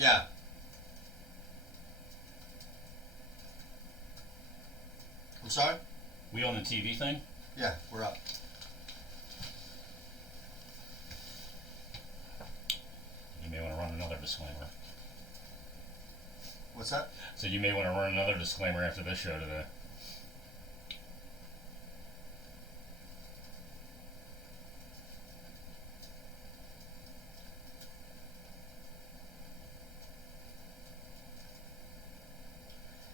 Yeah. I'm sorry? We on the TV thing? Yeah, we're up. You may want to run another disclaimer. What's that? So you may want to run another disclaimer after this show today.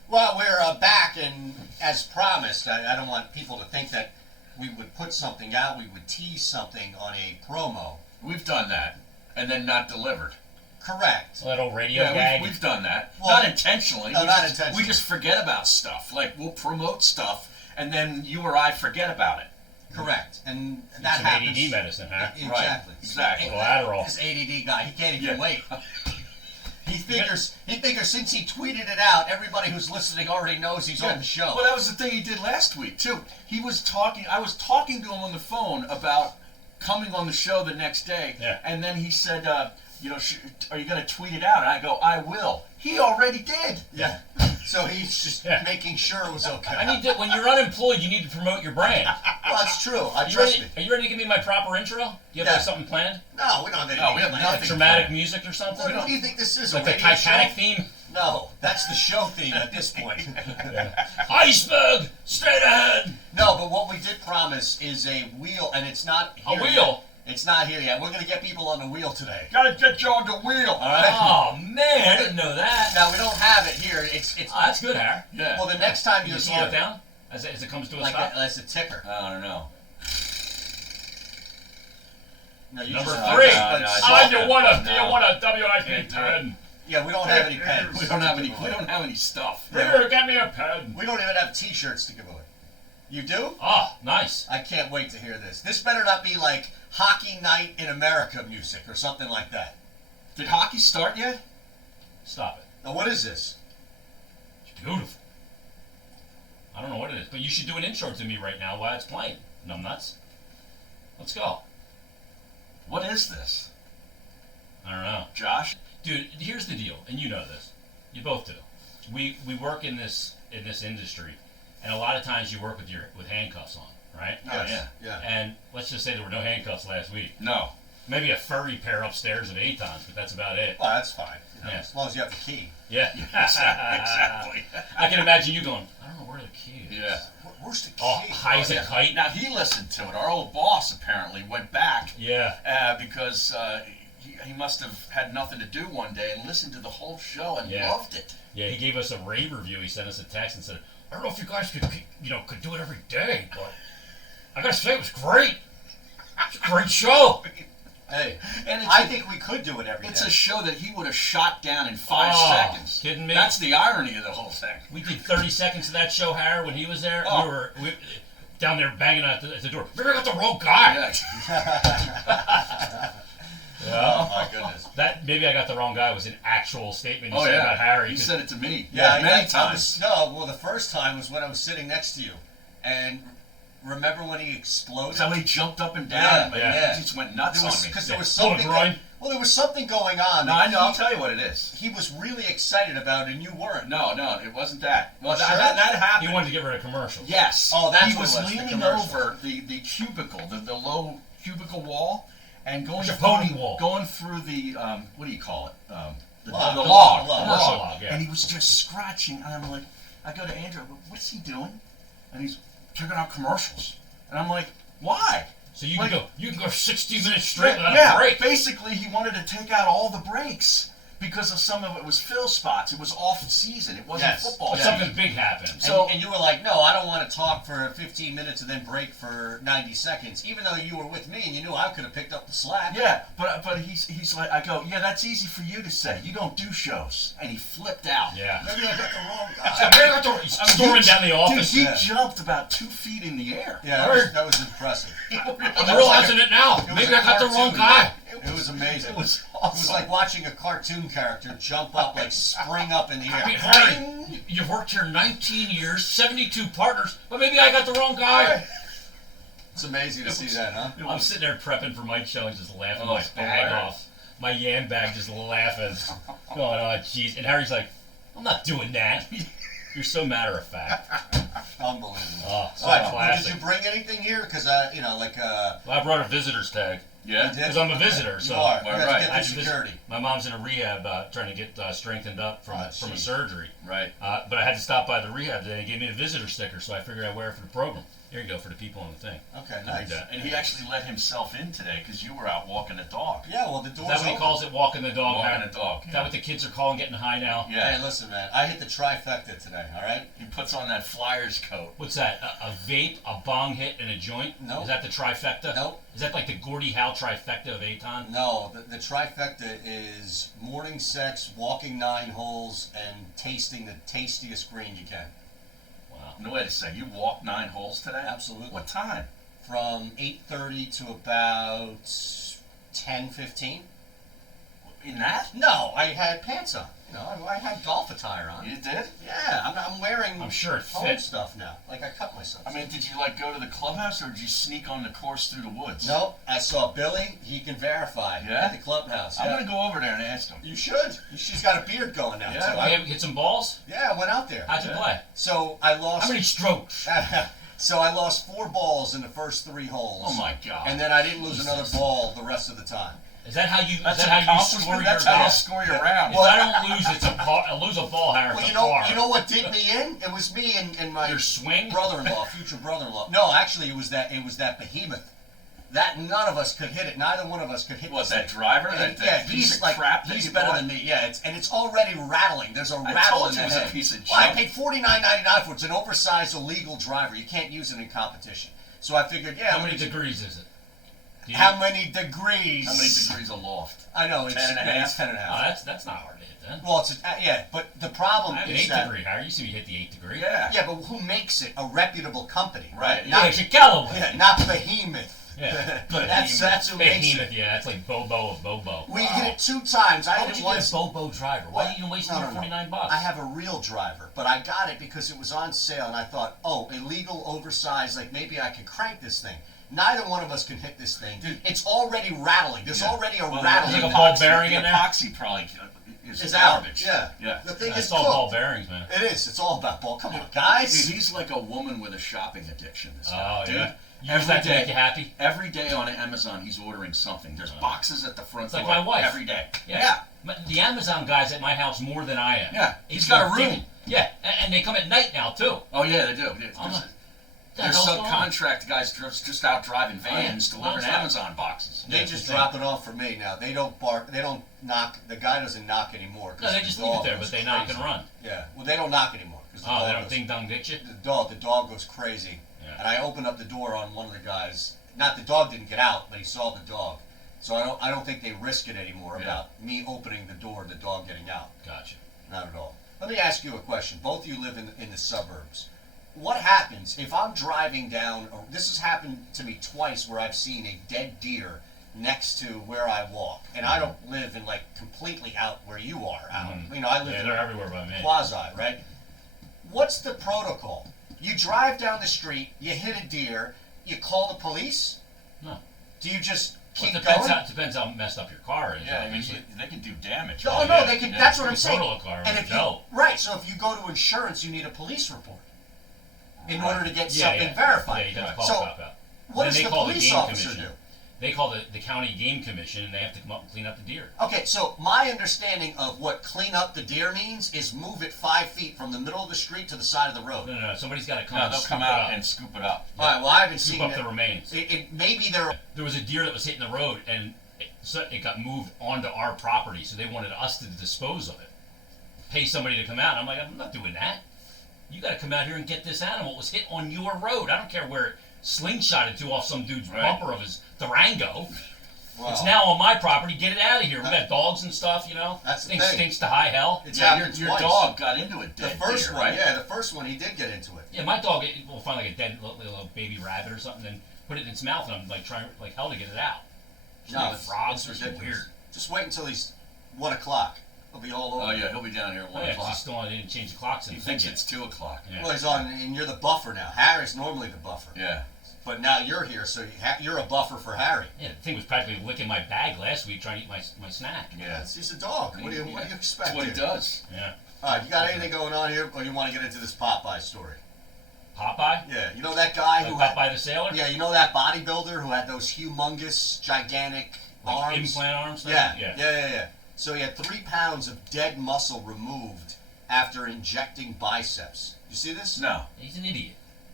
Well, we're back, and as promised, I don't want people to think that we would put something out, we would tease something on a promo. We've done that, and then not delivered. Correct. That old radio gag. We've done that. Well, not intentionally. No, not intentionally. We just forget about stuff. Like, we'll promote stuff, and then you or I forget about it. Correct. And that Some happens. ADD medicine, huh? Exactly. Right. Exactly. Little Adderall. This ADD guy, he can't even Yeah. wait. He figures since he tweeted it out, everybody who's listening already knows he's on the show. Well, that was the thing he did last week, too. He was talking, I was talking to him on the phone about coming on the show the next day, and then he said, are you going to tweet it out? And I go, I will. He already did. Yeah. So he's just making sure it was okay. I need to. When you're unemployed, you need to promote your brand. Well, that's true. Trust me. Are you ready to give me my proper intro? Do you have like something planned? No, we don't have anything. No, we have nothing. Like dramatic music or something? What do you think this is? Like a the radio Titanic show? theme? No, that's the show theme at this point. Iceberg, straight ahead. No, but what we did promise is a wheel, and it's not here A wheel? yet. It's not here yet. We're going to get people on the wheel today. Gotta get you on the wheel. All right. Oh man, I didn't know that. Now we don't have it here. It's. Oh, that's good, Harry. Yeah. Well, the next time You you're slow here, it down as it comes to a like stop. that's a ticker. I don't know. No, you Number just, 3. no, You want a WIP pen? Yeah, we don't have any pens. We don't have any stuff. Here, get me a pen. We don't even have T-shirts to give away. You do? Oh, nice. I can't wait to hear this. This better not be like Hockey Night in America music or something like that. Did hockey start yet? Stop it. Now, what is this? It's beautiful. I don't know what it is, but you should do an intro to me right now while it's playing. Numbnuts. Let's go. What is this? I don't know. Josh? Dude, here's the deal, and you know this. You both do. We work in this industry, and a lot of times you work with handcuffs on, right? Oh, yeah. And let's just say there were no handcuffs last week. No. Maybe a furry pair upstairs at Aton's, but that's about it. Well, that's fine. Yeah. As long as you have the key. Yeah. Exactly. I can imagine you going, I don't know where the key is. Yeah. Where's the key? Oh, high as a kite. Now, he listened to it. Our old boss, apparently, went back. Yeah. Because he must have had nothing to do one day and listened to the whole show and loved it. Yeah, he gave us a rave review. He sent us a text and said, I don't know if you guys could do it every day, but I gotta say it was great. It's a great show. Hey, and I think we could do it every day. It's a show that he would have shot down in 5 seconds. Kidding me? That's the irony of the whole thing. We did 30 seconds of that show, Harry, when he was there. Oh. We were down there banging at the door. Maybe I got the wrong guy. Oh my goodness. That maybe I got the wrong guy was an actual statement he Oh, said yeah. about Harry. He said it to me. Yeah, many times. Well, the first time was when I was sitting next to you, and remember when he exploded? Somebody jumped up and down. Yeah. He just went nuts on me. Because there was Pull a something. groin. Well, there was something going on. No, I know. I'll tell you what it is. He was really excited about it, and you weren't. No, it wasn't that. Well, Sure? that happened. He wanted to get rid of commercials. Yes. Oh, that's he what was it was, the leaning commercial. over the cubicle, the low cubicle wall, and going Like a pony wall. going through the what do you call it? The Log. log. Commercial log, yeah. And he was just scratching, and I'm like, I go to Andrew, I go, what's he doing? And he's checking out commercials, and I'm like, why? So you Like- can go 60 minutes straight without Yeah, a break. basically he wanted to take out all the breaks because of some of it was fill spots. It was off season. It wasn't Yes. football But season. something big happened. So- And you were like, no, I don't want to talk for 15 minutes and then break for 90 seconds, even though you were with me and you knew I could have picked up the slack. Yeah, but he's like, I go, yeah, that's easy for you to say. You don't do shows, and he flipped out. Yeah. Maybe I got the wrong So guy. maybe I got the- He's storming down the office. Dude, he Yeah. jumped about 2 feet in the air. Yeah, that was impressive. I'm realizing it now. It was Maybe a I got the wrong cartoon. guy. It was amazing. It was It awesome. was like watching a cartoon character jump up, like spring up in the I mean, air. Harry, you've worked here 19 years, 72 partners, but maybe I got the wrong guy. It's amazing to see that, huh? I'm sitting there prepping for Mike's show and just laughing Oh, my it's bag hilarious. off. My yam bag just laughing. Going, oh, jeez. And Harry's like, I'm not doing that. You're so matter of fact. Unbelievable. Oh, so All right, well, classic. did you bring anything here? Because, Well, I brought a visitor's tag. Yeah. Because I'm a visitor, You so are. You Right, have right. to I get through security. my mom's in a rehab trying to get strengthened up from a geez. surgery. Right. But I had to stop by the rehab today and gave me a visitor sticker, so I figured I'd wear it for the program. Here you go, for the people on the thing. Okay, I nice. did that. And he actually let himself in today because you were out walking the dog. Yeah, well, the Is door's that what he open. calls it, walking the dog? Walking Harry? the dog. Is that what the kids are calling getting high now? Yeah. Hey, listen, man. I hit the trifecta today, all right? He puts on that Flyers coat. What's that? A vape, a bong hit, and a joint? Nope. Is that the trifecta? Nope. Is that like the Gordie Howe trifecta of Aton? No, the trifecta is morning sex, walking 9 holes, and tasting the tastiest green you can. Wow. No, wait a second. You walked 9 holes today? Absolutely. What time? From 8:30 to about 10:15. In that? No, I had pants on. No, I had golf attire on. You did? Yeah, I'm wearing I'm sure it home fit. stuff now. Like I cut myself. I mean, did you go to the clubhouse or did you sneak on the course through the woods? No, I saw Billy. He can verify Yeah? at the clubhouse. I'm Yeah. going to go over there and ask him. You should. She's got a beard going now Yeah, too. You hit some balls? Yeah, I went out there. How'd you Yeah. play? So I lost. How many strokes? So I lost 4 balls in the first 3 holes. Oh, my God. And then I didn't lose another ball the rest of the time. Is that how you? That's is an that how you accomplishment. score That's your how you goal? score your round. If I don't lose, it's a car. I lose a ball, Harry. Well, it's you a know, car. you know what did me in? It was me and my Your swing? brother-in-law, future brother-in-law. No, actually, it was that behemoth. That none of us could hit it. Neither one of us could hit. What, this that thing. driver? Yeah, That yeah, piece he's of like crap that he's you better bought? than me. Yeah, it's already rattling. There's a I rattle told in you the it was a head. piece of Well, I junk. paid $49.99 for it. It's an oversized illegal driver. You can't use it in competition. So I figured, yeah. How many degrees is it? Do you- How many degrees? How many degrees aloft? I know it's 10 and a yeah, half? it's 10 and a Oh, half. that's not hard to hit then. Well, yeah, but the problem I have an is 8 that degree, Harry. You see me hit the 8 degree. Yeah. yeah, but who makes it? A reputable company, Right. right? Yeah, Not, it's a Callaway. yeah, not behemoth. Yeah. that's who makes Behemoth, it. yeah, that's like Bobo of Bobo. We hit it 2 times. I How hit would it you once. get a Bobo driver? Why are you wasting No, your no, no. $49? I have a real driver, but I got it because it was on sale, and I thought, oh, illegal, oversized, like maybe I could crank this thing. Neither one of us can hit this thing. Dude. It's already rattling. There's Yeah. already a Well, rattling. Like a ball bearing the in there? epoxy probably is It's out. garbage. Yeah. Yeah. The thing That's is all cooked. ball bearings, man. It is. It's all about ball. Come on, guys. Dude, he's like a woman with a shopping addiction. This Oh, guy. yeah. Dude, Use that to make you happy? Every day on Amazon, he's ordering something. There's boxes at the front It's like door my wife. every day. Yeah. But the Amazon guy's at my house more than I am. Yeah. It's He's got a ridiculous. room. Yeah, and they come at night now, too. Oh yeah, they do. I'm like, There's the hell's going on? subcontract guys just out driving vans delivering Nonstop. Amazon boxes. They Yeah, just it's drop it off for me now. They don't bark. They don't knock. The guy doesn't knock anymore. 'Cause No, they the just leave it dog there, goes but they knock crazy. and run. Yeah. Well, they don't knock anymore. 'Cause the Oh, dog they don't goes- ding dong get you? The dog goes crazy. Yeah. And I opened up the door on one of the guys. Not the dog didn't get out, but he saw the dog. So I don't think they risk it anymore Yeah. about me opening the door and the dog getting out. Gotcha. Not at all. Let me ask you a question. Both of you live in the suburbs. What happens if I'm driving down? This has happened to me twice where I've seen a dead deer next to where I walk, and I don't live in like completely out where you are. Out. Mhm. You know, I live Yeah, in they're everywhere by me. quasi, right? What's the protocol? You drive down the street, you hit a deer, you call the police? No. Do you just Well, keep it depends going? how, depends how messed up your car is. Yeah, I mean, obviously. they can do damage. No, right? no, yeah, they can. yeah. That's what You I'm can saying. total a car And with if Joe. right, so if you go to insurance, you need a police report in order to get Yeah, something yeah. verified. Yeah, you have to call So, a cop out. what Then does they the call the police game officer commission. do? They call the county game commission, and they have to come up and clean up the deer. Okay, so my understanding of what clean up the deer means is move it 5 feet from the middle of the street to the side of the road. No, somebody's got to come No, and they'll scoop come it out up. and scoop it up. All right, well, I haven't Scoop seen up that. the remains. Maybe there. There was a deer that was hitting the road, and it got moved onto our property, so they wanted us to dispose of it. Pay somebody to come out. I'm like, I'm not doing that. You got to come out here and get this animal. It was hit on your road. I don't care where it slingshotted to off some dude's Right. bumper of his Durango. Well, It's now on my property. Get it out of here. We got dogs and stuff, you know. That's the Thing thing. stinks to high hell. It's Yeah, happened your twice. dog got into it. The Dead first deer, one, right? yeah, the first one he did get into it. Yeah, my dog will find like a dead little baby rabbit or something, and put it in its mouth, and I'm like trying like hell to get it out. No, The frogs it's are ridiculous. weird. Just wait until he's 1 o'clock. He'll be all over. Oh yeah, he'll be down here at Oh, 1 yeah, 'cause o'clock. he's still on. They didn't change the clocks. He And thinks it's 2 o'clock. Yeah. Well, he's on, and you're the buffer now. Harry's normally the buffer. Yeah. But now you're here, so you're a buffer for Harry. Yeah, the thing was practically licking my bag last week trying to eat my snack. Yeah, he's a dog. What do you expect? That's what he does. Yeah. All right, you got anything going on here, or you want to get into this Popeye story? Popeye? Yeah, you know that guy Like who Popeye the Sailor? Yeah, you know that bodybuilder who had those humongous, gigantic Like arms? implant arms? Yeah. So he had 3 pounds of dead muscle removed after injecting biceps. You see this? No, He's an idiot.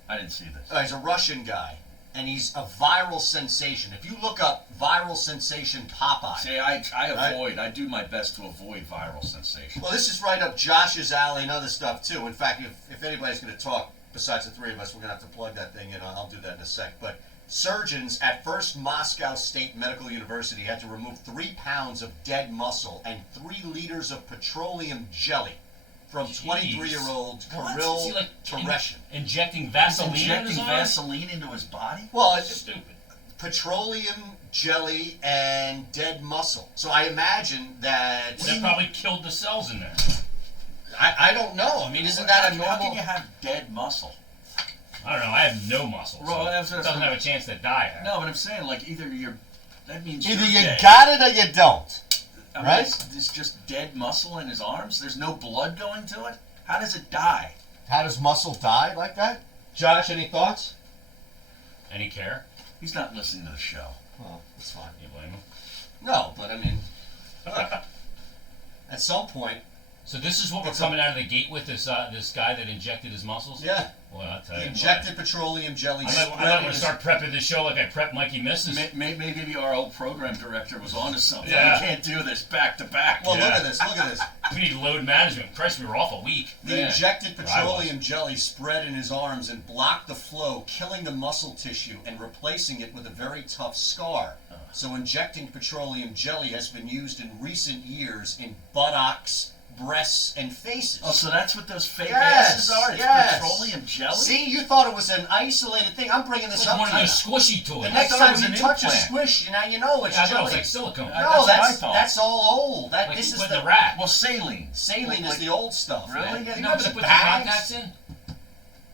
I didn't see this. He's a Russian guy, and he's a viral sensation. If you look up viral sensation Popeye. See, I do my best to avoid viral sensations. Well, this is right up Josh's alley and other stuff, too. In fact, if anybody's going to talk besides the three of us, we're going to have to plug that thing in. I'll do that in a sec. But surgeons at First Moscow State Medical University had to remove 3 pounds of dead muscle and 3 liters of petroleum jelly from 23-year-old Kirill Is he like Tereshin. injecting Vaseline in Injecting his arm? Vaseline into his body? Well, it's Stupid. petroleum jelly and dead muscle. So I imagine that... That probably killed the cells in there. I don't know. I mean, isn't that a How can normal... you have dead muscle? I don't know. I have no muscle. Well, So that's it what- doesn't have a chance to die. No, but I'm saying, like, either you're... That means Either you're you dead. got it or you don't. I mean, right? It's just dead muscle in his arms? There's no blood going to it? How does it die? How does muscle die like that? Josh, any thoughts? Any care? He's not listening to the show. Well, that's fine. You blame him? No, but I mean, look, at some point, So this is what we're It's coming out of the gate with, this guy that injected his muscles? yeah, Well, I'll tell he you injected petroleum jelly. I might spread want in to his- start prepping this show like I prepped Mikey Misses. Maybe our old program director was onto something. Yeah. We can't do this back to back. Well, Yeah. look at this. Look at this. We need load management. Christ, we were off a week. The Yeah. injected Where I was. petroleum jelly spread in his arms and blocked the flow, killing the muscle tissue and replacing it with a very tough scar. So injecting petroleum jelly has been used in recent years in buttocks, breasts, and faces. Oh, so that's what those fake Yes, asses are? It's yes. petroleum jelly? See, you thought it was an isolated thing. I'm bringing this It's up like one to of you. those squishy toys. The I next thought it time was you an touch a implant. squish, now you know it's Yeah, I thought it jelly. was like silicone. I- No, That's what I thought. that's all old. That Like this you is put the in the rat. Well, saline. saline Like- is the old stuff. Really? Man. You You You know know the they put the bags? contacts in?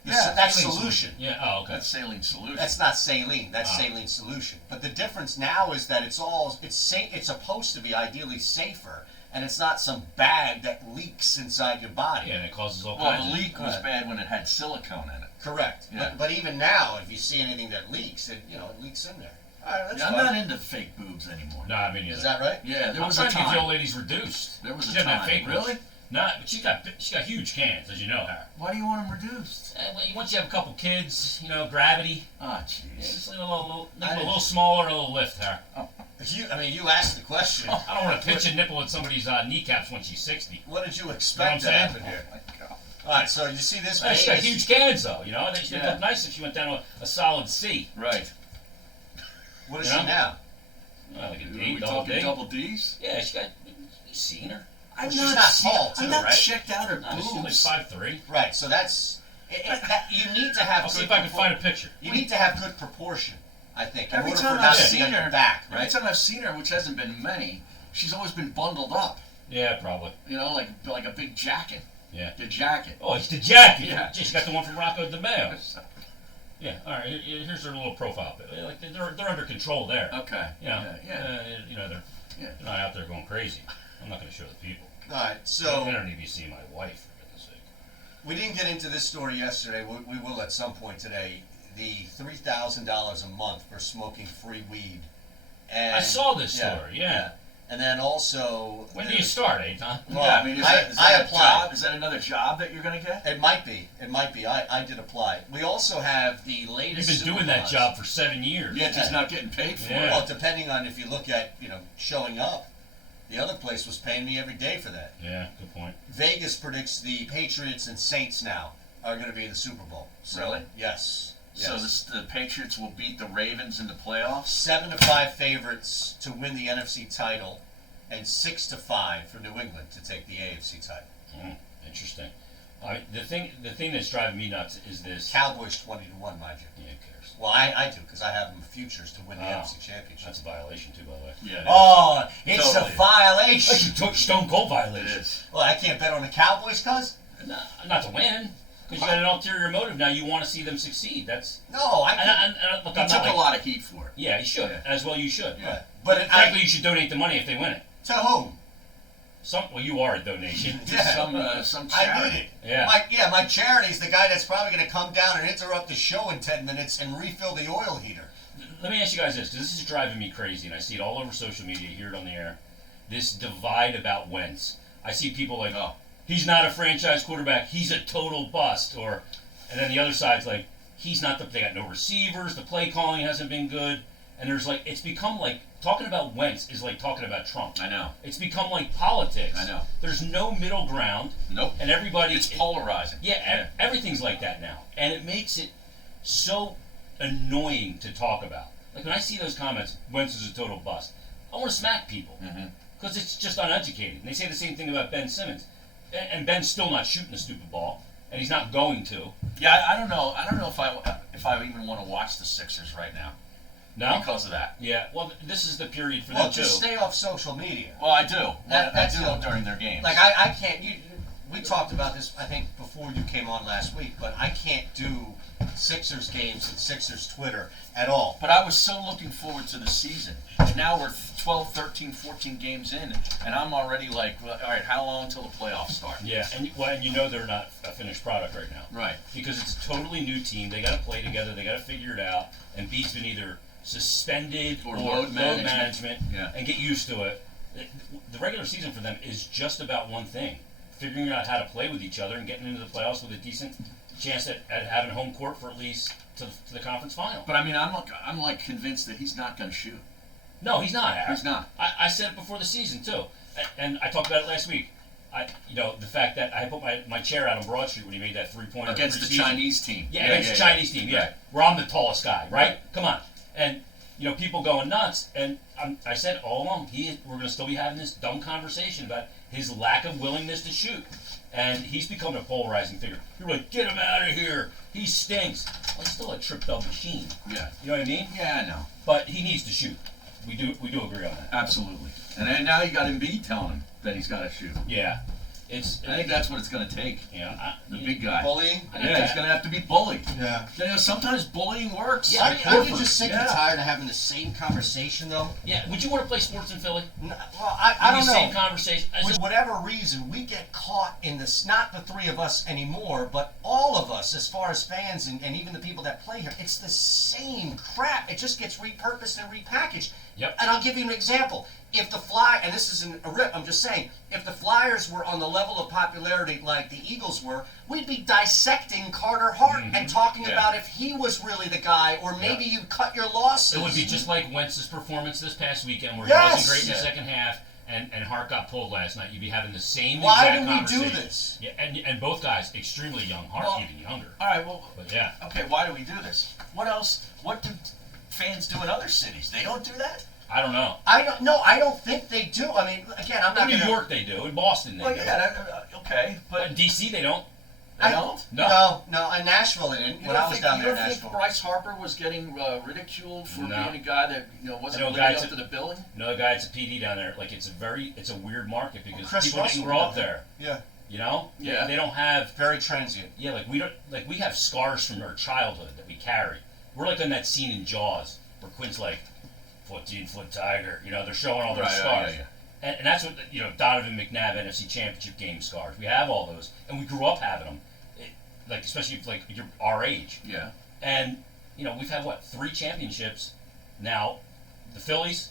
That's Saline solution. Yeah, oh, okay. That's saline solution. That's not saline. That's Ah. saline solution. But the difference now is that it's supposed to be ideally safer, and it's not some bag that leaks inside your body. Yeah, and it causes all well, kinds the of... leak was bad when it had silicone in it. Correct. Yeah. But even now, if you see anything that leaks, it leaks in there. All right, that's Yeah, I'm fine. not into fake boobs anymore. No, I mean, Is that right? Yeah, there I'm was trying a to get the old time. lady's reduced. There was She a doesn't have time. fake boobs. Really? No, but she got huge cans, as you know, Harry. Why do you want them reduced? Well, once you have a couple kids, gravity. Oh, Yeah, jeez. just make it a little smaller, a little lift, Harry. You asked the question. I don't want to pinch a nipple at somebody's kneecaps when she's 60. What did you You know expect what to I'm saying? happen here? Oh, my God. All right, so you see this? She got page? huge cans, though, I think she'd Yeah. look nice if she went down to a solid C. Right. What is Yeah. she now? Well, like a Are D, we double talking D. double Ds? Yeah, she got... You seen her? I'm she's not tall, I'm too, not right? checked out her No, she's boobs. like 5'3". Right. So that's you need to have. I'll see good if I can propor- find a picture. You need to have good proportion, I think, in Every order time for I've not to be seen on your her, back, every right? time I've seen her, which hasn't been many, she's always been bundled up. Yeah, probably. Like a big jacket. Yeah. The jacket. Oh, it's the jacket. Yeah. She got the one from Rocco DeMeo. Yeah. All right. Here's her little profile. Like they're under control there. Okay. Yeah. Yeah. They're not out there going crazy. I'm not going to show the people. All right. I So don't need to be seeing my wife, for goodness sake. we didn't get into this story yesterday. We will at some point today. The $3,000 a month for smoking free weed. And, I saw this story. Yeah. And then also. When do you start, Tom? Well, Yeah, I mean, is I that a applied. job? Is that another job that you're going to get? It might be. It might be. I did apply. We also have the You've latest. been doing that Supercars. job for 7 years. Yeah, just not getting paid for Yeah. it. Well, depending on if you look at showing up. The other place was paying me every day for that. Yeah. Good point. Vegas predicts the Patriots and Saints now are going to be in the Super Bowl. So, Really? Yes. So the Patriots will beat the Ravens in the playoffs? 7-5 favorites to win the NFC title, and 6-5 for New England to take the AFC title. Interesting. The thing that's driving me nuts is this. Cowboys 20-1, mind you. Yeah, who cares? Well, I do because I have them futures to win the Oh. NFC championship. That's a violation too, by the way. Yeah. Oh, it's Totally. a violation. Stone Cold It violation. is. Well, I can't bet on the Cowboys, cuz? Not to win. Because you got an ulterior motive now. You want to see them succeed. That's No, I and, can. and look, He I'm took not like, a lot of heat for it. Yeah, he should. Yeah. As well, you should. Yeah. But Frankly, you should donate the money if they win it. to whom? Well, you are a donation. Yeah. Some I charity. need it. Yeah. My charity's the guy that's probably going to come down and interrupt the show in 10 minutes and refill the oil heater. Let me ask you guys this, because this is driving me crazy, and I see it all over social media, hear it on the air. This divide about Wentz. I see people like, oh, he's not a franchise quarterback, he's a total bust, and then the other side's like, he's not they got no receivers, the play calling hasn't been good, and there's like, it's become like, talking about Wentz is like talking about Trump. I know. It's become like politics. I know. There's no middle ground. Nope. And everybody... It's polarizing. Yeah, everything's like that now. And it makes it so annoying to talk about. Like when I see those comments, Wentz is a total bust, I want to smack people. Because it's just uneducated. And they say the same thing about Ben Simmons. And Ben's still not shooting the stupid ball. And he's not going to. Yeah, I don't know. I don't know if I even want to watch the Sixers right now. No? Because of that. Yeah, well, this is the period for Well, them, too. just stay off social media. Well, I do. That's I do during their games. Like, I can't... we talked about this, I think, before you came on last week, but I can't do Sixers games and Sixers Twitter at all. But I was so looking forward to the season. And now we're 12, 13, 14 games in, and I'm already like, well, all right, how long until the playoffs start? Yeah, and you know they're not a finished product right now. Right. Because it's a totally new team. They got to play together. They got to figure it out. And B's been either suspended Or load load management Yeah. and get used to it. The regular season for them is just about one thing: figuring out how to play with each other and getting into the playoffs with a decent chance at having home court for at least to the conference final. But I mean, I'm like convinced that he's not going to shoot. No, he's not. Aaron. He's not. I said it before the season too, and I talked about it last week. The fact that I put my chair out on Broad Street when he made that 3-pointer Against the Chinese team. Yeah, against the Chinese team. Yeah, where I'm the tallest guy, right? Come on, and people going nuts, and I said all along, we're going to still be having this dumb conversation about his lack of willingness to shoot, and he's become a polarizing figure. You're like, get him out of here. He stinks. Well, he's still a tripped up machine. Yeah. You know what I mean? Yeah, I know. But he needs to shoot. We do agree on that. Absolutely. And then now you got Embiid telling him that he's got to shoot. Yeah. I think that's what it's going to take. Yeah. The big guy. Bullying? Yeah, he's going to have to be bullied. Yeah. Sometimes bullying works. Yeah, Like aren't you Horford. just sick and tired of having the same conversation, though? Yeah. Would you want to play sports in Philly? No, well, I don't know. Same conversation. For whatever reason, we get caught in this, not the three of us anymore, but all of us, as far as fans and even the people that play here, it's the same crap. It just gets repurposed and repackaged. Yep. And I'll give you an example. If the and this isn't a rip, I'm just saying, if the Flyers were on the level of popularity like the Eagles were, we'd be dissecting Carter Hart and talking about if he was really the guy, or maybe you cut your losses. It would be just like Wentz's performance this past weekend, where Yes! he wasn't great in the second half, and Hart got pulled last night. You'd be having the same Why exact do we conversation. do this? Yeah, and both guys extremely young. Hart Well, even younger. All right, well, But yeah. okay, why do we do this? What else? What do fans do in other cities? They don't do that? I don't know. I don't think they do. I mean, again, I'm not In New gonna... York they do. In Boston they Well, do. yeah, okay, But but in DC they don't. they don't? No, in Nashville they didn't. You When I don't was think, down you there in don't Nashville. think Bryce Harper was getting ridiculed for No. being a guy that wasn't I know living guys up to the billing? Another guy that's a PD down there. Like it's a weird market because Chris people Russell didn't grow up did there. Yeah. You know? Yeah. They don't have. Very transient. Yeah, like we don't. Like we have scars from our childhood that we carry. We're like on that scene in Jaws where Quint's like, 14-foot tiger. They're showing all their Right, scars. yeah. And that's what, Donovan McNabb NFC Championship game scars. We have all those. And we grew up having them. Like, especially if, like, you're our age. Yeah. And, we've had, 3 championships now. The Phillies,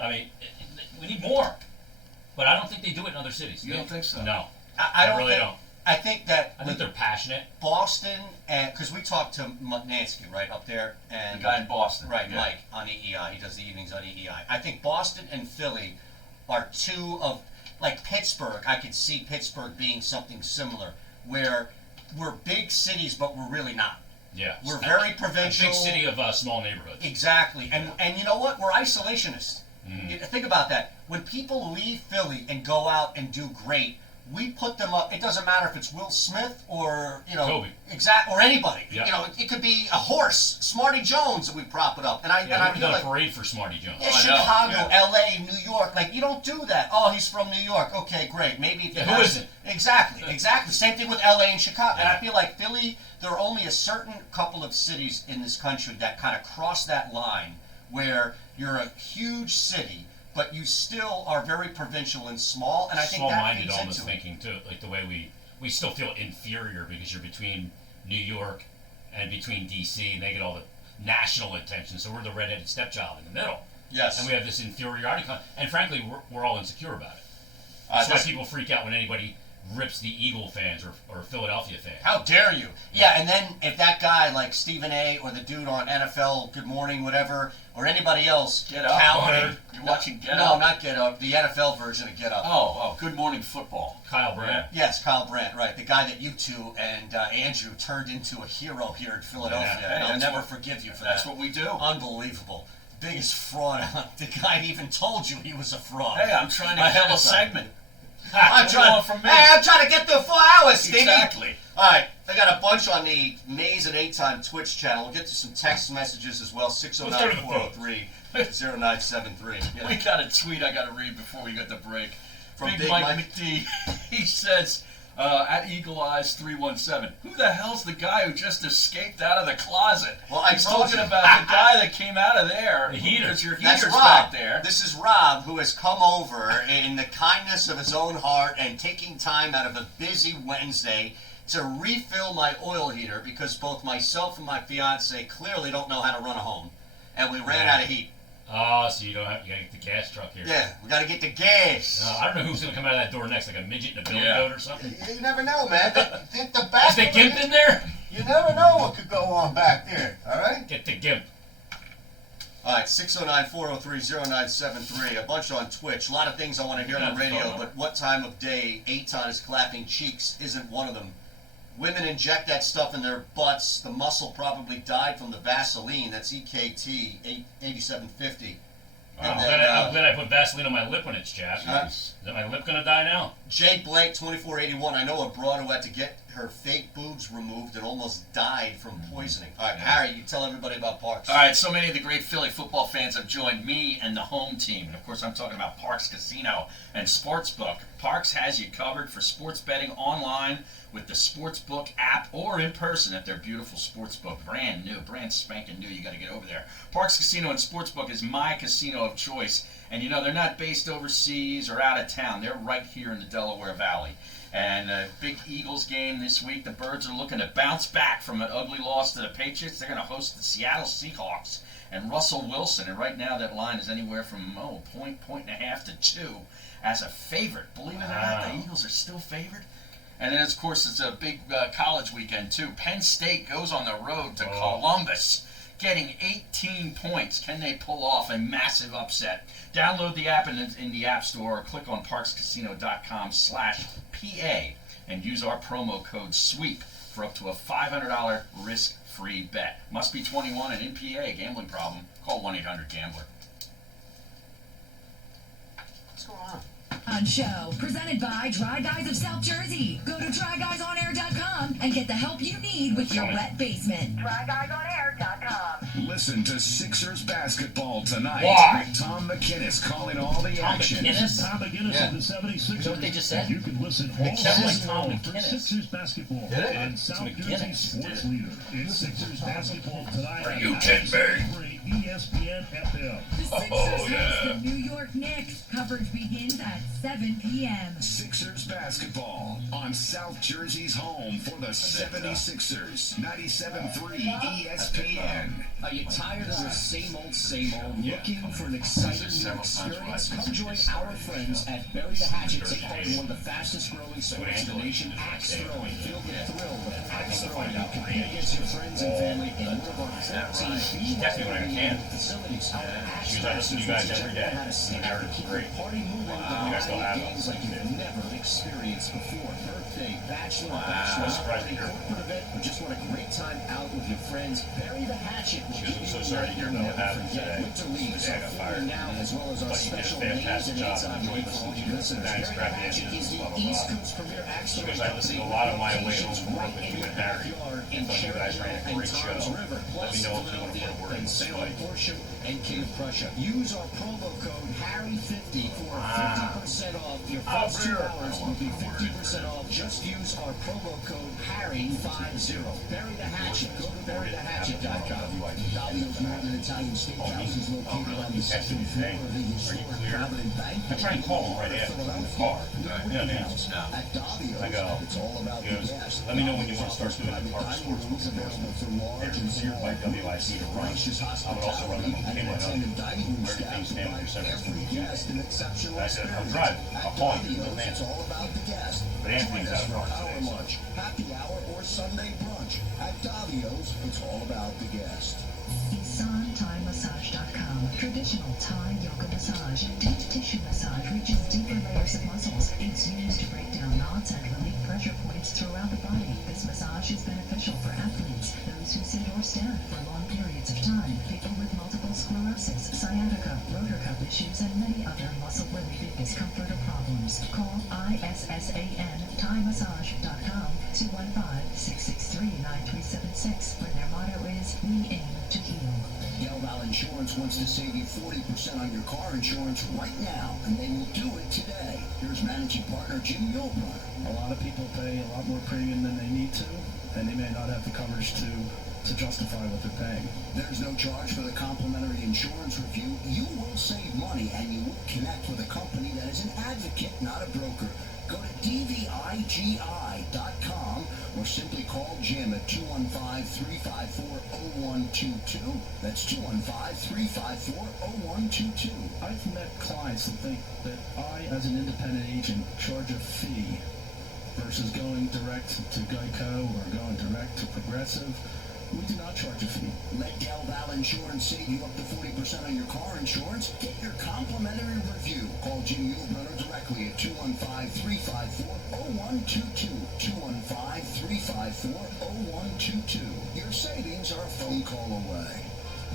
I mean, we need more. But I don't think they do it in other cities. You don't think so? No. I don't really think, don't. I think that I think they're passionate. Boston, and because we talked to Nansky right up there, and The guy in Boston. right, Yeah. Mike on EEI. He does the evenings on EEI. I think Boston and Philly are two of, like Pittsburgh. I could see Pittsburgh being something similar, where we're big cities, but we're really not. Yeah. We're very provincial. A big city of small neighborhoods. Exactly, and you know what? We're isolationists. Mhm. Think about that. When people leave Philly and go out and do great, we put them up. It doesn't matter if it's Will Smith or Kobe. or anybody. Yeah. It could be a horse, Smarty Jones, that we prop it up. And I Yeah, and I we've feel done like a parade for Smarty Jones. yeah, I know. Chicago, Yeah. L.A., New York. Like, you don't do that. Oh, he's from New York. Okay, great. Maybe if Yeah, it who has- isn't? Exactly. Same thing with L.A. and Chicago. And Yeah. I feel like Philly, there are only a certain couple of cities in this country that kind of cross that line where you're a huge city, but you still are very provincial and small. And I think that Small-minded feeds almost into it. thinking too, like the way we still feel inferior because you're between New York and between DC, and they get all the national attention. So we're the redheaded stepchild in the middle, Yes. and we have this inferiority, and frankly, we're all insecure about it. Uh, That's why this- people freak out when anybody rips the Eagle fans or Philadelphia fans. How dare you? Yeah, and then if that guy like Stephen A. or the dude on NFL Good Morning, whatever, or anybody else, Get Up. Cowherd. You're watching Get No, Up? not Get Up. The NFL version of Get Up. Oh, Good Morning Football. Kyle Brandt. Yes, Kyle Brandt, right. The guy that you two and Andrew turned into a hero here in Philadelphia. Yeah, hey, and I'll that's never what- forgive you for That's that. what we do. Unbelievable. Biggest fraud. The guy even told you he was a fraud. Hey, I'm trying to Ahead kill a of time. segment. I'm What do you trying, want from me? Hey, I'm trying to get through 4 hours, Stevie. Exactly. All right, I got a bunch on the Maze and 8-Time Twitch channel. We'll get to some text messages as well. 609-403-0973. Yeah. We got a tweet I got to read before we get the break. From Big Big Mike Mike. McD. He says, at Eagle Eyes 317, who the hell's the guy who just escaped out of the closet? Well, I He's told talking you. about the guy that came out of there. The heater. Because your That's heater's Rob. back there. This is Rob, who has come over in the kindness of his own heart and taking time out of a busy Wednesday to refill my oil heater because both myself and my fiance clearly don't know how to run a home, and we ran out of heat. Oh, so you gotta get the gas truck here. Yeah, we got to get the gas. I don't know who's gonna come out of that door next, like a midget in a billy Yeah. goat or something. You never know, man. The Is back. the gimp in there? You never know what could go on back there. All right. Get the gimp. All right, 609-403-0973. A bunch on Twitch. A lot of things I want to hear on the radio, but what time of day Eitan is clapping cheeks isn't one of them. Women inject that stuff in their butts. The muscle probably died from the Vaseline. That's EKT 8750. I'm And glad, then, I'm glad I put Vaseline on my lip when it's chapped. Nice. Is my lip gonna die now? Jay Blake 2481. I know a broad who had to get her fake boobs removed and almost died from poisoning. All right, Harry, you tell everybody about Parks. All right, so many of the great Philly football fans have joined me and the home team. And of course, I'm talking about Parks Casino and Sportsbook. Parks has you covered for sports betting online with the Sportsbook app or in person at their beautiful Sportsbook. Brand new, brand spanking new. You got to get over there. Parks Casino and Sportsbook is my casino of choice. And you know, they're not based overseas or out of town. They're right here in the Delaware Valley. And a big Eagles game this week. The Birds are looking to bounce back from an ugly loss to the Patriots. They're going to host the Seattle Seahawks and Russell Wilson. And right now that line is anywhere from point and a half to 2 as a favorite. Believe it or not, the Eagles are still favored. And then, of course, it's a big college weekend, too. Penn State goes on the road to Columbus, getting 18 points. Can they pull off a massive upset? Download the app in the App Store or click on parkscasino.com/PA and use our promo code SWEEP for up to a $500 risk-free bet. Must be 21 and in PA. Gambling problem? Call 1-800-GAMBLER. What's going on? On show presented by Dry Guys of South Jersey. Go to dryguysonair.com and get the help you need with your wet basement. Dryguysonair.com. Listen to Sixers basketball tonight. Why? With Tom McKinnis calling all the Tom action. McKinnis? Tom McGinnis Yeah. of the 76ers. You know what they just said? You can listen all It sounds like day Tom long for McGinnis. Sixers basketball Did it? and South McGinnis. Jersey sports leader. It's Sixers basketball tonight. Are you on kidding me? 93 ESPN FM. The Sixers host the New York Knicks. Coverage begins at 7 p.m. Sixers basketball on South Jersey's home for the 76ers. 97.3 ESPN. Are you tired of the same old, looking for an exciting new experience? Come join our friends at Bury the Hatchet. Take part in one of the fastest growing sports in the nation, Axe Throwing. Feel the thrill with Axe Throwing. Compete against your friends and family in one of our 14 Definitely when I can. facilities. She was like, listen to you guys every day. How to I heard it's great. party moving with a You guys variety still of have games them. like you've never experienced before. Birthday, bachelor, Wow. bachelor Surprised party, to hear. corporate event, or just want a great time out with your friends, Bury the Hatchet will She give was you so a sorry to night hear you'll about what never happened forget. today. Winter leagues Today I are got forming fired. now, as well as our But you did a special days fantastic and job. dates on I enjoyed for all listening to you you. listeners. Thanks, Bury the grab the Hatchet engines, is the blah, blah, East blah. Coast premier axe Because throwing I listened to a company lot of my way locations home from right work with in you your and Harry. backyard I in thought you guys ran a Cherokee great and show. Tom's River, Let plus me know if you want to put a word in and this Salem, fight. Horseshoe, and King of Prussia. Use our promo code Harry50 for 50% off. Your first 2 hours will be 50% off. Just use our promo code Harry50. Bury the Hatchet. Go to burythehatchet.com. Davio's Northern Italian Steakhouse is located on the second floor of the historic Provident Bank. I try and call him right after the car. Yeah, At Davio's, I go, it's all about he the goes, gas. let me know when you want to start doing the Private park dining sports rooms available for large and It's here by small WIC to run. gracious I would also run hospitality them on and camera. attendant dining room Where staff things stand provide for separate. every guest an exceptional I said, I'm experience. driving. At I'll call you. Davio's, No it's all about the guest. But Join Anthony's us out for front power today, so- lunch, happy hour, or Sunday brunch. At Davio's, it's all about the guest. IsanThaiMassage.com. Traditional Thai yoga massage. Deep tissue massage reaches deeper layers of muscles. It's used to break down knots and relieve pressure points throughout the body. This massage is beneficial for athletes, those who sit or stand for long periods of time, people with multiple sclerosis, sciatica, rotor cuff issues, and many other muscle-related discomfort or problems. Call ISSAN ThaiMassage.com 215-663-9376, where their motto is, we aim to heal. Derailed Insurance wants to save you 40% on your car insurance right now, and they will do it today. Here's managing partner Jim Yulbrunner. A lot of people pay a lot more premium than they need to, and they may not have the coverage to justify what they're paying. There's no charge for the complimentary insurance review. You will save money, and you will connect with a company that is an advocate, not a broker. Go to dvigi.com or simply call Jim at 215-354-0122. That's 215-354-0122. I've met clients that think that I, as an independent agent, charge a fee versus going direct to Geico or going direct to Progressive. We do not charge a fee. Let Del Val Insurance save you up to 40% on your car insurance. Get your complimentary review. Call Jim Yulbrunner directly at 215-354-0122. 215-354-0122. Your savings are a phone call away.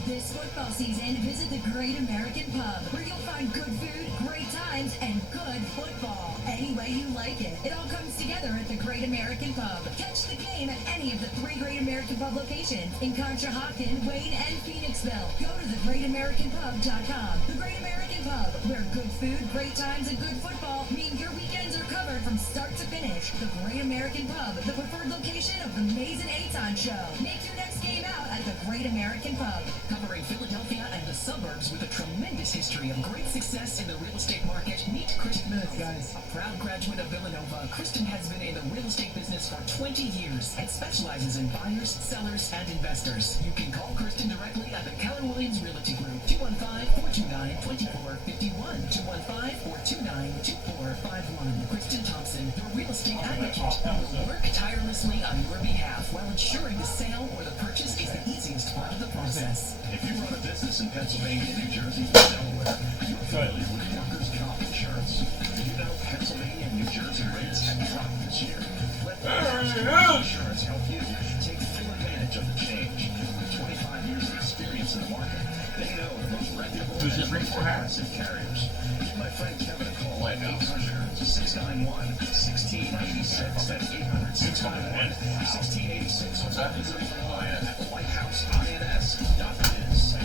This football season, visit the Great American Pub, where you'll find good food, great times, and good football. Any way you like it. It all comes together at the Great American Pub. Catch the game at any of the 3 Great American Pub locations in Conshohocken, Wayne, and Phoenixville. Go to thegreatamericanpub.com. The Great American Pub, where good food, great times, and good football mean your weekends are covered from start to finish. The Great American Pub, the preferred location of the Mays and Aton Show. Make your next game out at the Great American Pub. Covering Philadelphia and the suburbs with a tremendous history of great success in the real estate market, meet Kristen. Guys. A proud graduate of Villanova, Kristen has been in the real estate business for 20 years and specializes in buyers, sellers, and investors. You can call Kristen directly at the Keller Williams Realty Group, 215-429-2451, 215-429-2451. Kristen Thompson, your real estate advocate, will work tirelessly on your behalf while ensuring the sale or the purchase is the easiest part of the process. If you run a business in Pennsylvania, New Jersey, or Delaware, you're familiar with workers' comp insurance. Did you know Pennsylvania and New Jersey rates have dropped this year? Let workers' comp insurance help you take full advantage of the change. With 25 years of experience in the market, they know the most reputable Who's this ring for, Harry? and carriers. Give my friend Kevin a call at 800-691-1686. That's 800-691-1686. What's that? Visit online at whitehouse.ins.biz.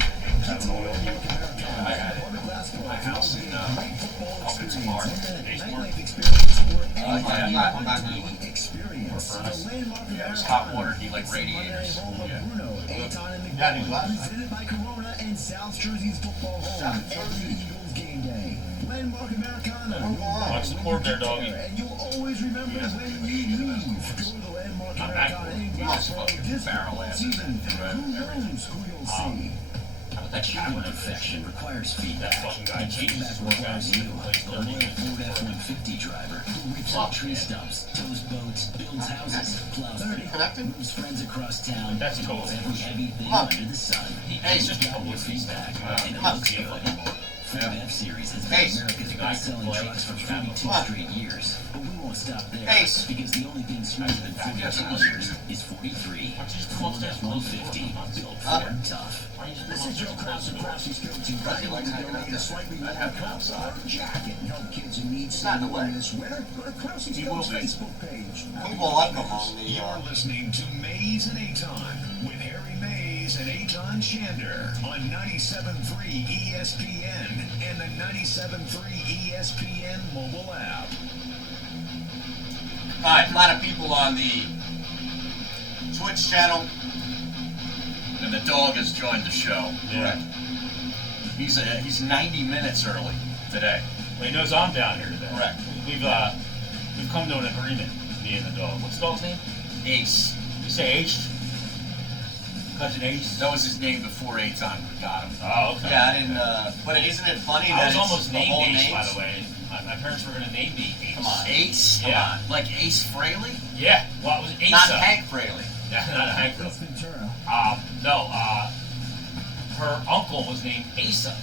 Have an oil. My house in Elkins Park. Nightlife experience or any I'm not entertaining doing it. experience. Or furnace. The landmark Yeah, Americana it's hot water. Do you like is Sunday radiators? home of Yeah. Bruno, Aton, and Yeah, I do. McDonald. Presented by Corona and South Jersey's football home. South Every Eagles game day. Landmark Americana. Watch the cord there, doggy. And you'll always remember when you leave. Go to the Landmark Not that Americana cool. in Nice Blacksboro fucking this barrel football ass. season. Who knows who you'll see? How about that shot Human when I perfection finished? requires That feedback. fucking guy changes his Feedback workouts. requires He you, plays the 30 loyal Ford minutes. F-150 driver who rips Fuck, up tree man. stumps, tows boats, builds houses, plows dirt, Connected? moves friends across town, That's and cool. does every heavy thing Huh. under the sun. Hey, He's it's just a got couple your of feet feedback, back. and it Huh. looks good. Ford F-Series has been Ace. America's best-selling trucks for 42 What? straight years. But we won't stop there. Ace. Because the only thing smoother than 40 tires is 43. Ford F-150. Built Ford tough. This is Joe Krause and Krause's go-to guy. Like to donate a slightly more comfortable jacket and help kids in need not in the save way. money this winter. Go to Krause's He will Go's be. Facebook page. We will up them on the. You're listening to Mays and Aton with Harry Mays and Aton Shander on 97.3 ESPN and the 97.3 ESPN mobile app. All right, a lot of people on the Twitch channel. And the dog has joined the show. Yeah. He's 90 minutes early today. Well, he knows I'm down here today. Correct. We've come to an agreement, me and the dog. What's the dog's name? Ace. You say H? Cousin Ace? That was his name before Aton got him. Oh, okay. Yeah, I didn't. But isn't it funny I that was it's almost the named whole Ace, names? by the way. My parents were going to name me Ace. Come on. Ace? Yeah. Come on. Like Ace Frehley? Yeah, well, it was Ace. Not Hank Fraley. Yeah, not Hank. That's Ventura. No, her uncle was named Asa.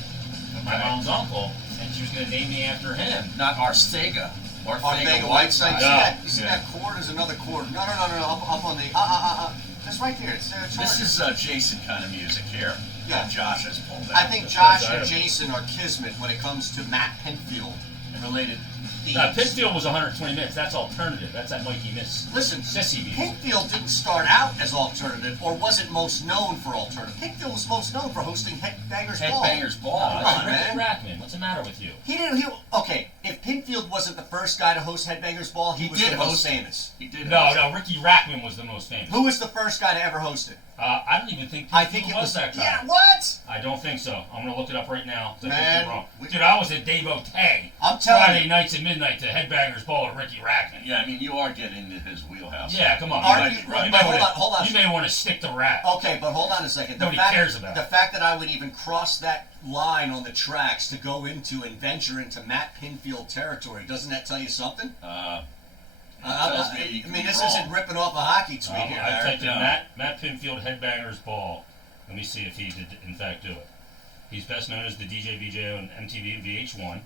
My Okay. mom's uncle, and she was going to name me after him. Not Arstega. Arthega Whiteside. Yeah. You see that cord? There's another cord. No. Up on the. That's right there. It's This is Jason kind of music here. Yeah. That Josh has pulled out. I think Josh That's and right. Jason are kismet when it comes to Matt Pinfield and related themes. Pinfield was 120 minutes. That's alternative. That's that Mikey Miss. Listen, Sissy music. Pinfield didn't start out as alternative, or wasn't most known for alternative. Pinfield was most known for hosting Headbangers Ball. Headbangers Ball. Oh, Come that's on, Ricky man. Rackman. What's the matter with you? Okay, if Pinfield wasn't the first guy to host Headbangers Ball, he was did the most host it. famous. He did. No, Ricky Rackman was the most famous. Who was the first guy to ever host it? I don't even think I think it was that guy. Yeah, what? I don't think so. I'm gonna look it up right now. I think Man, you're wrong. we- Dude, I was at Dave O'Tay. I'm telling Friday you. nights at midnight to Headbangers Ball with Ricky Rackman. Yeah, I mean, you are getting into his wheelhouse. Yeah, come on. Are You you- might but wanna- hold on. You may want to stick to rap. Okay, but hold on a second. Nobody cares about the it. fact that I would even cross that line on the tracks to go into and venture into Matt Pinfield territory, doesn't that tell you something? Tells me you I mean, could this be isn't wrong. ripping off a hockey tweet here, I Barry. typed in Matt Pinfield Headbangers Ball. Let me see if he did in fact do it. He's best known as the DJ VJ on MTV and VH1.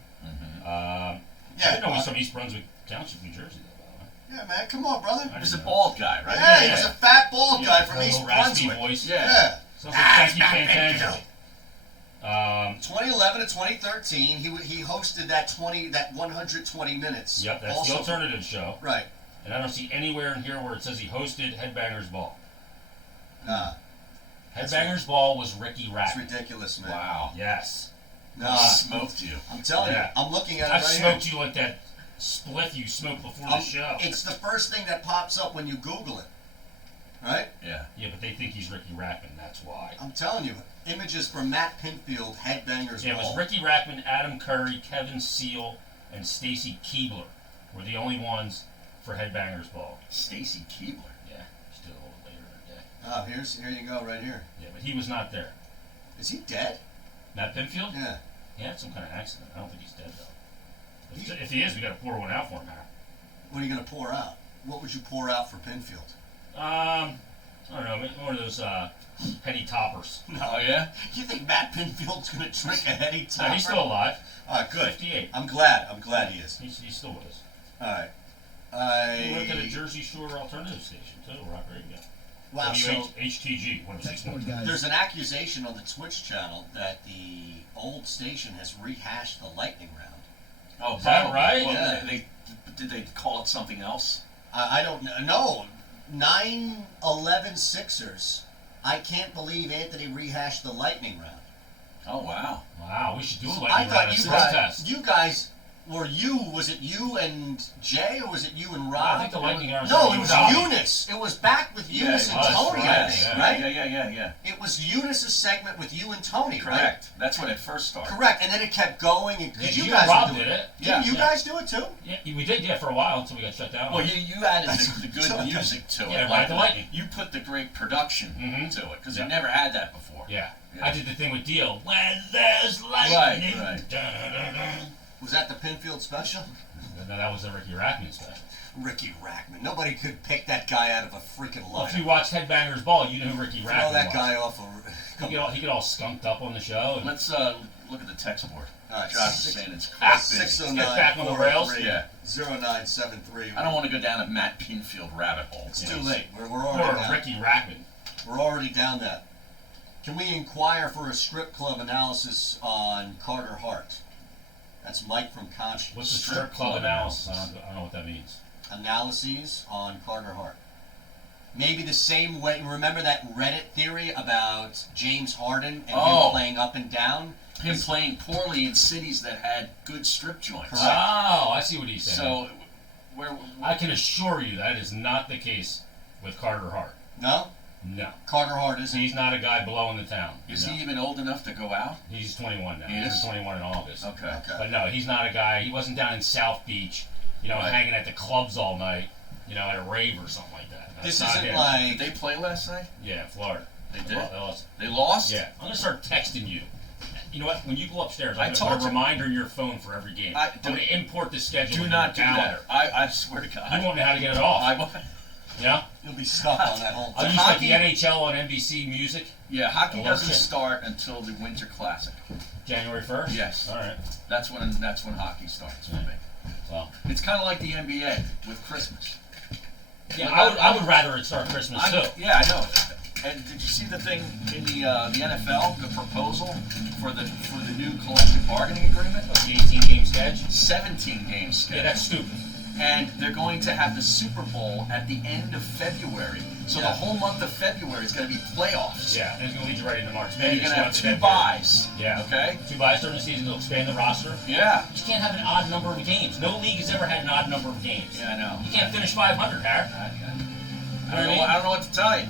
I didn't know he's from East Brunswick Township, New Jersey, though, by the way. Yeah, man, come on, brother. I He's didn't a know. bald guy, right? Yeah, he was a fat bald Yeah, guy from a East little raspy Brunswick. voice. Yeah. Sounds like Frankie Matt Pantangelo. Pinfield. 2011 to 2013, he hosted that 120 minutes. Yep, that's Also- the alternative show. Right. And I don't see anywhere in here where it says he hosted Headbangers Ball. Nah, Headbangers Ball was Ricky it's Rackman. ridiculous, man. Wow. Yes. Nah, Smoked you. I'm telling Yeah. you, I'm looking at it I right smoked here. you like that spliff you smoked before the show. It's the first thing that pops up when you Google it. Right? Yeah. Yeah, but they think he's Ricky Rackman, that's why. I'm telling you, images from Matt Pinfield, Headbangers Yeah, it was Ball. Ricky Rackman, Adam Curry, Kevin Seal, and Stacy Keebler were the only ones for Headbangers Ball. Stacy Keebler. Yeah, still a little later in the day. Oh, here you go, right here. Yeah, but he was not there. Is he dead? Matt Pinfield? Yeah. He had some kind of accident. I don't think he's dead, though. If he is, we got to pour one out for him, Harry. What are you going to pour out? What would you pour out for Pinfield? I don't know, maybe one of those heady toppers. Oh, yeah? You think Matt Pinfield's going to drink a heady No, topper? he's still alive. Good. 58. I'm glad he is. He's still with us. All right. He worked at a Jersey Shore alternative station, too, Rock Radio. Wow, so HTG, 106.1. guys. there's an accusation on the Twitch channel that the old station has rehashed the lightning round. Oh, Is that probably. right? Well, Yeah. did they call it something else? I don't know. No. 9-11 Sixers. I can't believe Anthony rehashed the lightning round. Oh, wow. Wow, we should do a I lightning round thought as you a guys, protest. was it you and Jay, or was it you and Rob? I think the lightning round No, it was Tommy. Eunice. It was back with Eunice it and was, Tony, I right, think, yeah. right? Yeah. It was Eunice's segment with you and Tony, right? Correct. That's when it first started. Correct. And then it kept going, and Yeah, because you you and guys Rob were doing did it. Didn't you Yeah. guys do it too? Yeah, we did, for a while until we got shut down. Well, you added the good So- music to Yeah, it. Ride the Lightning. You put the great production Mhm. to it, because Yeah. it never had that before. Yeah. Yeah. I did the thing with Deal. When there's lightning. Right. Dun-dun-dun-dun. Was that the Pinfield special? No, that was the Ricky Rackman special. Ricky Rackman. Nobody could pick that guy out of a freaking Well, if you lineup. watched Headbangers Ball, you knew who Ricky Rackman Throw that was. guy off. He get all skunked up on the show. And Let's Look at the text board. All right, Josh is six- saying it's quite busy. 609 Get back on the rails? Yeah. 0973. I don't want to go down a Matt Pinfield rabbit hole. It's you too know. late. We're Or already down. Ricky Rackman. We're already down that. Can we inquire for a strip club analysis on Carter Hart? That's Mike from Conscience. What's the strip club analysis? I don't know what that means. Analyses on Carter Hart. Maybe the same way. Remember that Reddit theory about James Harden and him playing up and down? Him playing poorly in cities that had good strip joints. Correct. Oh, I see what he's saying. So, where I can assure you that is not the case with Carter Hart. No? No. Carter Hart isn't. He's not a guy blowing the town. is No. he even old enough to go out? He's 21 now. He He's is? 21 in August. Okay. But no, he's not a guy. He wasn't down in South Beach, you know, Right. hanging at the clubs all night, you know, at a rave or something like that. That's This not isn't him. like. Did they play last night? Yeah, Florida. They did? They lost. They lost? Yeah, I'm gonna start texting you. You know what? When you go upstairs, I I'm gonna told put a you. reminder in your phone for every game. I'm do- gonna import the schedule. Do in not do your calendar. that. I swear to God. You won't know how to get it off. Yeah. You'll be stuck on that whole I'll thing. use like hockey- the NHL on NBC Music. Yeah, hockey Oh, doesn't shit. start until the Winter Classic. January 1st. Yes. All right. That's when hockey starts for me. Well, It's kind of like the NBA with Christmas. yeah, Well, I would rather it start Christmas too. Yeah, I know. And did you see the thing in the NFL, the proposal for the new collective bargaining agreement? The 18-game schedule. 17 games Yeah, scheduled. that's stupid. And they're going to have the Super Bowl at the end of February. So the whole month of February is going to be playoffs. Yeah, and it's gonna lead you right into March. And Maybe you're going to have it's two not the buys. Yeah. Okay? 2 buys during the season to expand the roster. Yeah. You can't have an odd number of games. No league has ever had an odd number of games. Yeah, I know. You can't finish 500, Harry. I don't know what to tell you.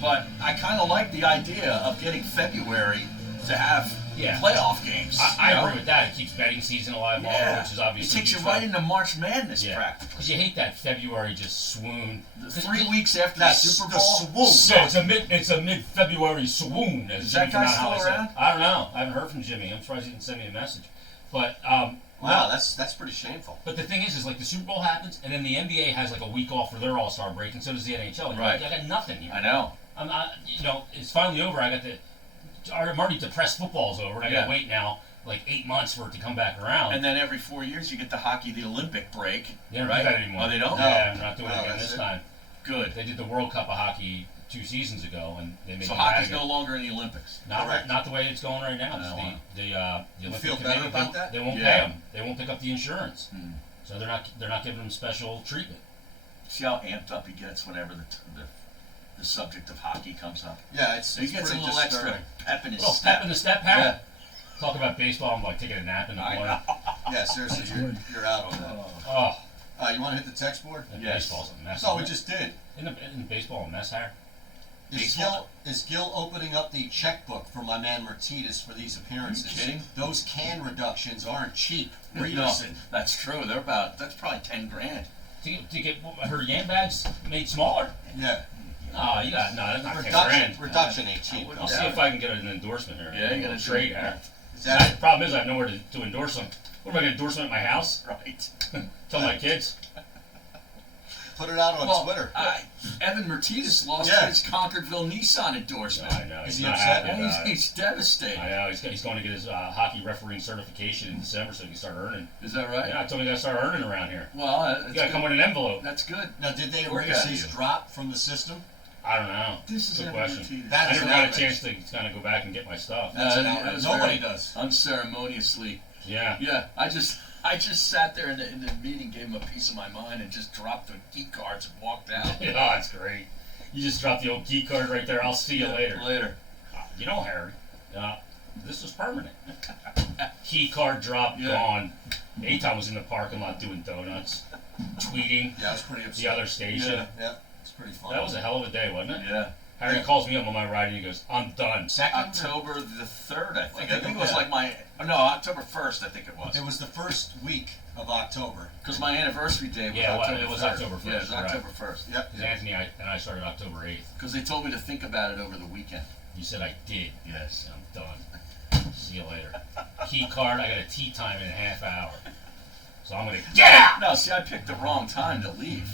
But I kind of like the idea of getting February to have playoff games. I agree with that. It keeps betting season alive longer, which is obviously It takes you huge right for- into March Madness practically. Because you hate that February just swoon. 3 weeks after the Super Bowl. Yeah, it's a mid-February swoon. As Is Jimmy that guy from Mount still Holly around? said. I don't know. I haven't heard from Jimmy. I'm surprised he didn't send me a message. But Wow, that's pretty shameful. But the thing is like the Super Bowl happens, and then the NBA has like a week off for their All-Star break, and so does the NHL. And you're Right. like, I got nothing here. I know. I'm not. You know, it's finally over. I'm already depressed. Football's over, and I got to wait now like 8 months for it to come back around. And then every 4 years you get the hockey, the Olympic break. They don't right? do that anymore. Oh, they don't? Yeah, they're not doing No, it again that's this it. time. Good. They did the World Cup of hockey 2 seasons ago, and they made So it hockey's again. no longer in the Olympics. Correct. Not the way it's going right now. No. The Olympic feel better Committee, about that? They won't Yeah. pay them. They won't pick up the insurance, so they're not giving them special treatment. See how amped up he gets whenever the subject of hockey comes up. Yeah, it's He gets a pretty little extra disturbing. pep in his Little step. step in the step, Harry. Talk about baseball. I'm like taking a nap in the morning. Yeah, seriously, you're out on that. Oh, You want to hit the text board? and Yes. baseball's a mess. That's all we isn't just did. it? Isn't baseball a mess, Harry? Is Gil opening up the checkbook for my man Mertitas for these appearances? Are you kidding? Those can reductions aren't cheap. No, Readerson. that's true. That's probably 10 grand. To get her yam bags made smaller? Yeah. Oh, you got that's not 10 grand. Reduction ain't cheap. I'll see if I can get an endorsement here. Yeah, you gotta trade, do it. Harry. Is that The problem is I have nowhere to endorse them. What am I going to endorse them at my house? Right. Tell my kids? Put it out on Twitter. Evan Mertitas lost Yeah. his Concordville Nissan No, endorsement. I know. Is He's he not upset? happy Yeah, about it. he's devastated. I know. He's going to get his hockey refereeing certification in December so he can start earning. Is that right? Yeah, I told him he got to start earning around here. Well, You that's got to come with an envelope. That's good. Now, did they Work erase out his you. drop from the system? I don't know. This is Good Evan question. Mertitas. That I is never an got a outrage. chance to kind of go back and get my stuff. That's an it outrage. was Nobody very does. Unceremoniously. Yeah. Yeah, I just sat there in the meeting, gave him a piece of my mind, and just dropped the key cards and walked out. Yeah, that's great. You just dropped the old key card right there. I'll see you later. Later. You know, Harry, this is permanent. Key card drop, Yeah. gone. Aton was in the parking lot doing donuts, tweeting Yeah, I was pretty upset. the other station. Yeah, it's pretty fun. That was a hell of a day, wasn't it? Yeah. Harry calls me up on my ride and he goes, I'm done. second. October the 3rd, I think. I I think think it it was was. like October 1st, I think it was. It was the first week of October. Because my anniversary day was Yeah, well, October it was 3rd. October 1st, Yeah, it was right. October 1st. Yep. Because Anthony and I started October 8th. Because they told me to think about it over the weekend. You said I did. Yes. I'm done. See you later. Key card, I got a tea time in a half hour. So I'm going to get out! No, see, I picked the wrong time to leave.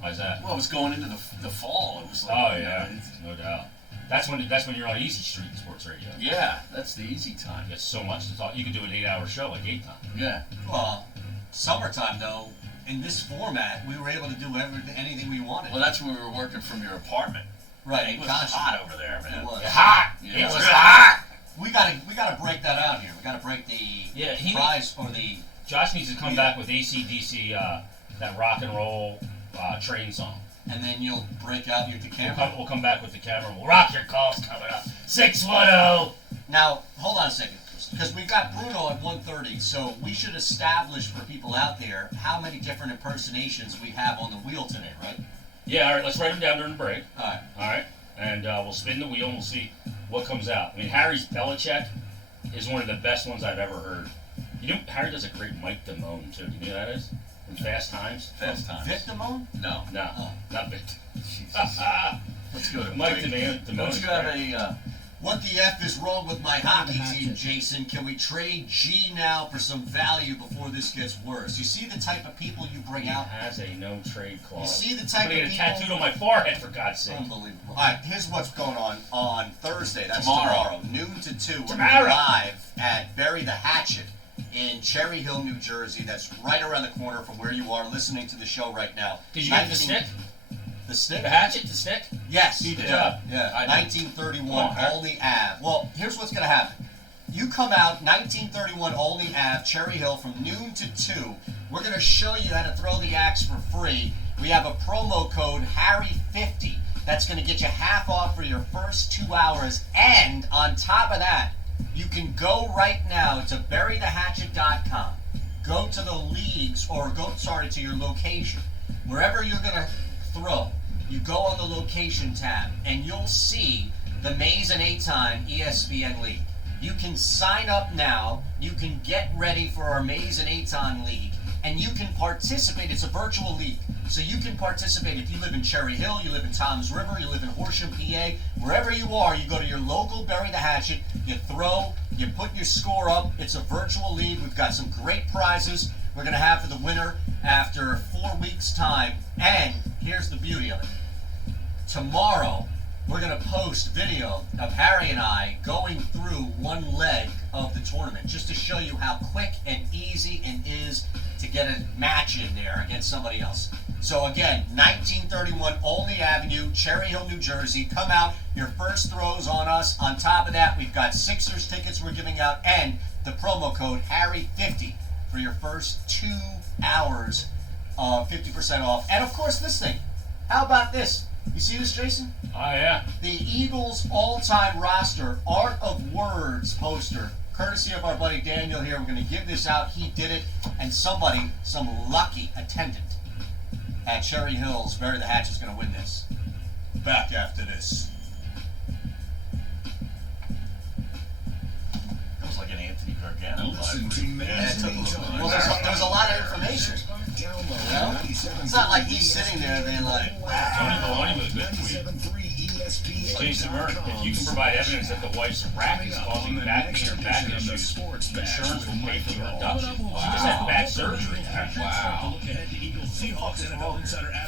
Why's that? Well, it was going into the fall. It was like, Oh, you know, yeah. it's- No doubt. That's when you're on Easy Street in sports radio. Yeah, that's the easy time. You get so much to talk. You could do an 8-hour show like 8 times. Yeah. Well, summertime though, in this format, we were able to do anything we wanted. Well, that's when we were working from your apartment. Right, It was hot over there, man. It was. Hot. Yeah. It was hot. We gotta break that out here. We gotta break the prize or the. Josh needs to come back with AC/DC, that rock and roll train song. And then you'll break out the camera. We'll come back with the camera. We'll rock your calls coming up. 610. Now, hold on a second, because we've got Bruno at 1:30, so we should establish for people out there how many different impersonations we have on the wheel today, right? Yeah, all right, let's write them down during the break. All right? And we'll spin the wheel and we'll see what comes out. I mean, Harry's Belichick is one of the best ones I've ever heard. You know, Harry does a great Mike Damone, too. Do you know who that is? From Fast Times? Fast Times. Vic Damone? No. Not Vic. Let's go to Mike Damone. Don't you have a... What the F is wrong with my hockey team, Jason? Can we trade G now for some value before this gets worse? You see the type of people you bring He out? has a no-trade clause. You see the type I'm of gonna people... get tattooed on my forehead, for God's sake. Unbelievable. All right, here's what's going on Thursday. That's Tomorrow. noon to 2. We're Tomorrow. live at Bury the Hatchet in Cherry Hill, New Jersey. That's right around the corner from where you are listening to the show right now. Did you get the stick? The stick? The hatchet? The stick? Yes. He did. Yeah, I did. 1931 Olney Ave. Well, here's what's going to happen. You come out 1931 Olney Ave, Cherry Hill, from noon to 2. We're going to show you how to throw the axe for free. We have a promo code Harry50 that's going to get you half off for your first 2 hours. And on top of that, you can go right now to burythehatchet.com. Go to the leagues, or to your location. Wherever you're going to throw, you go on the location tab, and you'll see the Maze and 8-Time ESPN League. You can sign up now. You can get ready for our Maze and 8-Time League, and you can participate. It's a virtual league, so you can participate if you live in Cherry Hill, you live in Toms River, you live in Horsham, PA, wherever you are. You go to your local Bury the Hatchet, you throw, you put your score up. It's a virtual league. We've got some great prizes we're going to have for the winner after 4 weeks' time. And here's the beauty of it. Tomorrow, we're going to post video of Harry and I going through one leg of the tournament, just to show you how quick and easy it is to get a match in there against somebody else. So again, 1931 Olney Avenue, Cherry Hill, New Jersey. Come out, your first throw's on us. On top of that, we've got Sixers tickets we're giving out, and the promo code Harry50 for your first 2 hours of 50% off. And of course, this thing. How about this? You see this, Jason? Oh, yeah. The Eagles all-time roster Art of Words poster, courtesy of our buddy Daniel here. We're going to give this out. He did it, and somebody, some lucky attendant at Cherry Hills, Bury the Hatchet, is going to win this. Back after this. That was like an Anthony Gargano. Listen to Maze and 8-Time. Well, there's a lot of information. You know? It's not like he's sitting there being like, Tony Maloney was a good tweet. 97.3 ESPN. Jason Murray, if you can provide evidence that the wife's rack is causing back pain or back issues, insurance will pay for the reduction. She just had back surgery. Wow.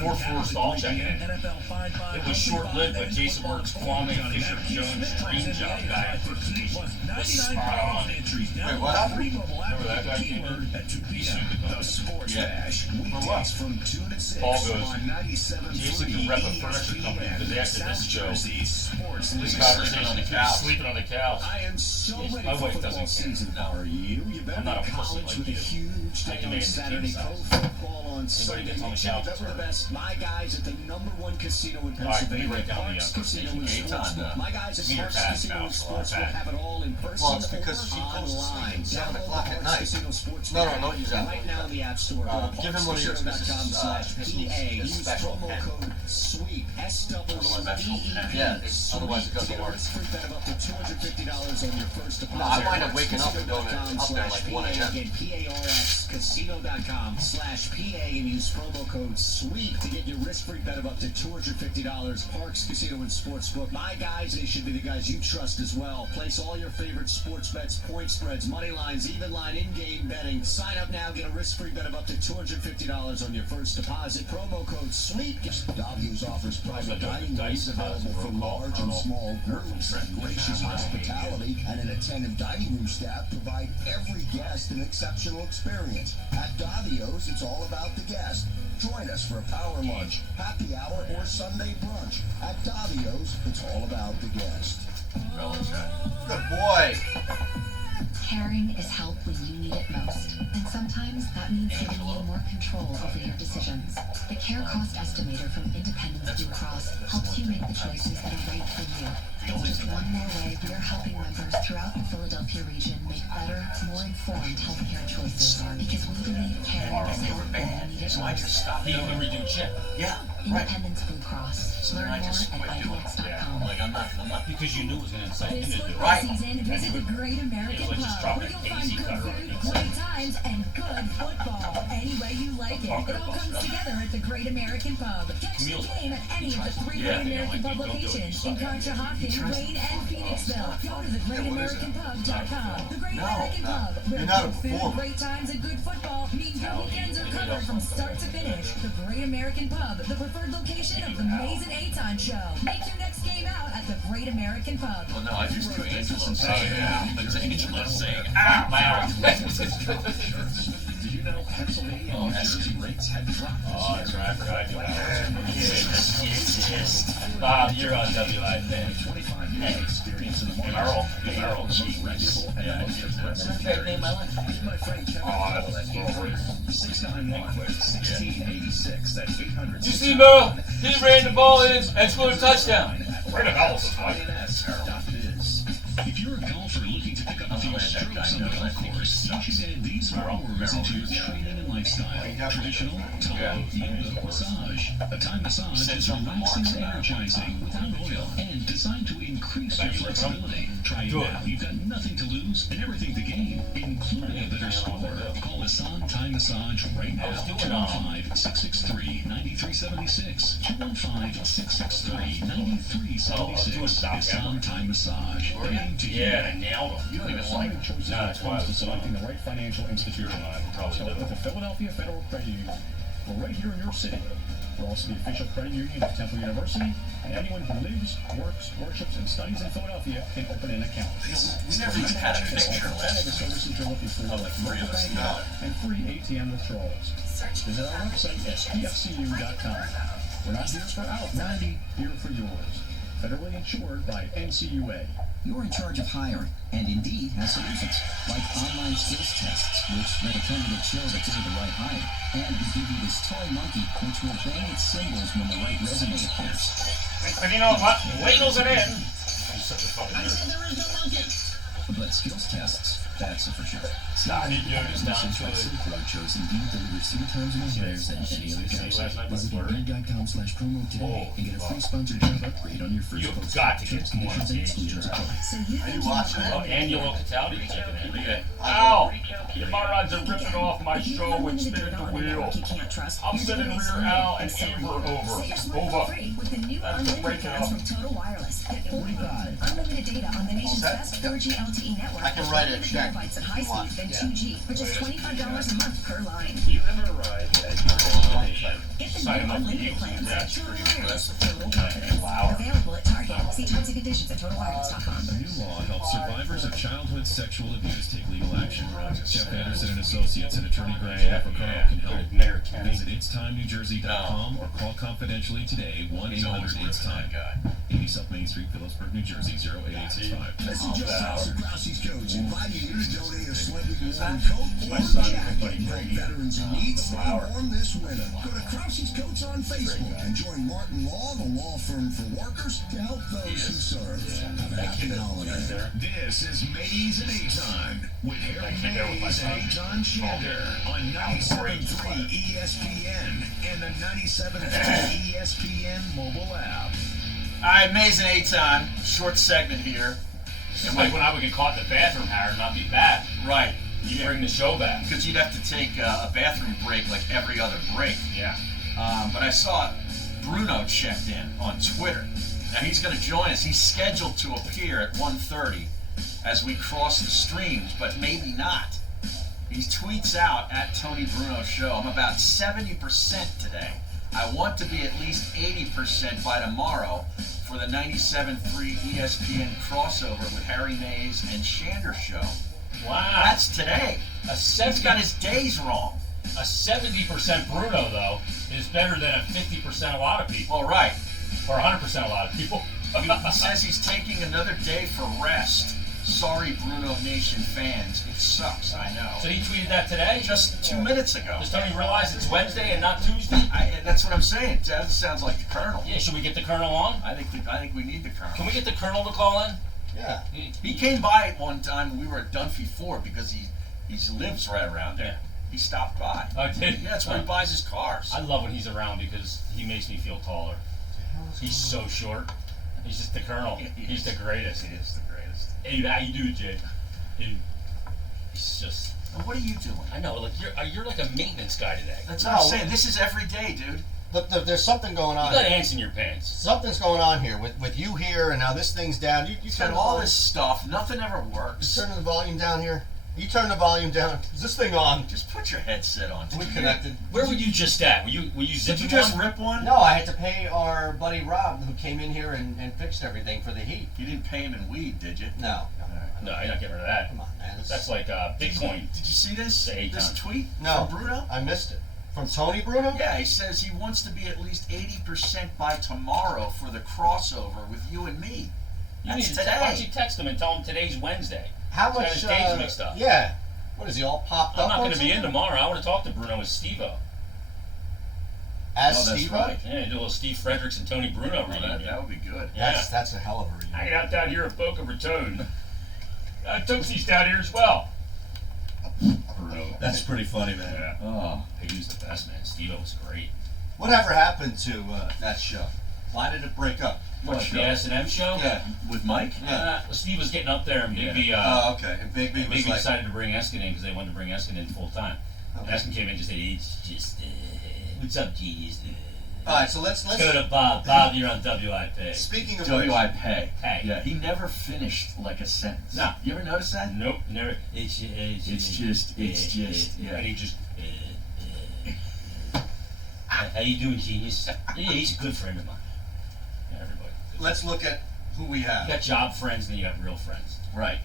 Fourth floor stall checking in. It was short-lived, but Jason Work's Kwame Fisher Jones dream job guy impersonation was spot on. wait, what happened? Remember that guy came in? He sued the The company. Sports Yeah. Bash, what? weekdays from 2 to 6 Paul goes, on 97.3 Jason can rep a furniture company because after this show, Sports this League. conversation, on the he was couch. sleeping on the couch. I am so Yes, ready my for wife football doesn't care. season. How are you? You better I'm not be a pussy college like with a you. huge I day demand on the Saturday. team Pro size. football on Sunday. gets on the Make sure you couch, bet with the right? best. My guys at the #1 casino in All right, let me Pennsylvania, write down the Parks Casino and Eight on Sportsbook. the My guys at meter Parks pad Casino now, and so Sportsbook pad. have it all in person Well, it's because or she goes to sleep online. at 7 Download o'clock the at Parks night. Casino Sportsbook No, app don't use that right one. now in the App Store. Go to Give him one of yours, parkscasino.com/PA. Use special promo pen. code SWEEP Otherwise that won't SWEEP. happen. Yeah, otherwise it doesn't work. Free bet of up to $250 on your first deposit. No, I wind up waking up and going up there like 1 a.m. Again, PARXcasino.com/PA and use promo code SWEEP to get your risk-free bet of up to $250. Parks Casino and Sportsbook. My guys, they should be the guys you trust as well. Place all your favorite sports bets, point spreads, money lines, even line, in-game betting. Sign up now, get a risk-free bet of up to $250 on your first deposit. Promo code SWEEP. Davio's offers private dining rooms available for large and small groups. Gracious hospitality and an attentive dining room staff provide every guest an exceptional experience. At Davio's, it's all about the guest. Join us for a power lunch, happy hour, or Sunday brunch. At Davio's, it's all about the guest. Good boy. Caring is help when you need it most, and sometimes that means giving you more control over your decisions. The Care Cost Estimator from Independence Blue Cross helps you make the choices that are right for you. It's just one more way we are helping members throughout the Philadelphia region make better, more informed healthcare choices. Because we believe caring is help when you need it most. He can redo chip. Yeah. Independence Blue Cross. Learn more at IVX.com. I'm not because you knew it was going to incite him This to do football it. season, visit the Great American Let's just Pub, drop where a you'll find hazy good cut food, right great times, and good football. Any way you like it. It all comes together at the Great American Pub. Catch the game at any of the three Great American Pub locations in Conshohocken, Wayne, and Phoenixville. Go to thegreatamericanpub.com. The Great American Pub, where You're not a good food, performer. great times, and good football mean your weekends are covered from start to finish. The Great American Pub, the preferred location of the Mays and Aton Show. Make your next game out at the Great American Pub. Well, no, I just put Angela saying, but Angela saying, Did you know Pennsylvania and New Jersey rates had dropped this year? That's right. I forgot I do that. Bob, you're on WI fan. 25 years of experience in the market. Earl. They are the most reputable and the most aggressive. Here's my friend Kevin Cole at 691-1686. That's 800. You see, Mo? He ran the ball in and scored a touchdown. Right a INS.biz. If you're a golfer looking to pick up a few strokes on the golf course, you should add these four words into your training and lifestyle. Traditional, Thai, yoga, massage. A Thai massage is relaxing and energizing without oil and designed to increase your flexibility. Try it now. You've got nothing to lose and everything to gain, including a better score. Call Asan Thai Massage right now. 215-663-9376. 215-663-9376. Asan Thai Massage. Yeah, I nailed him. You don't even like choices when it comes to selecting the right financial institution. So with the Philadelphia Federal Credit Union, we're right here in your city. We're also the official credit union of Temple University, and anyone who lives, works, worships, and studies in Philadelphia can open an account. we never even had a picture All last the services you're looking for, like mobile banking and free ATM withdrawals. Visit our website at pfcu.com. We're not here for our money, here for yours. Federally insured by NCUA. You're in charge of hiring, and Indeed has solutions, like online skills tests, which let a candidate show that they're the right hire. And we give you this toy monkey, which will bang its symbols when the right resume appears. And you know what? Wiggles it in. He's such a fucking nerd. there is no monkey! But skills tests, that's a for sure. Stop. He goes down to it. Quote shows Indeed delivers 3 times more hires than any other job site. Visit Indeed.com/promo today and get a free sponsored job upgrade on your first You've post. got to get Terms, more conditions, and exclusions engagement. apply. So you think watching it? And your locality is checking in. Ow! The morons are ripping off my show and spinning the wheel. I'm sending rear Al and Amber over. Over. With the new That's unlimited breaking plans up. from Total Wireless. Get 45 unlimited data on the nation's best 4G LTE network. I can write a Unlimited check. gigabytes at high speed than 2G for just $25 a month per line. You ever arrived at your destination? Get the Sign 'em new up for unlimited you. plans Yeah, at it's Total pretty Wireless. impressive. Total confidence. Wow. Available at Target. See terms and conditions at TotalWireless.com. A new law helps survivors of childhood sexual abuse take legal action. Jeff Anderson and Associates and attorney Greg Carl can help. Visit itsTimeNewJersey.com or call confidentially today 1-800-ITS-TIME. 80 South Main Street, Phillipsburg, New Jersey 08865. This is Joe House of Krause's Coats inviting you to donate a slightly worn coat or jacket. Help veterans in need stay warm this winter. Go to Krause's Coats on Facebook and join Martin Law, the law firm for workers, to help those who serve. Have a happy holiday. This is Mays and Aton with Harry Mays and Aton Shander on 97.3 ESPN and the 97.3 ESPN mobile app. All right, Mays and Aton, short segment here. It's like when I would get caught in the bathroom, Harry, and not be back. Right. You bring the show back. Because you'd have to take a bathroom break like every other break. Yeah. But I saw Bruno checked in on Twitter. Now he's going to join us. He's scheduled to appear at 1:30 as we cross the streams, but maybe not. He tweets out at Tony Bruno Show, I'm about 70% today. I want to be at least 80% by tomorrow for the 97.3 ESPN crossover with Harry Mays and Shander Show. Wow. That's today. He's got his days wrong. A 70% Bruno, though, is better than a 50% a lot of people. Well, right. Or 100% a lot of people. He says he's taking another day for rest. Sorry, Bruno Nation fans. It sucks, I know. So he tweeted that today? Just 2 minutes ago. Does Tony realize it's Wednesday and not Tuesday? That's what I'm saying. That sounds like the Colonel. Yeah, should we get the Colonel on? I think we need the Colonel. Can we get the Colonel to call in? Yeah. He came by one time when we were at Dunphy Ford because he lives right around there. Yeah. He stopped by. Oh, did he? Yeah, that's where he buys his cars. I love when he's around because he makes me feel taller. He's so short. He's just the Colonel. He's the greatest. He is the greatest. Hey, how you doing, Jay? Dude, he's just... Now, what are you doing? I know, like you're like a maintenance guy today. That's what I'm saying. This is every day, dude. Look, there's something going on. You got ants in your pants. Something's going on here with you here, and now this thing's down. You He's turn got the all volume- this stuff. Nothing ever works. You turning the volume down here? You turn the volume down. Is this thing on? Just put your headset on. We connected. Where were you just at? Were you Did zipping you just one? rip one? No, I had to pay our buddy Rob, who came in here and fixed everything for the heat. You didn't pay him in weed, did you? No. No, you're not getting rid of that. Come on, man. That's like Bitcoin. Did you see this? The This Aton. tweet No. from Bruno? I missed it. From Tony Bruno? Yeah, he says he wants to be at least 80% by tomorrow for the crossover with you and me. You That's need to today. why don't you text him and tell him today's Wednesday? How He's got much? his days mixed up. Yeah. What is he all popped I'm up? not on going to be in something? tomorrow. I want to talk to Bruno as Steve-O. As Oh, that's Steve? right. Yeah, do a little Steve Fredericks and Tony Bruno Oh, reunion. that would be good. Yeah. That's a hell of a reunion. Hanging out down here at Boca Raton. Tootsie's down here as well. Bruno. That's pretty funny, man. Yeah. Oh. He was the best, man. Steve-O was great. Whatever happened to that show? Why did it break up? What, the S&M show? Yeah. With Mike? Yeah. Well, Steve was getting up there, and Bigby, okay. And Bigby was Bigby like, decided to bring Eskin in because they wanted to bring Eskin in full time. Okay. Eskin came in and just said, "It's just, what's up, genius?" all right, so let's Let's go to Bob. Bob, you're on WIP. Speaking of W.I. which, Pay. Hey. Yeah, he never finished like a sentence. No. You ever notice that? Nope, never. It's just. Yeah. And he just. How you doing, genius? Yeah, he's a good friend of mine. Yeah, everybody. let's look at who we have. You got job friends, and then you have real friends. Right.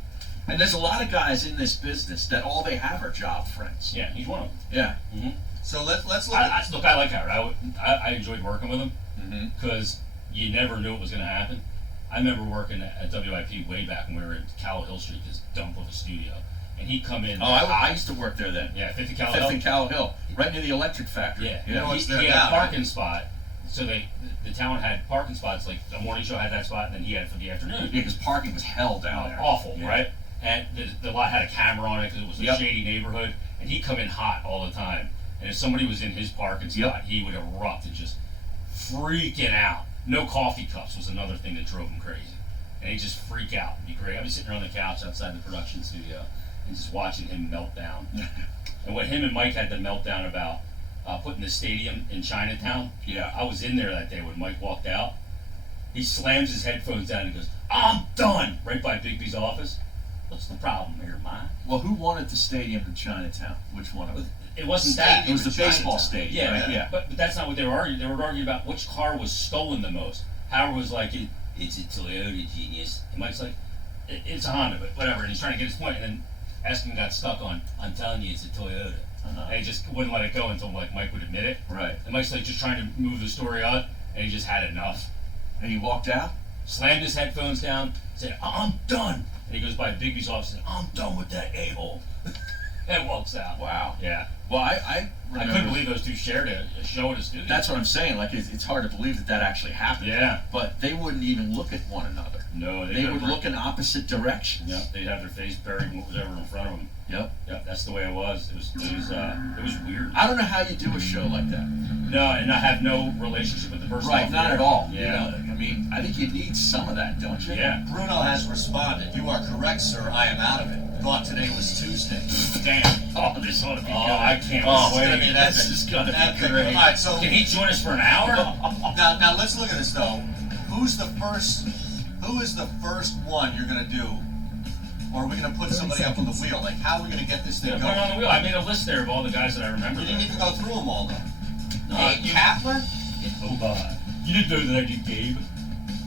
And there's a lot of guys in this business that all they have are job friends. Yeah, he's one of them. Yeah. Mm-hmm. So let's look I at. look, I like Howard. I enjoyed working with him Mm-hmm. because you never knew what was going to happen. I remember working at WIP way back when we were in Cal Hill Street, this dump of a studio, and he'd come in. Oh, I used to work there then. Yeah, 50 Cal Fifth Hill. and Cal Hill, right near the electric factory. Yeah, You know what's he there had now, a parking spot. So the town had parking spots. Like the morning show had that spot, and then he had it for the afternoon. Yeah, because parking was hell down there. Awful, Yeah. right? And the lot had a camera on it because it was a Yep. shady neighborhood, and he'd come in hot all the time. And if somebody was in his parking spot, Yep. he would erupt and just freaking out. No coffee cups was another thing that drove him crazy. And he'd just freak out. It'd be great. I'd be sitting around the couch outside the production studio and just watching him melt down. And when him and Mike had the meltdown about putting the stadium in Chinatown, Yeah. I was in there that day when Mike walked out. He slams his headphones down and goes, "I'm done!" right by Bigby's office. What's the problem here, Mike? Well, who wanted the stadium in Chinatown? Which one of them? It wasn't that. It was the Stadium in baseball Chinatown. stadium. Yeah, right? Yeah. But that's not what they were arguing. They were arguing about which car was stolen the most. Howard was like, "It's a Toyota, genius." And Mike's like, "It's a Honda," but whatever. And he's trying to get his point. And then Eskin got stuck on, "I'm telling you, it's a Toyota." And he just wouldn't let it go until like Mike would admit it. Right. And Mike's like just trying to move the story on, and he just had enough. And he walked out? Slammed his headphones down, said, "I'm done." And he goes by Bigby's office and said, "I'm done with that a-hole." And walks out. Wow. Yeah. Well, I remember. I couldn't believe those two shared a show at a studio. That's what I'm saying. Like, it's hard to believe that actually happened. Yeah. But they wouldn't even look at one another. No, They would look in opposite directions. Yeah, they'd have their face buried in what was ever in front of them. Yep. Yeah, that's the way it was. It was weird. I don't know how you do a show like that. No, and I have no relationship with the person. Right, off not there. at all. Yeah. You know, I mean, I think you need some of that, don't you? Yeah. Bruno has responded. You are correct, sir. I am out of it. thought today was Tuesday. Damn. Oh, this ought to be good. I can't wait. This is gonna be great. All right, so Can he join us for an hour? now let's look at this though. Who is the first one you're gonna do? Or are we gonna put somebody up on the wheel? Like, how are we gonna get this thing Put going? it on the wheel. I made a list there of all the guys that I remember. You didn't even go through them all though. No, Kaplan? You didn't know that I did Gabe?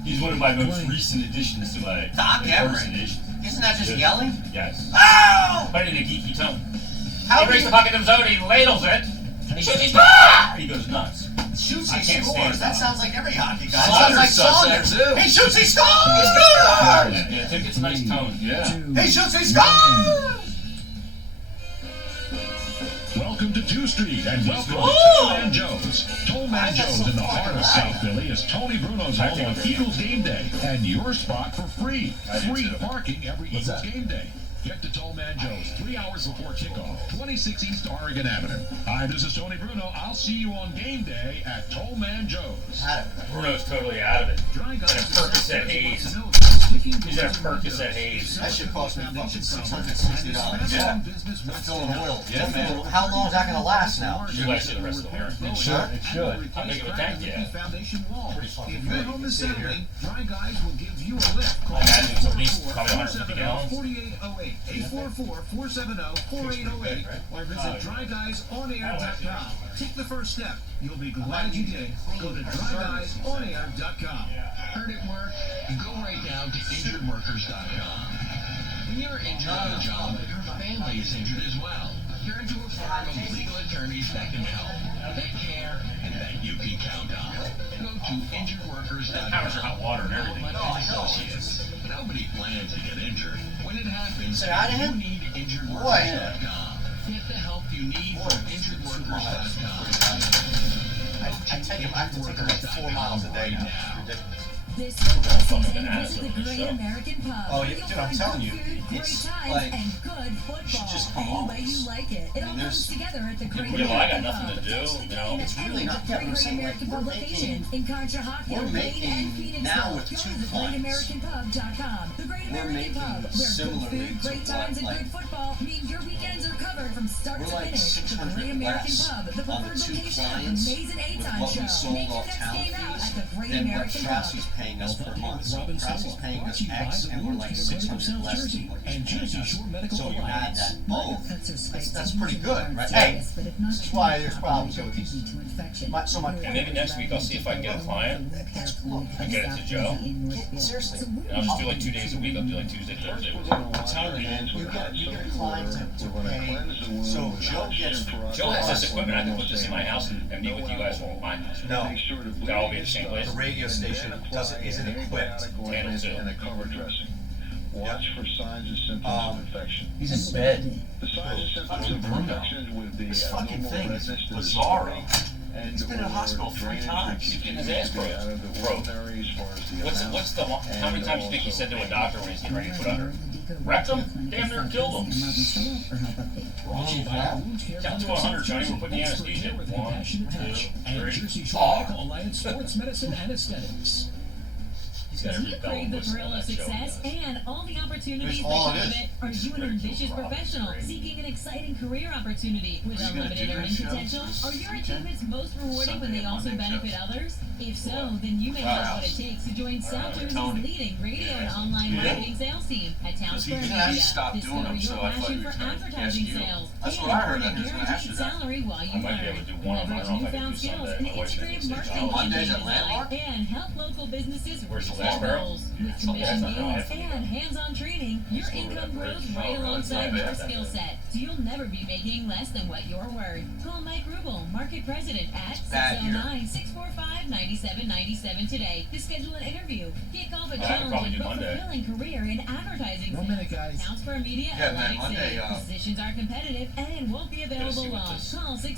He's one of my most recent additions to my Doc Everett. impersonations. Isn't that just yelling? Yes. Oh! But in a geeky tone. How He do breaks you the pocket of his own, he ladles it. He shoots, he scores! He goes nuts. shoots, I he can't scores? stand That that. sounds like every hockey guy. Saunders Sounds like does that, Saunders. too. He shoots, he scores! Yeah, Tim gets a nice tone. Yeah. He shoots, he scores! Welcome to 2 Street and welcome to Oh! Tollman Joe's. Tollman Joe's in the heart of South Philly is Tony Bruno's home on Eagles game day and your spot for free. Free parking every Eagles game day. Get to Tollman Joe's 3 hours before kickoff, 26 East Oregon Avenue. Hi, this is Tony Bruno. I'll see you on game day at Tollman Joe's. Bruno's totally out of it. And a Percocet haze. He's in a Percocet haze. That shit cost me fucking $660. Yeah. Filling oil. Yeah, man. How long is that gonna last now? You guys see the rest of the winter. It should. How big of a tank do you have? Foundation wall. Pretty fucking If big. your home is You can see it settling, Dry Guys will give you a lift. Call I imagine it's at least probably 150 gallons. 4808 844-470-4808 or visit dryguysonair.com. Take the first step. You'll be glad you did. Go to dryguysonair.com. Heard it work? Go right now to injuredworkers.com. When you're injured on the job, your family is injured as well. Turn to a firm of legal attorneys that can help, that care, and that you can count on. Go to injuredworkers.com. Powers your hot water and everything. Associates. Nobody plans to get injured. When it happens, Say hi to you him? need injuredworkers.com. Get the help you need from injuredworkers.com. I have to take him like 4 miles a day now. It's ridiculous. This football season, bananas visit over the this Great show. American Pub. Oh, where yeah, you'll dude, I'm find telling good you, food, great it's times, like, and good football. just come Any on. way you like it. It all there's- comes together at the Great Well, I got American nothing Pub. to do, Catch the you game know. at It's really any not- of the yeah, three I'm Great saying, like, American we're Pub making- locations in Conshohocken, we're Wayne, making and Phoenixville. now with Go 2 to the clients. GreatAmericanPub.com. The Great We're American making Pub, where good similarly food, to great what, times, and like, good football mean your weekends are covered from start We're to like finish. The 600 Great American less Pub, the on the preferred 2 location of the clients Mays and with Aton what we Show. sold Make your off next town game out fees at the Great than what American Pub. Tracy's paying us per month. So Tracy's paying us X and we're like 600 less than what he's paying us. So you add that both. That's pretty good, right? Hey, this is why there's problems with these. And maybe next week I'll see if I can get a client and get it to Joe. Seriously. And I'll just do like 2 days a week. I'll do like Tuesday, Thursday. I'm telling you, man, you get a client to pay. So Joe gets. Joe has this equipment. I can put this in my house and meet with you guys from my house. No. They'll all be at the same place. The radio station isn't equipped. Handle too. And a cover dressing. Watch for signs and symptoms of infection. He's in bed. The signs and symptoms of infection with the This fucking abnormal thing is redness to the bizarro. stomach and He's been in the or hospital 3 drainage times. He's getting his ass broke. out of the ordinary as far as the amount. What's the how many times do you think he said to a doctor when he's getting ready to put under? Rectum? Damn near killed him. Count to 100, Johnny. We're putting the anesthesia. 1, 2, 3, 4. Alliance Sports Medicine and Aesthetics. He's got Do every you bell crave and the whistle thrill on of that show. success and all the opportunities That's all that it come is. with it? Are you an ambitious professional seeking an exciting career opportunity with Is he gonna unlimited do earning those shows potential? this Are your weekend? achievements most rewarding when they Sunday, also Monday benefit shows? others? If so, then you may have what it takes to join South Jersey's Tony. leading radio and online Yeah. marketing sales team at Town Because he Square didn't Media. stop doing Discover them, your so I thought passion he for was gonna advertising ask you. sales. That's and what I heard. earn I a was gonna ask you guaranteed that. salary while you I might be learn. able to do one. I Leverage don't know if I can newfound do skills Sunday. and My wife integrated thinks it's marketing Mondays at campaigns Landmark? and help local businesses Where's reach the last their barrel? goals. With Something commission that's not gains happening. and hands-on training, your income grows right alongside your skill set, so you'll never be making less than what you're worth. Call Mike Rubel, Market President at Bad here. 609-645-9797 today to schedule an interview. Kick off a I could probably challenging do but Monday. fulfilling career in advertising One minute, sales. guys. Town Square Media, Yeah, man, Atlantic Monday, City. Positions are competitive and won't be available see what long. this- Call Probably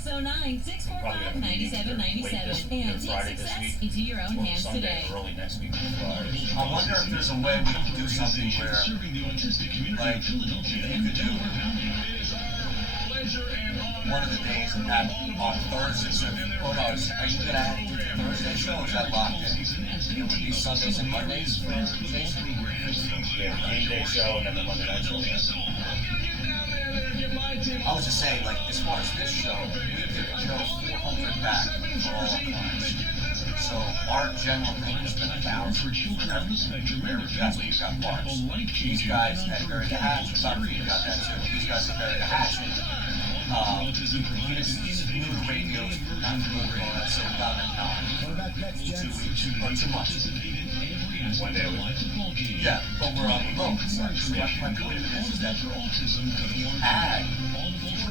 have a meeting either 645-9797 late and this take Friday this success week into your own or hands Sunday, today. early next week. Friday. I wonder if there's a way we can do something where, like, you could do one of the days and have on Thursday. So if you put us, are you gonna have to do the Thursday show or is that locked in? It would be Sundays and Mondays for Jason? Yeah, the game day show and then the Monday night show. Yeah. I was just saying, like, as far as this show, we give Joe 400 back for all our clients. So our general thing has been 1,000 for every that's what we've got parts. These guys at Bury the Hatchet, we got that too. These guys at Bury the Hatchet, get us new radios, not good all that, so we got them at 9. 2 weeks, or 2 months. One day a week. Yeah, but we're on remote. So my point is that if you were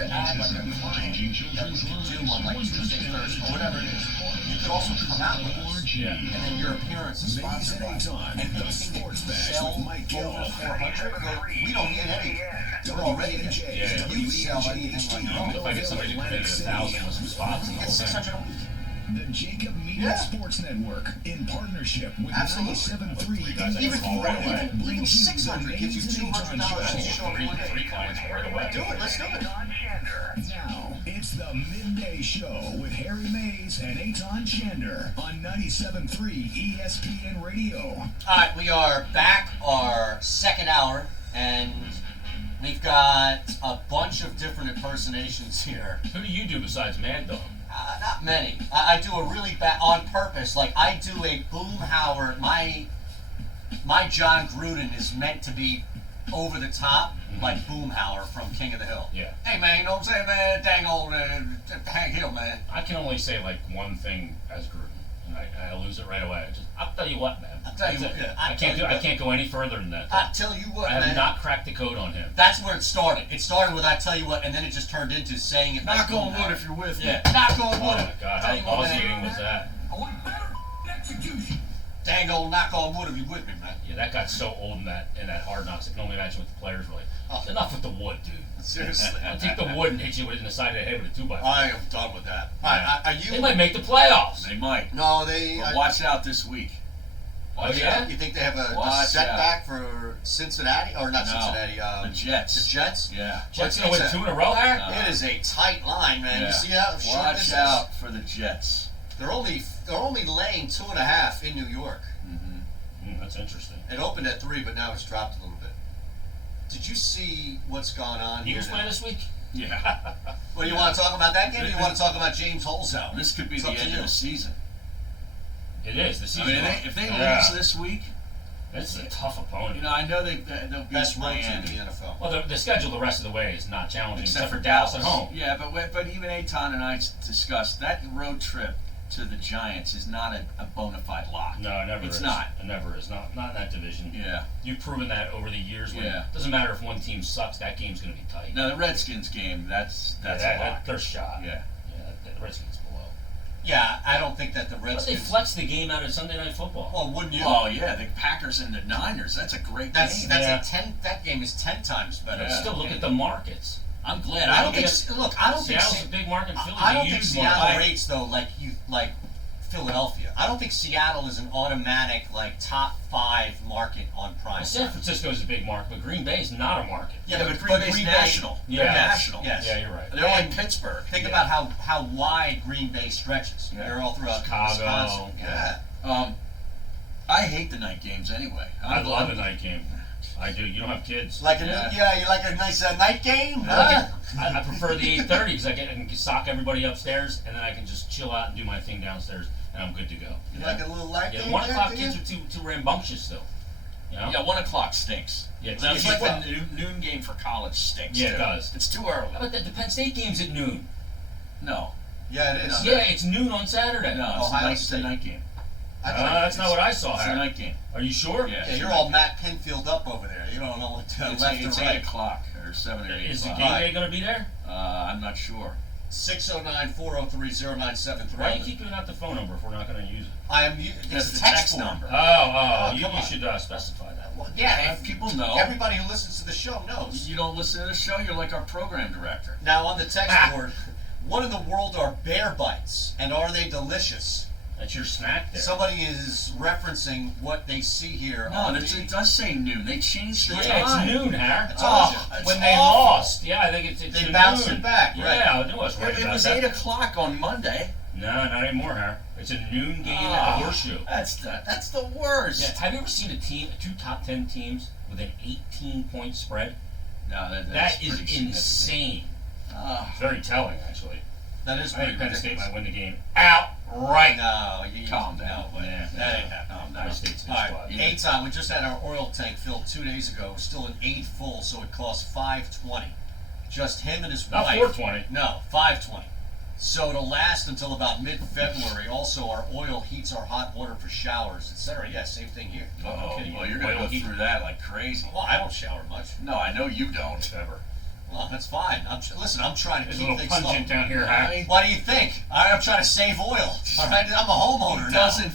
to add like a client that we could do on like Tuesday, Thursday, or whatever it is, you could also come out with us. Yeah. And then your appearance is sponsored by us. And anything that you sell over 400, we don't get any. We're already there. Yeah. You sell anything on your own. If I get somebody to come in at 1,000 with some spots in the It's whole thing. 600 a week. The Jacob Media Sports Network, in partnership with Absolutely. 97.3 Even 600 gives you $200 to show up one day. Three clients right away. Do it. Let's do it. Now, it's the Midday Show with Harry Mays and Eitan Shander on 97.3 ESPN Radio. All right, we are back, our second hour, and we've got a bunch of different impersonations here. Who do you do besides Mad Dog? Not many. I do a really bad, on purpose, like I do a Boomhauer, my John Gruden is meant to be over the top, like Boomhauer from King of the Hill. Yeah. Hey man, you know what I'm saying, man? Dang old Hank Hill, man. I can only say like one thing as Gruden, and I lose it right away. I'll tell you what, man. I'll tell you That's what, it. yeah, I can't go any further than that. I tell you what, I have man. not cracked the code on him. That's where it started. It started with I tell you what, and then it just turned into saying it. Knock like on Boomhauer. wood if you're with me. Yeah, knock on Oh wood. my God, Tell you how what, man. nauseating was that? I want better execution. Dang old knock on wood if you with me, man. Yeah, that got so old in that Hard Knocks. I can only imagine what the players were like. Oh, enough with the wood, dude. Seriously. I'll take the wood and hit you in the side of the head with a 2x4. I am done with that. Are you? They might make the playoffs. They might. No, they. But watch out this week. Oh yeah? You think they have a Watch setback for Cincinnati? Or not No, Cincinnati, the Jets. The Jets? Yeah. Jets gonna win 2 in a row, Harry? It is a tight line, man. Yeah. You see how short this Watch is? out for the Jets. They're only laying 2.5 in New York. That's interesting. It opened at 3, but now it's dropped a little bit. Did you see what's gone on Eagles here? play this week? Yeah. Well, you want to talk about that game, or you want to talk about James Holzhauer? This could be It's the up to end you. of the season. It is. The I season. mean, if they lose this week, this is a tough opponent. you know, I know they'll beat Best road team Miami. in the NFL. Well, the schedule the rest of the way is not challenging, Except except for for Dallas at Dallas. home. Yeah, but even Eitan and I discussed that road trip to the Giants is not a bona fide lock. No, it never It's is. not. It never is. Not in that division. Yeah. You've proven that over the years. When Yeah. It doesn't matter if one team sucks, that game's going to be tight. Now the Redskins game, that's a lock. They're shot. Yeah. The Redskins below. Yeah, I don't think that the But they Redskins. flexed the game out of Sunday Night Football. Well, wouldn't you? Oh yeah, the Packers and the Niners. That's a great game. That's a 10. That game is 10 times better. But still, look at the markets. I'm glad. I don't think. Look, I don't think. Seattle's a big market. Philly's I a don't huge think Seattle market. rates though like Philadelphia. I don't think Seattle is an automatic like top 5 market on prime. Well, San time. Francisco is a big market, but Green Bay is not a market. Yeah, but Green Bay's national. Yeah, They're national. Yes. Yeah, you're right. They're like Pittsburgh. Think about how wide Green Bay stretches. Yeah. They're all throughout Chicago. Wisconsin. Yeah. I hate the night games anyway. I love a night game. I do. You don't have kids. You like a nice night game? Huh? I prefer the 8:30 because I can sock everybody upstairs, and then I can just chill out and do my thing downstairs, and I'm good to go. You like a little light game? 1 o'clock there, kids are too rambunctious still. You know? Yeah, 1 o'clock stinks. Yeah, That's it's like well. the noon game for college stinks. Yeah, it too. does. It's too early. How about the Penn State game's at noon? No. Yeah, it is. Yeah, it's noon on Saturday. No, it's the night game. That's not what I saw. It's the Harry. night game. Are you sure? Yeah, you're all Matt Pinfield up over there. You don't know what It's left it's or right. 8 o'clock or 7 or 8 Is the o'clock. game day going to be there? I'm not sure. 609-403-0973. Why do you keep giving out the phone number if we're not going to use it? It's the a text form. number. You come on. should specify that. Well, yeah, People know. Everybody who listens to the show knows. You don't listen to the show, you're like our program director. Now on the text board, what in the world are bear bites, and are they delicious? That's your snack there. Somebody is referencing what they see here. No, on it does say noon. They changed the Yeah, time. it's noon, Harry. I told you. It's When they awful. lost. Yeah, I think it's They the bounced noon. it back, right. Yeah, I knew I was right It about was that. 8 o'clock on Monday. No, not anymore, Harry. It's a noon game at the Horseshoe. That's the worst. Yeah, have you ever seen two top 10 teams with an 18-point spread? No, that is insane. Very telling, actually. That is I pretty think Penn State ridiculous. might win the game outright. No, you Calm down. No way. Yeah, That ain't happening. Penn State's a good All squad. right, Eitan, we just had our oil tank filled 2 days ago. Still an 8 full, so it cost $5.20. Just him and his Not wife. $4.20. No, $5.20. So it'll last until about mid-February. Also, our oil heats our hot water for showers, etc. Yeah, same thing here. Oh, kidding well, you. you're going to Oil go heat- through that like crazy. Well, I don't shower much. No, I know you don't. Ever. Well, that's fine. Listen, I'm trying to It's a keep little things pungent slow. down here, huh? What do you think? I'm trying to save oil. All right, I'm a homeowner He now. doesn't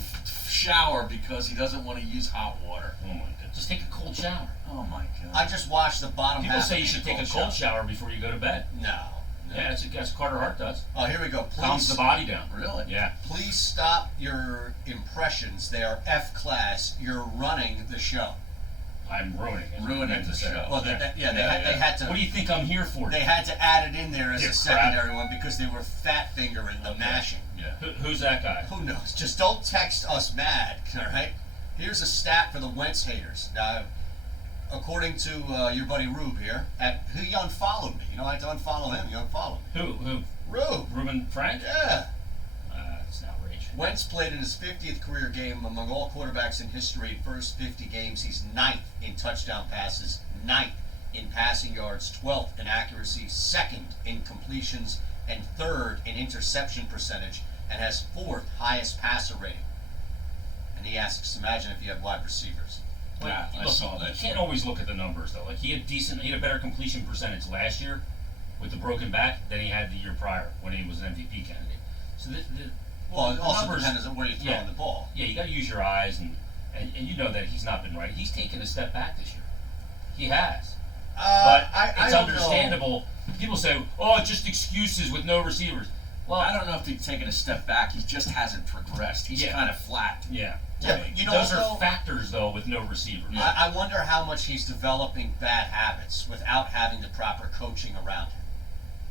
shower because he doesn't want to use hot water. Oh my god! Just take a cold shower. Oh my god. I just washed the bottom People half say of you me should in take a cold shower before you go to bed. No. Yeah, that's Carter Hart does. Oh, here we go. Calms Please, the body down. Really? Yeah. please stop your impressions. They are F class. You're running the show. I'm ruining it. Ruining the show. Well, they had to. What do you think I'm here for? They had to add it in there as Yeah, a crap. secondary one because they were fat fingering the mashing. Yeah. Who's that guy? Who knows? Just don't text us mad, all right? Here's a stat for the Wentz haters. Now, according to your buddy Rube here, he unfollowed me. You know, I had to unfollow him. You unfollowed me. Who? Rube. Ruben Frank? Yeah. It's an outrage. Wentz played in his 50th career game among all quarterbacks in history. First 50 games, he's 9th in touchdown passes, 9th in passing yards, 12th in accuracy, 2nd in completions, and 3rd in interception percentage, and has 4th highest passer rating. And he asks, imagine if you had wide receivers. Yeah, I Look, saw that. You can't always look at the numbers though. Like he had a better completion percentage last year with the broken back than he had the year prior when he was an MVP candidate. So Well, it the also numbers- depends on where you're throwing the ball. Yeah, you got to use your eyes, and you know that he's not been right. He's taken a step back this year. He has. But it's don't understandable. People say, "Oh, it's just excuses with no receivers." Well, I don't know if he's taken a step back. He just hasn't progressed. He's kind of flat. Yeah. Yeah, but you know those what, are though? factors though with no receivers. I wonder how much he's developing bad habits without having the proper coaching around him.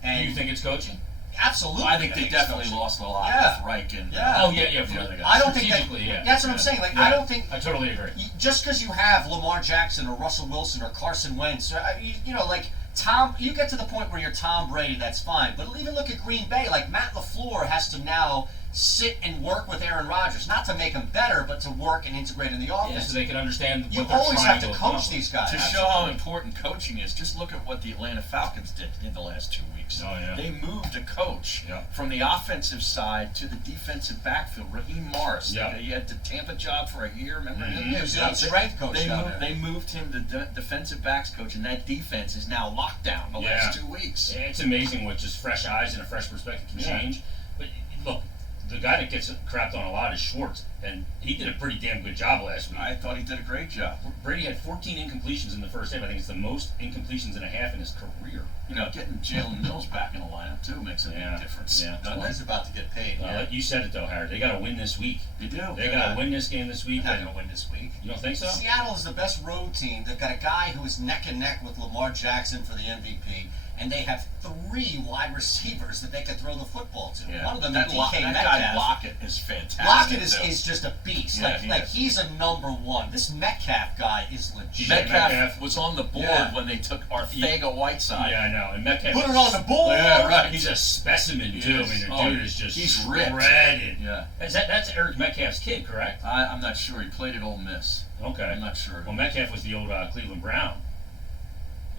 And Do you think it's coaching? Absolutely. Well, I think they it's definitely coaching. lost a lot Yeah. with Reich and Yeah. Oh yeah. the other guy. I don't think that. Strategically, yeah. That's what I'm Yeah. saying. Like, Yeah. I don't think I totally agree. just because you have Lamar Jackson or Russell Wilson or Carson Wentz, or, you know, like Tom, you get to the point where you're Tom Brady, that's fine. But even look at Green Bay. Like Matt LaFleur has to now sit and work with Aaron Rodgers, not to make him better, but to work and integrate in the Yeah, offense. so they can understand. You what they're always trying have to coach accomplish. these guys. To show how important coaching is, just look at what the Atlanta Falcons did in the last 2 weeks. Oh, yeah. They moved a coach Yeah. from the offensive side to the defensive backfield. Raheem Morris. Yeah. He had the Tampa job for a year. Remember him? He was the strength coach They down moved, there. they moved him to defensive backs coach, and that defense is now locked down the last 2 weeks. It's amazing what just fresh eyes and a fresh perspective can Yeah. change. But look, the guy that gets crapped on a lot is Schwartz, and he did a pretty damn good job last week. I thought he did a great job. Brady had 14 incompletions in the first half. I think it's the most incompletions in a half in his career. You know, getting Jalen Mills back in the lineup too makes a big difference. Yeah. doesn't Well, it? he's about to get paid. Like you said it though, Harry. They got to win this week. You do. They got to win this game this week. They're not going to win this week. You don't think so? Seattle is the best road team. They've got a guy who is neck and neck with Lamar Jackson for the MVP, and they have 3 wide receivers that they can throw the football to. Yeah. One of them that is DK that Metcalf. guy Lockett is fantastic. Lockett too. is just a beast. Yeah, like he like is. he's a number one. This Metcalf guy is legit. Metcalf was on the board Yeah. when they took Arcega-Whiteside. Yeah, I know. And Metcalf Put it on the board. Yeah, right. He's a specimen too. I mean, the dude is just he's ripped. shredded. Yeah. That's Eric Metcalf's kid, correct? I'm not sure. He played at Ole Miss. Okay. I'm not sure. Well, Metcalf was the old Cleveland Brown.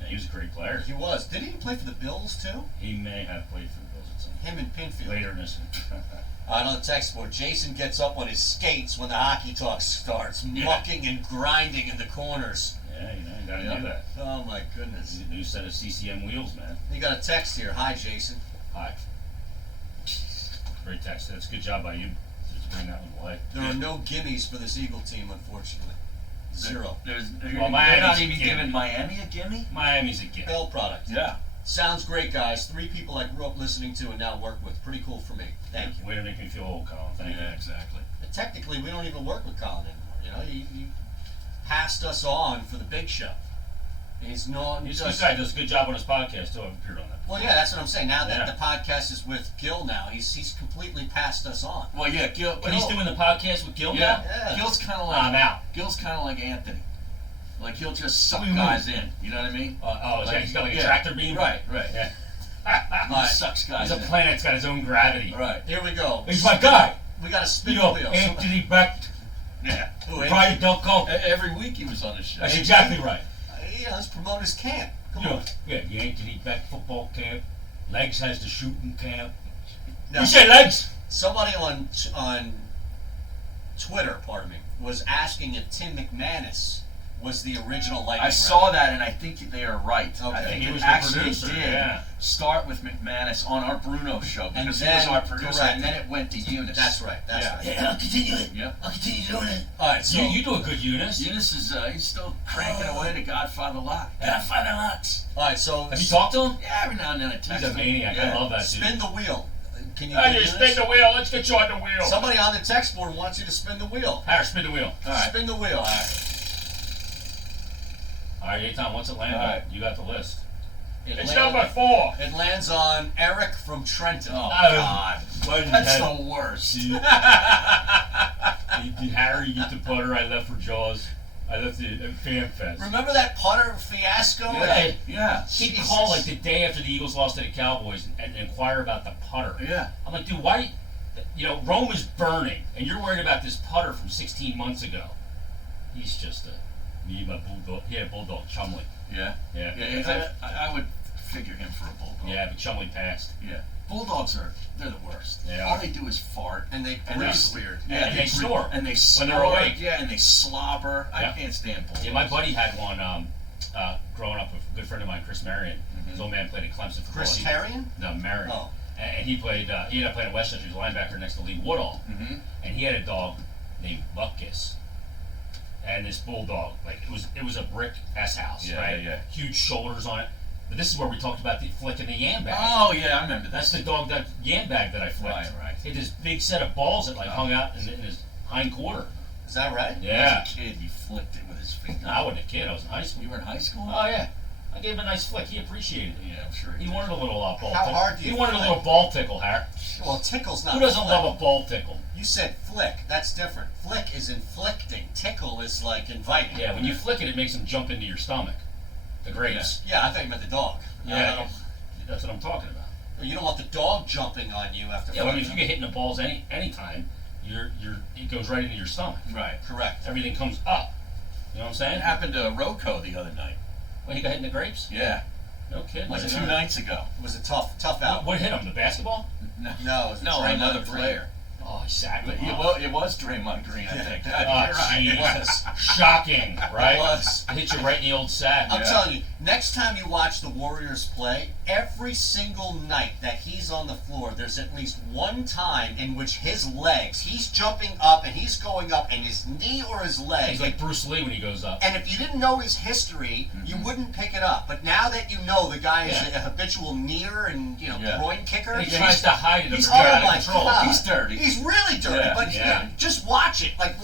Yeah, he was a great player. He was. Did he play for the Bills too? He may have played for the Bills at some point. Him and Pinfield. Later in this. On the text board, Jason gets up on his skates when the hockey talk starts, mucking and grinding in the corners. Yeah, you gotta do that. Oh my goodness. New set of CCM wheels, man. You got a text here. Hi, Jason. Hi. Great text. That's a good job by you to bring that one to life. There are no gimmies for this Eagle team, unfortunately. 0. They're Well, not Miami's even a gimme. giving Miami a gimme? Miami's a gift. Bell product. Yeah. Sounds great, guys. 3 people I grew up listening to and now work with. Pretty cool for me. Thank you. Way to make me feel old, Colin. Thank you. Yeah, exactly. But technically, we don't even work with Colin anymore. You know, you passed us on for the big show. He's not. He's a good guy. Does a good job on his podcast too. I've appeared on that. Well, yeah, that's what I'm saying. Now that Yeah. the podcast is with Gil now, he's completely passed us on. Well, yeah, Gil. But he's doing the podcast with Gil Yeah. now? Yeah. Gil's kind of like I'm out. Gil's kind of like Anthony. Like he'll just suck What do you guys in. You know what I mean? He's got like a tractor beam? Right. Yeah. He sucks guys He's in. a planet that's got his own gravity. Right. Here we go. He's my guy. We got to spin the wheel. Anthony Beck. Yeah. Brian Delco. Every week he was on the show. That's exactly right. Yeah, let's promote his camp. Come on. Yeah, the Anthony Beck football camp. Legs has the shooting camp. Now, You say Legs? Somebody on Twitter, pardon me, was asking if Tim McManus was the original Lightning. I saw that, and I think they are right. Okay. I think He it was the actually producer, did yeah. start with McManus on our Bruno show And because he then- was our producer, correct. and then it went to Eunice. That's right. That's Yeah. right. Yeah, I'll continue it. Yeah. I'll continue doing it. All right, so You do a good Eunice. Eunice is he's still cranking away to Godfather Lock. Godfather Locks. all right, so Have you talked to him? Yeah, every now and then I text He's a him. maniac. Yeah. I love that dude. spin the wheel. Can you? Hey, do you this? spin the wheel. Let's get you on the wheel. Somebody on the text board wants you to spin the wheel. Harry, spin the wheel. All right. Spin the wheel. All right, Eitan, what's it land All on? right. You got the list. It's number 4. It lands on Eric from Trenton. Oh, Oh, God. What That's the worst. Harry, you get the putter I left for Jaws. I left it at Fan Fest. Remember that putter fiasco? Yeah. Yeah. He'd Jesus. call like the day after the Eagles lost to the Cowboys and inquire about the putter. Yeah. I'm like, dude, why? Rome is burning, and you're worried about this putter from 16 months ago. He's just me, my bulldog. He had a bulldog, Chumley. Yeah. Yeah. I would figure him for a bulldog. Yeah, but Chumley passed. Yeah. Bulldogs they're the worst. They All are. they do is fart. And they And breathe they- weird. Yeah, and they snore. And they when snore. they're awake. Yeah, and they slobber. Yeah. I can't stand bulldogs. Yeah, my buddy had one growing up with a good friend of mine, Chris Marion. His old man played at Clemson for Chris Tarian? No, Marion. Oh. And he played. He ended up playing at Westchester. He was a linebacker next to Lee Woodall. Mm-hmm. And he had a dog named Buckus. And this bulldog, like it was a brick S house, Yeah, right? yeah. Huge shoulders on it. But this is where we talked about the flicking the yam bag. Oh, yeah, I remember That's that. the dog, that yam bag that I flicked. Right. He had this big set of balls that hung out in his hind quarter. Is that right? Yeah. As a kid, he flicked it with his finger. No, I wasn't a kid. I was in high school. You were in high school? Oh yeah. I gave him a nice flick. He appreciated it. Yeah, I'm sure He did. wanted a little ball How tickle. hard do you He wanted a flick? little ball tickle, Harry. Well, tickle's not. Who doesn't flick. love a ball tickle? You said flick. That's different. Flick is inflicting. Tickle is like inviting. Yeah, when you flick it, it makes them jump into your stomach. The grapes. Yeah, I thought you meant the dog. Yeah, that's what I'm talking about. You don't want the dog jumping on you after. Yeah, I mean, if flicking. you get hit in the balls any time, it goes right into your stomach. Right. Correct. Everything comes up. You know what I'm saying? It happened to Rocco the other night. When he got hit in the grapes? Yeah. No kidding. Like Was 2 it- nights ago. It was a tough out. What hit him? The basketball? No, No, it was Draymond another Green. player. Oh, he sacked him. It was Draymond Green, I think. Oh, You're right. geez. It was. Shocking, right? It was. It hit you right in the old sack. I'm telling you, next time you watch the Warriors play, every single night that he's on the floor, there's at least one time in which his legs, he's jumping up and he's going up, and his knee or his leg. He's like Bruce Lee when he goes up. And if you didn't know his history, you wouldn't pick it up. But now that you know the guy is Yeah. a habitual kneer and groin kicker, He tries to hide it. he's He's out oh of my control. God. He's dirty. He's really dirty. Yeah, but yeah. just watch it. Like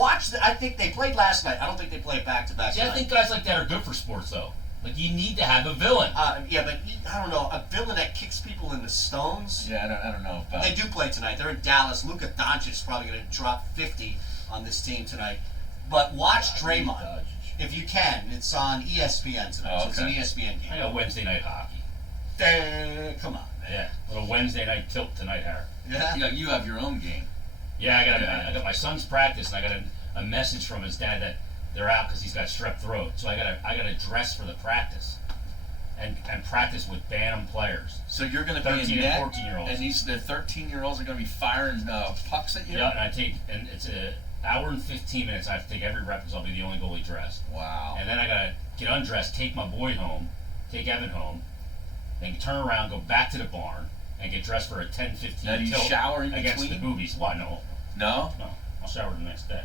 I think they played last night. I don't think they played back to back. See, I think guys like that are good for sports, though. Like, you need to have a villain. Yeah, but I don't know, a villain that kicks people in the stones. Yeah, I don't know about They do play tonight. They're in Dallas. Luka Doncic is probably going to drop 50 on this team tonight. But watch Draymond if you can. It's on ESPN tonight. So it's an ESPN I game. got Wednesday night hockey. Come on, man. Yeah, little Wednesday night tilt tonight, Harry. Yeah. You have your own game. Yeah, I got my son's practice, and I got a message from his dad that they're out because he's got strep throat. So I got to dress for the practice, and practice with Bantam players. So you're going to be 13 in net, and 14-year-olds. and the 13-year-olds are going to be firing pucks at you? Yeah, and it's an hour and 15 minutes. I have to take every rep because I'll be the only goalie dressed. Wow. And then I got to get undressed, take my boy home, take Evan home, then turn around, go back to the barn, and get dressed for a 10-15 Now, do you tilt shower in against between? the boobies. Why, no. No? No, I'll shower the next day.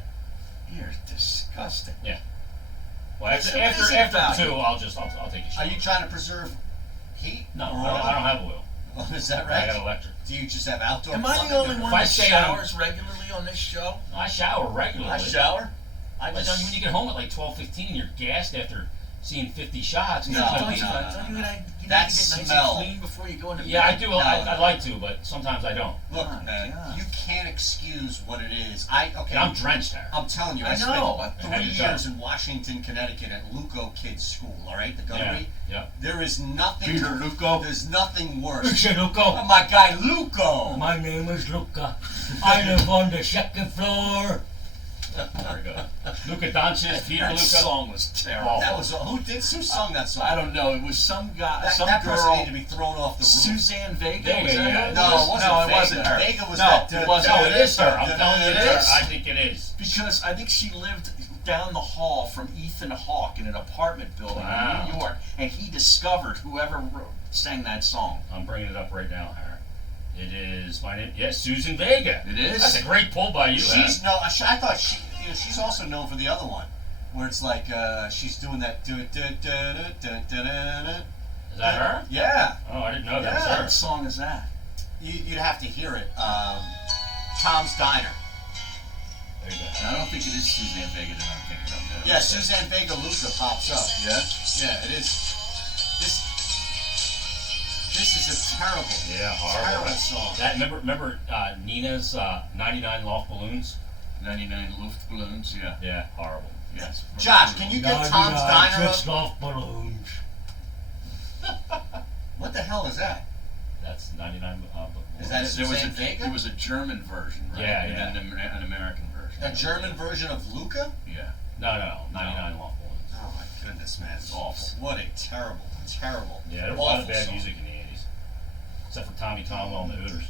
You're disgusting. Yeah. Well, What's after amazing about 2, you? I'll take a shower. Are you trying to preserve heat? No, or I don't have oil. Oh, is that I right? got electric. Do you just have outdoor Am I the plumbing? only If one I that stay on- showers regularly on this show? I shower regularly. I shower. But when you get home at like 12:15, you're gassed after seeing 50 shots. No, Don't you no. gotta That get nice smell. and clean before you go into bed? Yeah, I do. No, I no. like to, but sometimes I don't. Look, Oh, man, God. you can't excuse what it is. Okay. And I'm drenched, Harry. I'm telling you, I I know. spent 3 years in Washington, Connecticut at Luco Kids School, all right? The gunnery. Yeah. There is nothing. Peter Luco. There's nothing worse. Luca, Luca. Oh, my guy Luco. My name is Luca. I live on the second floor. Very good. Luca Doncic, Peter That Luca. song was terrible. That was who sung that song? I don't know. It was some guy, That, some that person girl. needed to be thrown off the roof. Suzanne Vega. Vega, Was that yeah. her? No, it wasn't No, it Vega. wasn't her. Vega was no, that. it wasn't. No, it is her. I'm telling you, It it's is? her. I think it is. Because I think she lived down the hall from Ethan Hawke in an apartment building Wow. in New York, and he discovered whoever sang that song. I'm bringing it up right now, Harry. It is my name. Yes, Susan Vega. It is? That's a great pull by you. She's no. I thought she's also known for the other one, where it's like she's doing that. Is that her? Yeah. Oh, I didn't know that Yeah. was her. What song is that? You'd have to hear it. Tom's Diner. There you go. I don't think it is Suzanne Vega that I'm thinking of. No. Yeah, Suzanne Vega Luca pops up. Yeah? Yeah, it is. This is a terrible, Yeah, horrible. terrible song. That remember Nina's 99 Loft Balloons? 99 Luftballons, yeah. Yeah, horrible. Yes. Josh, can you get Tom's Diner up? Loft Balloons. What the hell is that? That's 99 balloons. Is that There was Suzanne Vega? It was a German version, right? Yeah, and yeah. then an American version. A German version of Luca? Yeah. No, 99 Loft Balloons. Oh my goodness, man. It's awful. What a terrible. Yeah, there was a lot of awful bad song. music in the 80s. Except for Tommy Conwell and the Hooters.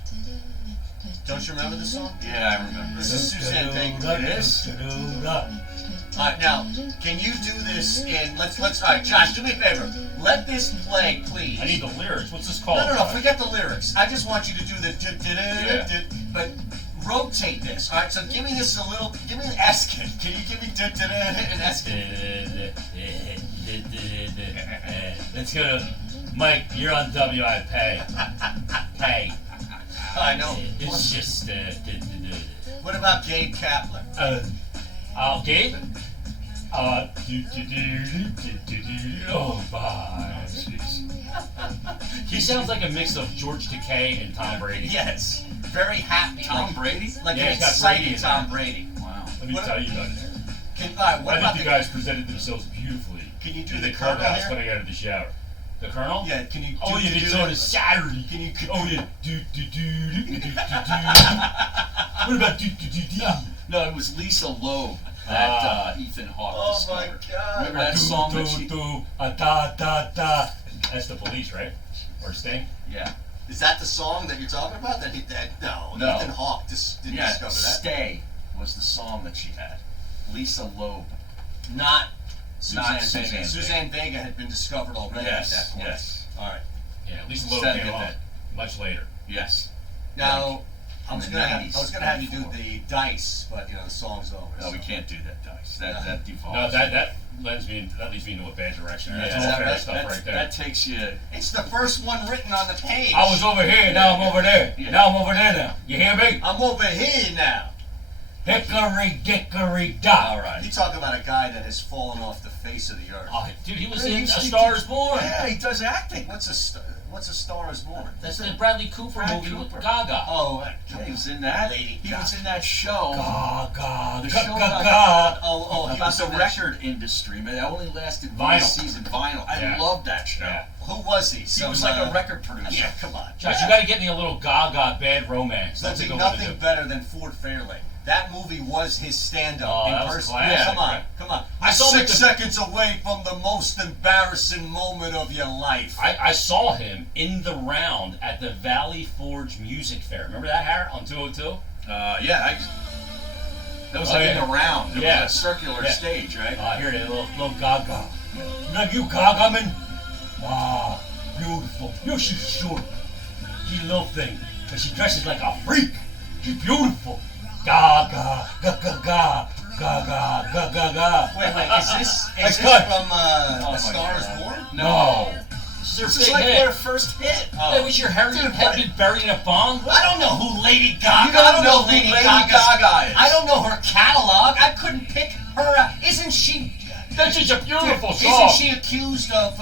Don't you remember this song? Yeah, I remember. This is Suzanne Vega. It is? Alright, now, can you do this in, let's, alright, Josh, do me a favor. Let this play, please. I need the lyrics. What's this called? No, forget the lyrics. I just want you to do the but rotate this. Alright, so give me this a little, give me an Eskin. Can you give me an Eskin? Let's go to Mike. You're on WI. Pay. I know. It's just. What about Gabe Kaplan? Gabe? Oh my. He sounds like a mix of George Takei and Tom Brady. Yes. Very happy. Tom Brady? Like Yeah, an he's got excited Brady in Tom there. Brady. Wow. Let me tell you about it. What I about think you guys presented themselves beautifully. Can you do in the the Colonel clubhouse here? coming out of the shower? The Colonel? Yeah, can you Oh, yeah, it's on a Saturday. Can you Oh, yeah. What about No, it was Lisa Loeb that Ethan Hawke Oh discovered. my God. Remember that song that she... That's the Police, right? Or Sting? Yeah. Is that the song that you're talking about? No, No. Ethan Hawke didn't Yeah, discover that. Stay was the song that she had. Lisa Loeb. Not Suzanne Suzanne Vega. Vega. Suzanne Vega had been discovered already Yes, at that point. yes. All right. Yeah, at least Loeb Said came it along that. much later. Yes. Now, I in was the gonna 90s, have you do 94. the dice, but the song's over. No, so. we can't do that, Dice. That devolves. No, that leads me into a bad direction. That's all fair stuff right there. That takes you... It's the first one written on the page. I was over here, now I'm over there. Yeah. Now I'm over there now. You hear me? I'm over here now. Hickory dickory dock. All right. You talk about a guy that has fallen off the face of the earth. Oh, dude, he was Yeah, in A he's- Star Is Born. Yeah, he does acting. What's a Star Is Born? That's the Bradley Cooper Brad movie Cooper. with Gaga. Oh, Yeah, he was in that. Lady He was Gaga. in that show. Gaga. The show Gaga. Oh, he about was the in that record industry, but it only lasted one Vinyl. season. Vinyl. I Yeah. loved that show. Yeah. Who was he? He was like a record producer. Yeah, come on. Josh, you gotta get me a little Gaga Bad Romance. There'll That's a be good one to nothing do. better than Ford Fairlane. That movie was his stand-up Oh, in that was person. classic, Yeah, come on, right? come on. I saw him at 6 the- seconds away from the most embarrassing moment of your life. I saw him in the round at the Valley Forge Music Fair. Remember that, Harry, on 202? Yeah. That was Oh, like yeah. in the round. It Yeah. was a circular Yeah. stage, right? Here it is, little Gaga. Like you, Gaga, man? Wow, beautiful. You know she's short. She little thing, but she dresses like a freak. She's beautiful. Gaga, Gaga, Gaga, Gaga, Gaga. Wait, is this cut. from Oh A my Star Is God. Born? No. This is This her is big like hit. their first hit. Hey, was your head been buried in a bong? I don't know who Lady Gaga. You don't I don't know know who Lady Gaga's- Gaga is. I don't know her catalog. I couldn't pick her. Isn't she? That's just a beautiful Isn't song. she accused of,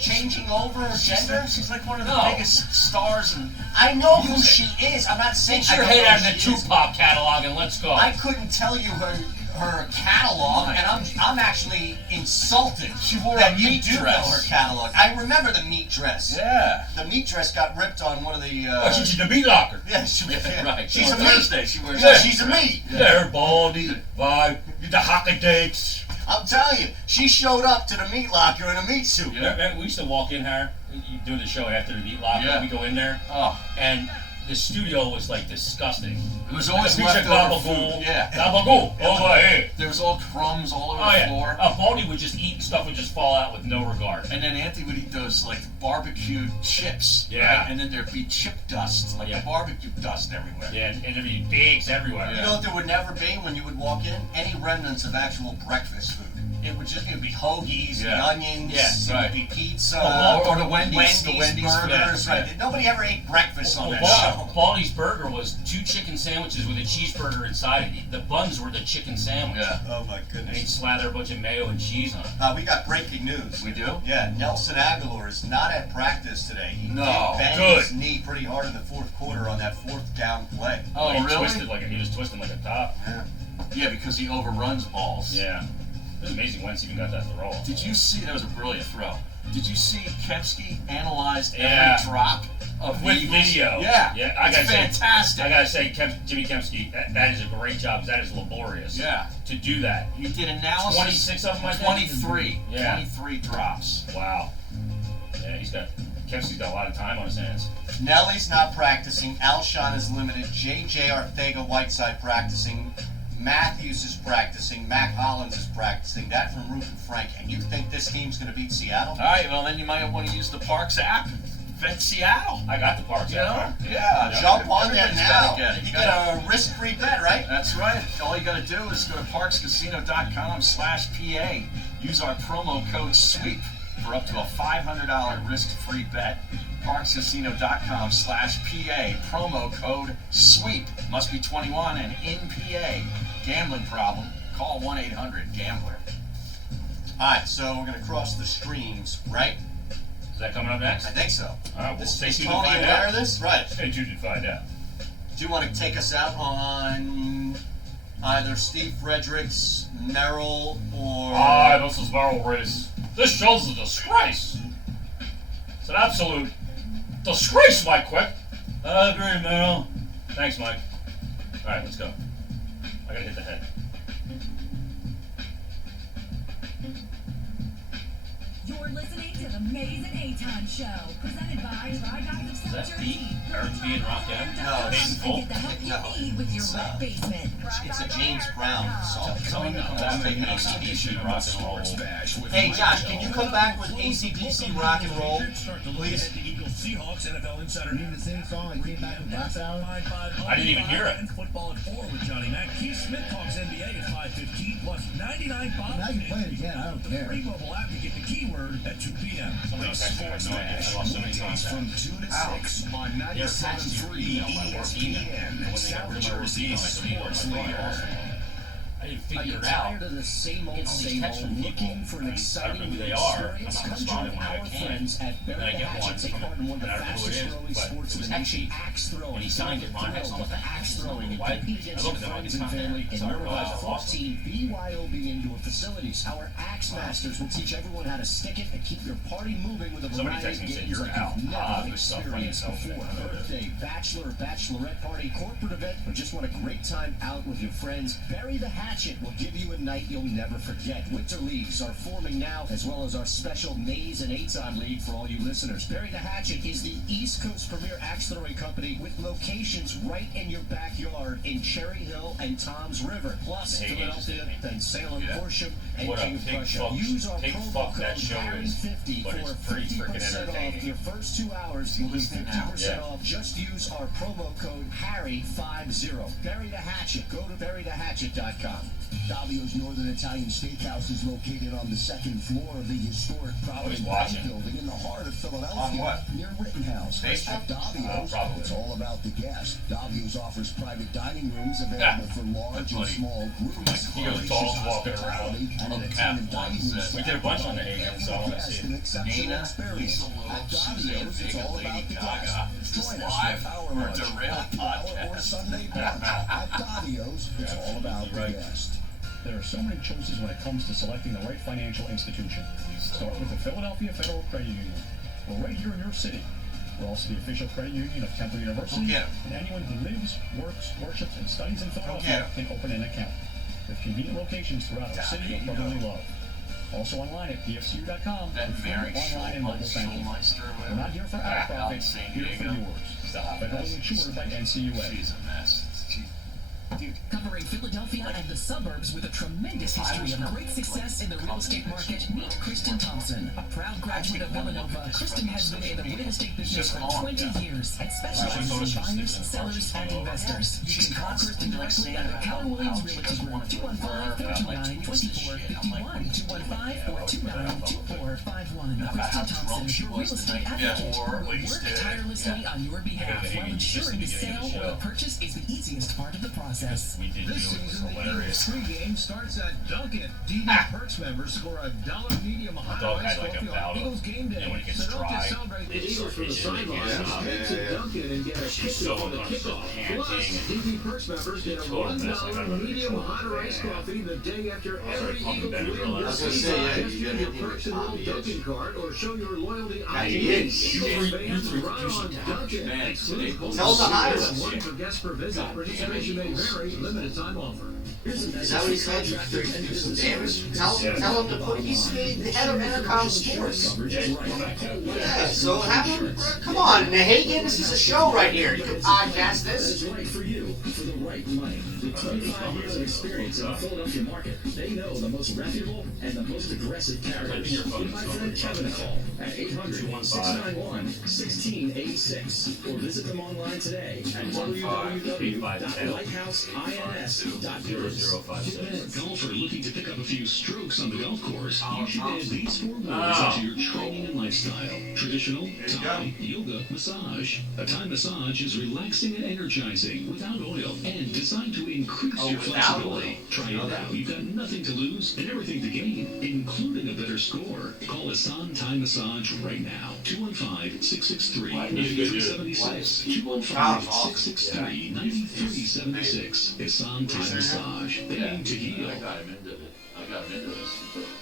changing over her gender? She's like one of the No. biggest stars. And I know who she is. I'm not saying Get I your don't head know out who of the she is. Tupac catalog and let's go. I couldn't tell you her catalog, and I'm actually insulted She wore that a you meat do dress. know her catalog. I remember the meat dress. Yeah. The meat dress got ripped on one of the. Oh, she's in the meat locker. Yeah, Right. She's a On meat. Thursday, she wears. Yeah, she's a meat. Yeah, her baldy, vibe, the hockadakes. I'm telling you, she showed up to the meat locker in a meat suit. Yeah. We used to walk in here, you do the show after the meat locker, Yeah. we go in there, Oh, and the studio was like disgusting. it was always Piece of leftover gabagool. food. Yeah. Gabagool, over here. There was all crumbs all over Oh the yeah, floor. Baldy would just eat, stuff would just fall out with no regard. And then Anthony would eat those like barbecued chips. Yeah. Right? And then there'd be chip dust, like Yeah. barbecue dust everywhere. Yeah, and there'd be pigs everywhere. You know what there would never be when you would walk in? Any remnants of actual breakfast food. It would be hoagies, Yeah. the onions, Yeah, it right. would be pizza, Or the Wendy's, burgers, yeah, right? yeah. Nobody ever ate breakfast on that Well, show. Baldy's burger was 2 chicken sandwiches with a cheeseburger inside it. The buns were the chicken sandwich. Yeah. Oh my And he'd goodness. slather a bunch of mayo and cheese on it. We got breaking news. We do? Yeah, Nelson Aguilar is not at practice today. He No. did bang Good. his knee pretty hard in the fourth quarter on that fourth down play. Oh, he really? He was twisting like a top. Yeah. Yeah, because he overruns balls. Yeah. It was amazing Wentz even got that throw. Did you see, that was a brilliant throw. Did you see Kemsky analyzed Yeah. every drop of With the Eagles? video. Yeah. Yeah, It's fantastic. I gotta say, Jimmy Kemsky, that is a great job. That is laborious. Yeah. To do that. He did analysis. 26 of them, I think? 23. Yeah. 23 drops. Wow. Yeah, Kemsky's got a lot of time on his hands. Nelly's not practicing. Alshon is limited. J.J. Arthega-Whiteside practicing. Matthews is practicing. Mac Hollins is practicing. That from Rupert Frank. And you think this team's going to beat Seattle? All right, well, then you might want to use the Parks app. Bet Seattle. I got the Parks app. Yeah. Jump on there Everybody's now. gotta get it. You get a risk-free bet, right? That's right. All you got to do is go to parkscasino.com/PA. Use our promo code SWEEP for up to a $500 risk-free bet. parkscasino.com/PA. Promo code SWEEP. Must be 21 and in PA. Gambling problem? Call 1-800-GAMBLER. All right, so we're going to cross the streams, right? Is that coming up next? I think so. All right, well, Is stay tuned to Tony find aware out. of this? Right. Stay tuned to find out. Do you want to take us out on either Steve Fredericks, Merrill, or... This is Merrill Race. This show's a disgrace. It's an absolute disgrace, Mike Quick. I agree, Merrill. Thanks, Mike. All right, let's go. I gotta hit the head. You're listening to the Maze and Aton Show, presented by Dry Guys of Is South that Jersey. Pete? Eric B. and Rock M? No, it's- And get the help you no, need with your it's, wet basement. It's a James Brown song. Coming up, That's I'm taking making on ACDC Edition of rock the and roll. Sports Bash with Hey, Mike Josh, Bell. can you come back with AC/DC rock and roll, Start to look please? ahead to Eagles Seahawks NFL Insider. You mean the same song I came back with last hour? I didn't even hear it. And football at 4 with Johnny Mack. Keith Smith talks NBA at 5:15 plus 99 Bob. Now you play it again, I don't The care. free mobile app to get the keyword at 2 p.m. Somebody texted me, I have no idea. I lost so many Weekdays from contacts. 2 to 6 on They're attaching your 97.3 email, my work email. And when they got South rid of my work Jersey's email, I deleted sports my phone. leader. I didn't Are figure you it out. tired of the same old, Getting these same texts old, from looking people, for an and I don't exciting know who they new are. experience? I'm not Come responding join when I our can. friends at Then I Bury the get one Hatchet. Take from part in one of the and I don't know who it fastest is, growing but sports it in was the nation, Hexy. axe throwing. And he signed it, Ron Hexy. I'm like, axe throwing. what? Compete against I looked your at him, friends it's and not there. family in So I one of realized I our lost 14 BYOB indoor facilities. Our Axe Masters will teach everyone how to stick it and keep your party moving with a Somebody variety texted me of and said, games "You're like out." you've Ah, never good stuff, experienced right? before. Birthday, bachelor, bachelorette party, corporate event, or just want a great time out with your friends, Bury the Hatchet will give you a night you'll never forget. Winter leagues are forming now, as well as our special Maze and Aton League for all you listeners. Bury the Hatchet is the East Coast premier axe throwing company with locations right in your backyard in Cherry Hill and Tom's River, plus Hey, Philadelphia and Salem, Yeah. Horsham, and What a King of pig Prussia. fuck- Use our pig promo fuck code that show is, HARRY50 but it's for pretty freaking 50% off entertaining. your first 2 hours. You'll be Listen now. 50% Yeah. off. Just use our promo code HARRY50. Bury the Hatchet. Go to burythehatchet.com. Davio's Northern Italian Steakhouse is located on the second floor of the historic Providence Bank building in the heart of Philadelphia. On what? Near Rittenhouse. At Davio's, it's all about the guest. Davio's offers private dining rooms available for large and small groups. He goes dogs walking around on the path once. We did a bunch on the Hagen, so I want to see it. Nina, Lisa Lou, Suzanne Vega, Lady Gaga. Is this live or Derailed podcast? Or Sunday brunch. At Davio's, it's all about the guest. There are so many choices when it comes to selecting the right financial institution. Start with the Philadelphia Federal Credit Union. We're right here in your city. We're also the official credit union of Temple University, and anyone who lives, works, worships, and studies in Philadelphia can open an account. With convenient locations throughout our city you'll probably love. Also online at pfcu.com. Online and mobile banking. We're not here for our profits, here for yours. Federally insured by NCUA. She's a mess. Dude. Covering Philadelphia and the suburbs with a tremendous history of great success in the real estate market, meet Kristen Thompson. A proud graduate of Villanova, Kristen has been in the real estate business for 20 years and specializes in buyers, sellers, and investors. You can call Kristen directly at the Keller Williams Realty Group, 215-429-2451, 215-429-2451. Kristen Thompson, your real estate advocate, who will work tirelessly on your behalf while ensuring the sale or the purchase is the easiest part of the process. This season, the Eagles pregame starts at Dunkin'. DD Perks members score a $1 medium hot ice coffee on Eagles game day. So don't just celebrate the Eagles from the sidelines. Head to Dunkin' and get a ticket for the kickoff. Plus, DD Perks members get a $1 medium hot ice coffee the day after every Eagles win this season. Just use your Perks and Roll Dunkin' card or show your loyalty on Eagles fans run on Dunkin'. Exclusive Tell the highest. One for guests per visit. Participation may vary. Limited time offer. Is that what he said? Do some damage? Tell him to put. He's the head of Intercom Sports. Yeah, so have him. Come on, Hagen, this is a show right here. You can podcast this. It's right for you, for the right money. With 25 years of experience in the Philadelphia market, they know the most reputable and the most aggressive carriers. Give my friend Kevin a call at 800-691-1686 or visit them online today at www.lighthouse.ins.us. Golfer looking to pick up a few strokes on the golf course, you should add these 4 words into your training and lifestyle. Traditional, Thai, yoga, massage. A Thai massage is relaxing and energizing without oil and designed to increase your flexibility. Try it out. You've got nothing to lose and everything to gain, including a better score. Call Asan Thai Massage right now. 215-663-9376. 215-663-9376. Asan Thai Massage. They aim to heal. I got him into this.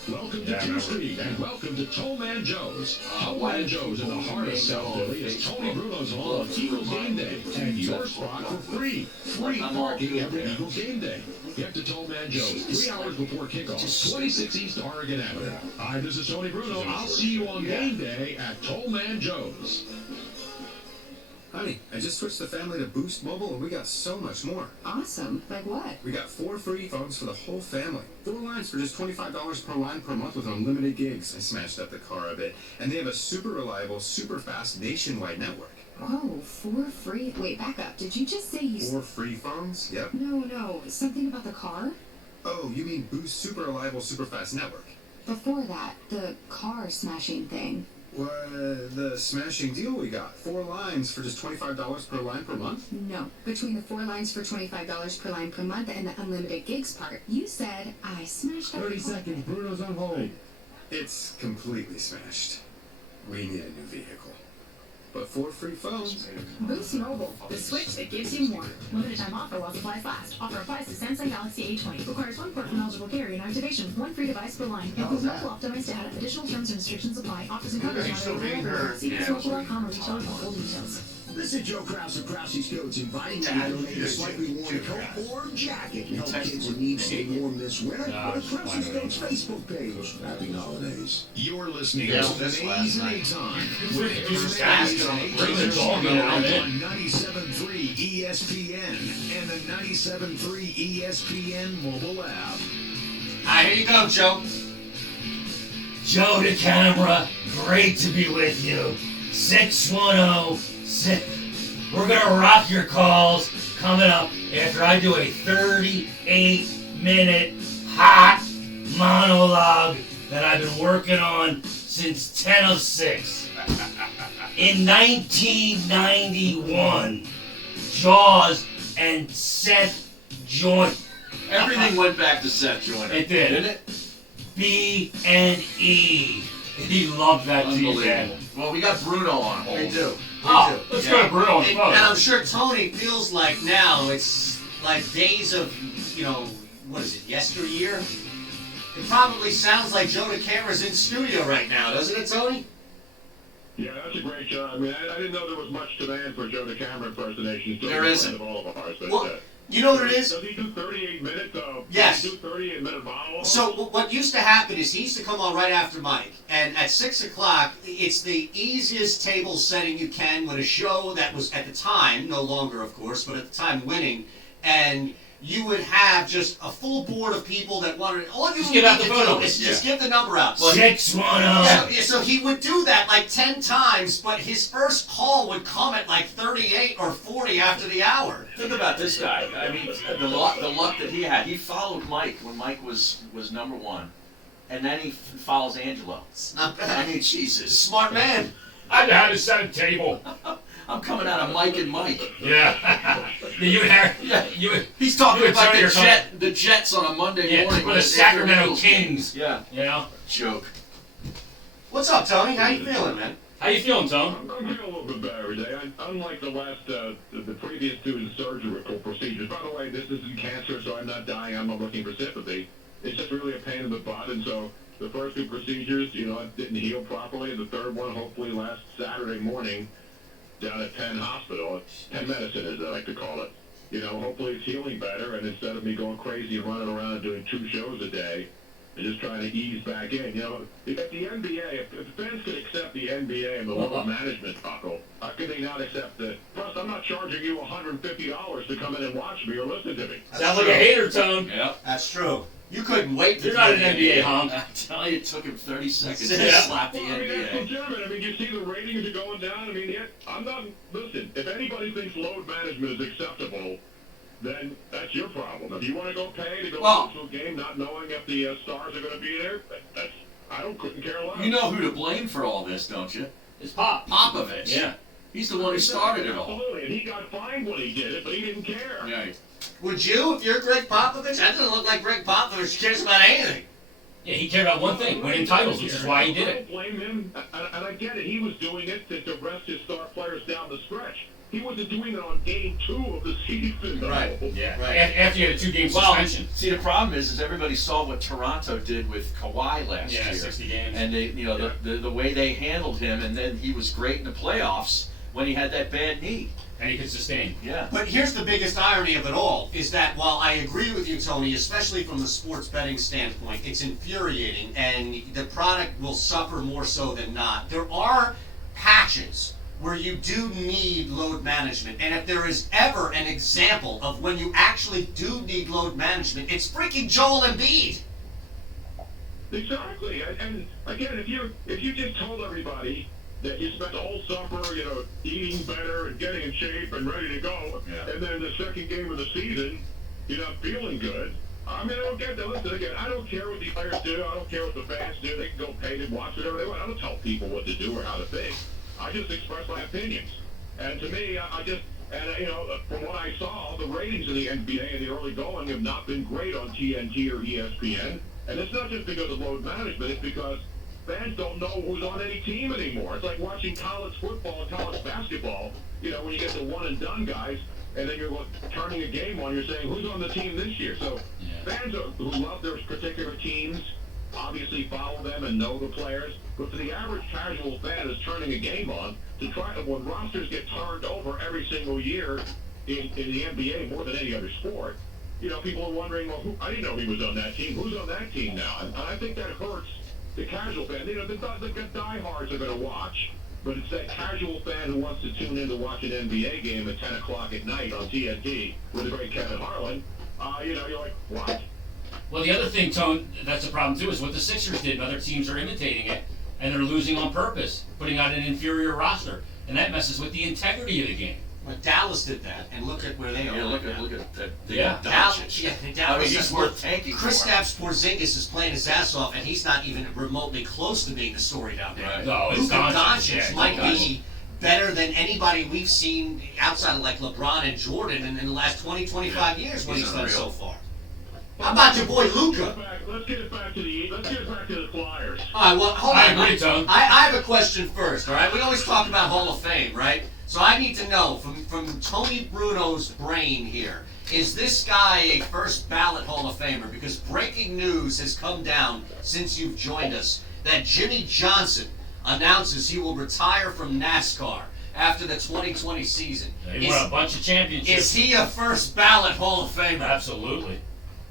Welcome to 2nd Street and welcome to Tollman Joe's. Tollman Joe's in the heart of South Philly is Tony Bruno's home of Eagles game day. And your spot for free. Free parking every Eagles game day. Get to Tollman Joe's 3 hours before kickoff. 26 East Oregon Avenue. Hi, this is Tony Bruno. I'll see you on game day at Tollman Joe's. Honey, I just switched the family to Boost Mobile and we got so much more. Awesome. Like what? We got 4 free phones for the whole family. 4 lines for just $25 per line per month with unlimited gigs. I smashed up the car a bit. And they have a super reliable, super fast nationwide network. Whoa, 4 free? Wait, back up. Did you just say you... 4 free phones? Yep. No. Something about the car? Oh, you mean Boost super reliable, super fast network? Before that, the car smashing thing. The smashing deal we got. 4 lines for just $25 per line per month? No. Between the 4 lines for $25 per line per month and the unlimited gigs part, you said I smashed up 30 seconds. Bruno's on hold. It's completely smashed. We need a new vehicle. But 4 free phones. Boost Mobile, the switch that gives you more. Limited time offer while supplies last. Offer applies to Samsung Galaxy A20. Requires 1 port from eligible carrier and activation. 1 free device per line. Includes mobile optimized data. Additional terms and restrictions apply. Offers and coverage not available. See boostmobile.com or retailer for full details. This is Joe Krause of Krause's Coats inviting you to donate a slightly worn coat or jacket and help kids in need stay warm this winter on Krause's Coats Facebook page. Happy holidays. You're listening to Mays and Aton with on 97.3 ESPN and the 97.3 ESPN mobile app. Here you go, Joe. Joe to camera, great to be with you. 610-6. We're gonna rock your calls coming up after I do a 38 minute hot monologue that I've been working on since 10:06. In 1991, Jaws and Seth joined. Everything went back to Seth Joyner. It did. Didn't it? B&E. He loved that Unbelievable. Well, we got Bruno on hold. We do. Let's go to Bruno on the phone. And I'm sure Tony feels like now it's like days of, what is it, yesteryear? It probably sounds like Joe DeCamera's in studio right now, doesn't it, Tony? Yeah, that's a great job. I mean, I didn't know there was much demand for Joe DeCamera impersonations. There isn't. Of all of ours, but, well, you know what it is? Does he do 38 minutes? Yes. Does he do 38-minute monologues? So what used to happen is he used to come on right after Mike, and at 6 o'clock, it's the easiest table setting you can with a show that was at the time, no longer of course, but at the time winning, and you would have just a full board of people that wanted. All you Just need give out to the do phone is number. just give the number out. 610. So he would do that like 10 times, but his first call would come at like 38 or 40 after the hour. Think about this guy. I mean, the luck that he had. He followed Mike when Mike was number one, and then he follows Angelo. It's not bad. I mean, Jesus. Smart man. I know how to set a table. I'm coming out of Mike and Mike. Yeah. You and Harry. Yeah. He's You talking and about Tony are the Jets on a Monday morning. with the Sacramento Kings. Yeah. You know? Joke. What's up, Tony? How you feeling, man? How you feeling, Tone? I'm feeling a little bit better today. Unlike the last, the previous two surgical procedures. By the way, this isn't cancer, so I'm not dying. I'm not looking for sympathy. It's just really a pain in the butt, and so the first two procedures, it didn't heal properly. The third one, hopefully, last Saturday morning, down at Penn Hospital. Penn Medicine, as I like to call it. Hopefully it's healing better, and instead of me going crazy and running around and doing 2 shows a day, and just trying to ease back in. If the NBA, if fans could accept the NBA and the local management buckle, how could they not accept the? Plus, I'm not charging you $150 to come in and watch me or listen to me. Sound like a hater, Tone. Yeah. That's true. You couldn't wait to You're not an NBA honk. I tell you, it took him 30 seconds to Yeah. slap the Well, I mean, that's NBA. legitimate. I mean, you see the ratings are going down. I mean, I'm not. Listen, if anybody thinks load management is acceptable, then that's your problem. If you want to go pay to go to a game not knowing if the stars are going to be there, couldn't care less. You know who to blame for all this, don't you? It's Pop. Popovich. Yeah. He's the one who started it all. Absolutely, and he got fined when he did it, but he didn't care. Yeah. Would you, if you're Greg Popovich? That doesn't look like Greg Popovich cares about anything. Yeah, he cared about one thing, winning titles, which is why he did I it. don't blame him, and I get it. He was doing it to rest his star players down the stretch. He wasn't doing it on game 2 of the season, though. Right. Yeah. Right. After you had a 2-game suspension. See, the problem is everybody saw what Toronto did with Kawhi last year. 60 games. And they, the way they handled him, and then he was great in the playoffs when he had that bad knee. And he could sustain. Yeah. But here's the biggest irony of it all, is that while I agree with you, Tony, especially from the sports betting standpoint, it's infuriating, and the product will suffer more so than not. There are patches where you do need load management, and if there is ever an example of when you actually do need load management, it's freaking Joel Embiid. Exactly, and again, if you just told everybody that you spent the whole summer, eating better and getting in shape and ready to go, and then the second game of the season, you're not feeling good. I mean, I don't get that. Listen, again, I don't care what the players do. I don't care what the fans do. They can go pay and watch whatever they want. I don't tell people what to do or how to think. I just express my opinions. And to me, from what I saw, the ratings in the NBA in the early going have not been great on TNT or ESPN. And it's not just because of load management. It's because fans don't know who's on any team anymore. It's like watching college football and college basketball, when you get the one-and-done guys, and then you're turning a game on, you're saying, who's on the team this year? So fans who love their particular teams obviously follow them and know the players. But for the average casual fan who's turning a game on, when rosters get turned over every single year in the NBA more than any other sport, people are wondering, well, I didn't know he was on that team. Who's on that team now? And I think that hurts the casual fan. The diehards are going to watch, but it's that casual fan who wants to tune in to watch an NBA game at 10 o'clock at night on TNT with the great Kevin Harlan. You're like, what? Well, the other thing, Tone, that's a problem too, is what the Sixers did, and other teams are imitating it, and they're losing on purpose, putting out an inferior roster, and that messes with the integrity of the game. But Dallas did that, and look at where they are. Yeah, look now. at that. Yeah. Dallas. Yeah, Dallas. I mean, he's worth tanking for. Kristaps Porzingis is playing his ass off, and he's not even remotely close to being the story down there. Right. No, it's Luka Doncic. Doncic Yeah, might Doncic. be better than anybody we've seen outside of like LeBron and Jordan in the last 20, 25 years what he's done unreal. so far. How about your boy Luka? Let's get it back to the Flyers. All right, well, hold on. I agree, Tom. I have a question first, all right? We always talk about Hall of Fame, right? So I need to know from Tony Bruno's brain here, is this guy a first ballot Hall of Famer? Because breaking news has come down since you've joined us that Jimmy Johnson announces he will retire from NASCAR after the 2020 season. He won a bunch of championships. Is he a first ballot Hall of Famer? Absolutely.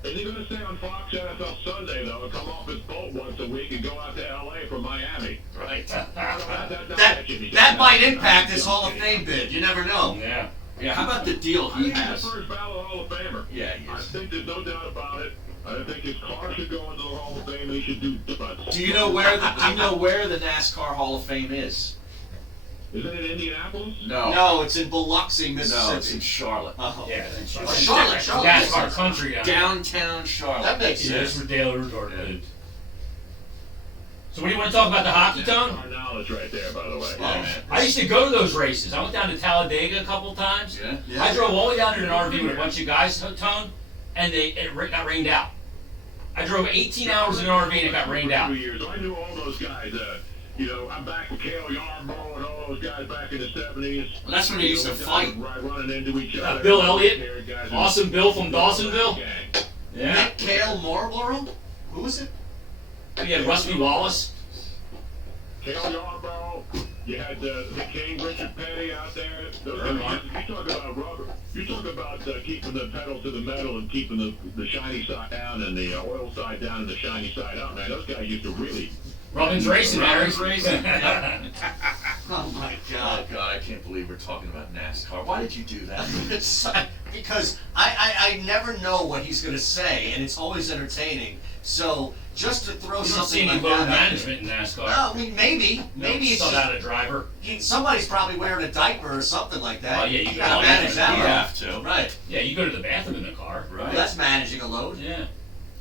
Is he going to stay on Fox NFL Sunday, though, and come off his boat once a week and go out to L.A. from Miami? Right. That That might impact his Hall of Fame bid. You never know. Yeah. Yeah, how about the deal I he think he's has? the first ballot Hall of Famer. Yeah, he I is. think there's no doubt about it. I think his car should go into the Hall of Fame, and he should do. Do you know where the NASCAR Hall of Fame is? Isn't it Indianapolis? No. No, it's in Biloxi, Mississippi. No, it's in Charlotte. Yeah, it's in Charlotte. NASCAR country down there. Downtown Charlotte. That makes Yeah, that's sense. where Dale Earnhardt lived. So what do you want to talk about the hockey, Tone? Our knowledge right there, by the way. Yeah, man. I used to go to those races. I went down to Talladega a couple times. Yeah. I drove all the way down in an RV with a bunch of guys, Tone, and it got rained out. I drove 18 hours in an RV and it got rained out. 2 years. I knew all those guys. I'm back to Cale Yarborough and all those guys back in the 70s. Well, that's when they used to fight. Running into each other. Bill Elliott, awesome Bill from Dawsonville. Yeah. Nick Cale Marlboro? Who was it? We had Rusty Wallace. Cale Yarborough. You had the King, Richard Petty out there. Those guys, you talk about rubber. You talk about keeping the pedal to the metal and keeping the shiny side down and the oil side down and the shiny side up. Man, those guys used to really. Robbins Racing, Robbins Harry. Racing. Oh my God. Oh God, I can't believe we're talking about NASCAR. Why did you do that? Because I never know what he's going to say, and it's always entertaining. So just to throw You don't see something any like load that out there. management in NASCAR. No, I mean maybe it's Sub just, out a driver. somebody's probably wearing a diaper or something like that. Oh, yeah, you gotta gotta manage that. You right? have to. Right. Yeah, you go to the bathroom in the car. Well, that's managing a load. Yeah.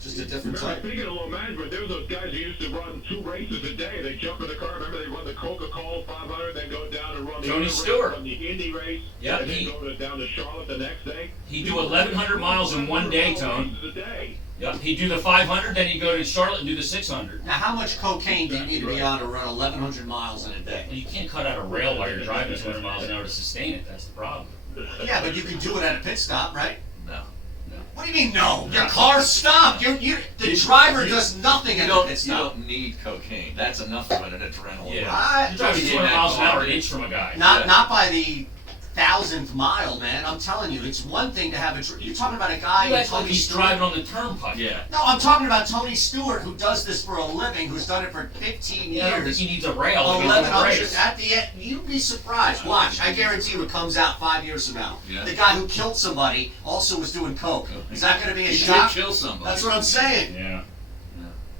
Just a different Remember, type. speaking of low management, there was those guys who used to run 2 races a day. They jump in the car. Remember, they run the Coca-Cola 500, then go down and run the Tony Indy Stewart. race, run the Indy race, Yep, and then go down to Charlotte the next day. He'd do 1,100 miles in one day, Tone. Races a day. Yeah, he'd do the 500, then he'd go to Charlotte and do the 600. Now, how much cocaine do you need to be on to run 1,100 miles in a day? You can't cut out a rail while you're driving 200 miles an hour to sustain it. That's the problem. Yeah, but you can do it at a pit stop, right? No. What do you mean no? Your car stopped. The driver does nothing at a pit You stop. don't need cocaine. That's enough of an adrenaline. Yeah. You're driving 200 miles an hour an inch from a guy. Not by the 1,000th mile, man. I'm telling you, it's one thing to have a. You're talking about a guy. You act like Tony he's Stewart. driving on the turnpike. Yeah. No, I'm talking about Tony Stewart, who does this for a living, who's done it for 15 Yeah, I don't think years. he needs a rail to go to the 1,100 race. at the end. You'd be surprised. Watch, I guarantee you, it comes out 5 years from now. Yeah. The guy who killed somebody also was doing coke. Is that going to be a He shock? did kill somebody. That's what I'm saying. Yeah.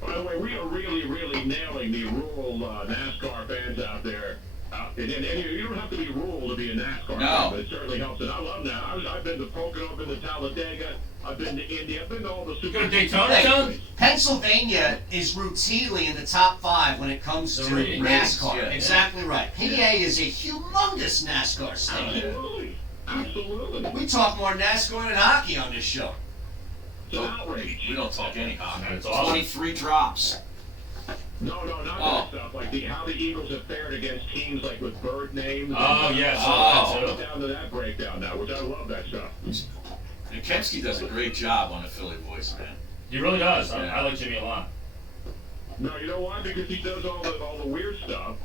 By the way, we are really, really nailing the rural NASCAR fans out there. And you don't have to be rural to be a NASCAR fan, but it certainly helps. And I love that. I've been to Pocono, I've been to Talladega, I've been to Indy, I've been to all the super. Go to Daytona, Tone? Pennsylvania is routinely in the top 5 when it comes to NASCAR. Yeah. Exactly right. PA is a humongous NASCAR state. Absolutely. Absolutely. We talk more NASCAR than hockey on this show. It's an outrage. We don't talk any hockey. That's awesome. 23 drops. No, not that stuff. Like how the Eagles have fared against teams like with bird names. Oh, yes. Get down to that breakdown now, which I love that stuff. And Kemsky does a great job on the Philly voice, man. He really does. Yeah. I like Jimmy a lot. No, you know why? Because he does all the weird stuff.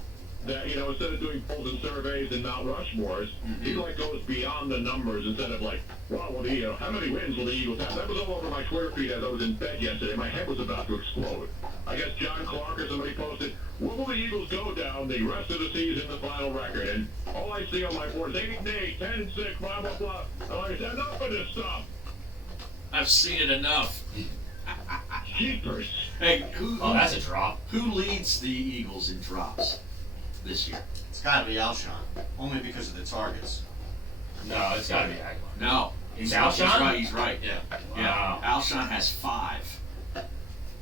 That, instead of doing polls and surveys and Mount Rushmores, he goes beyond the numbers instead of how many wins will the Eagles have? That was all over my Twitter feed as I was in bed yesterday. My head was about to explode. I guess John Clark or somebody posted, what will the Eagles go down the rest of the season, the final record? And all I see on my board is 8-8, 10-6, blah, blah, blah. And I said, enough of this stuff. I've seen it enough. Jeepers. Hey, Oh, that's a drop. Who leads the Eagles in drops this year? It's got to be Alshon, only because of the targets. No, it's got to be Aguilar. No. It's Alshon? He's right. Yeah. Wow. Yeah. Alshon has 5.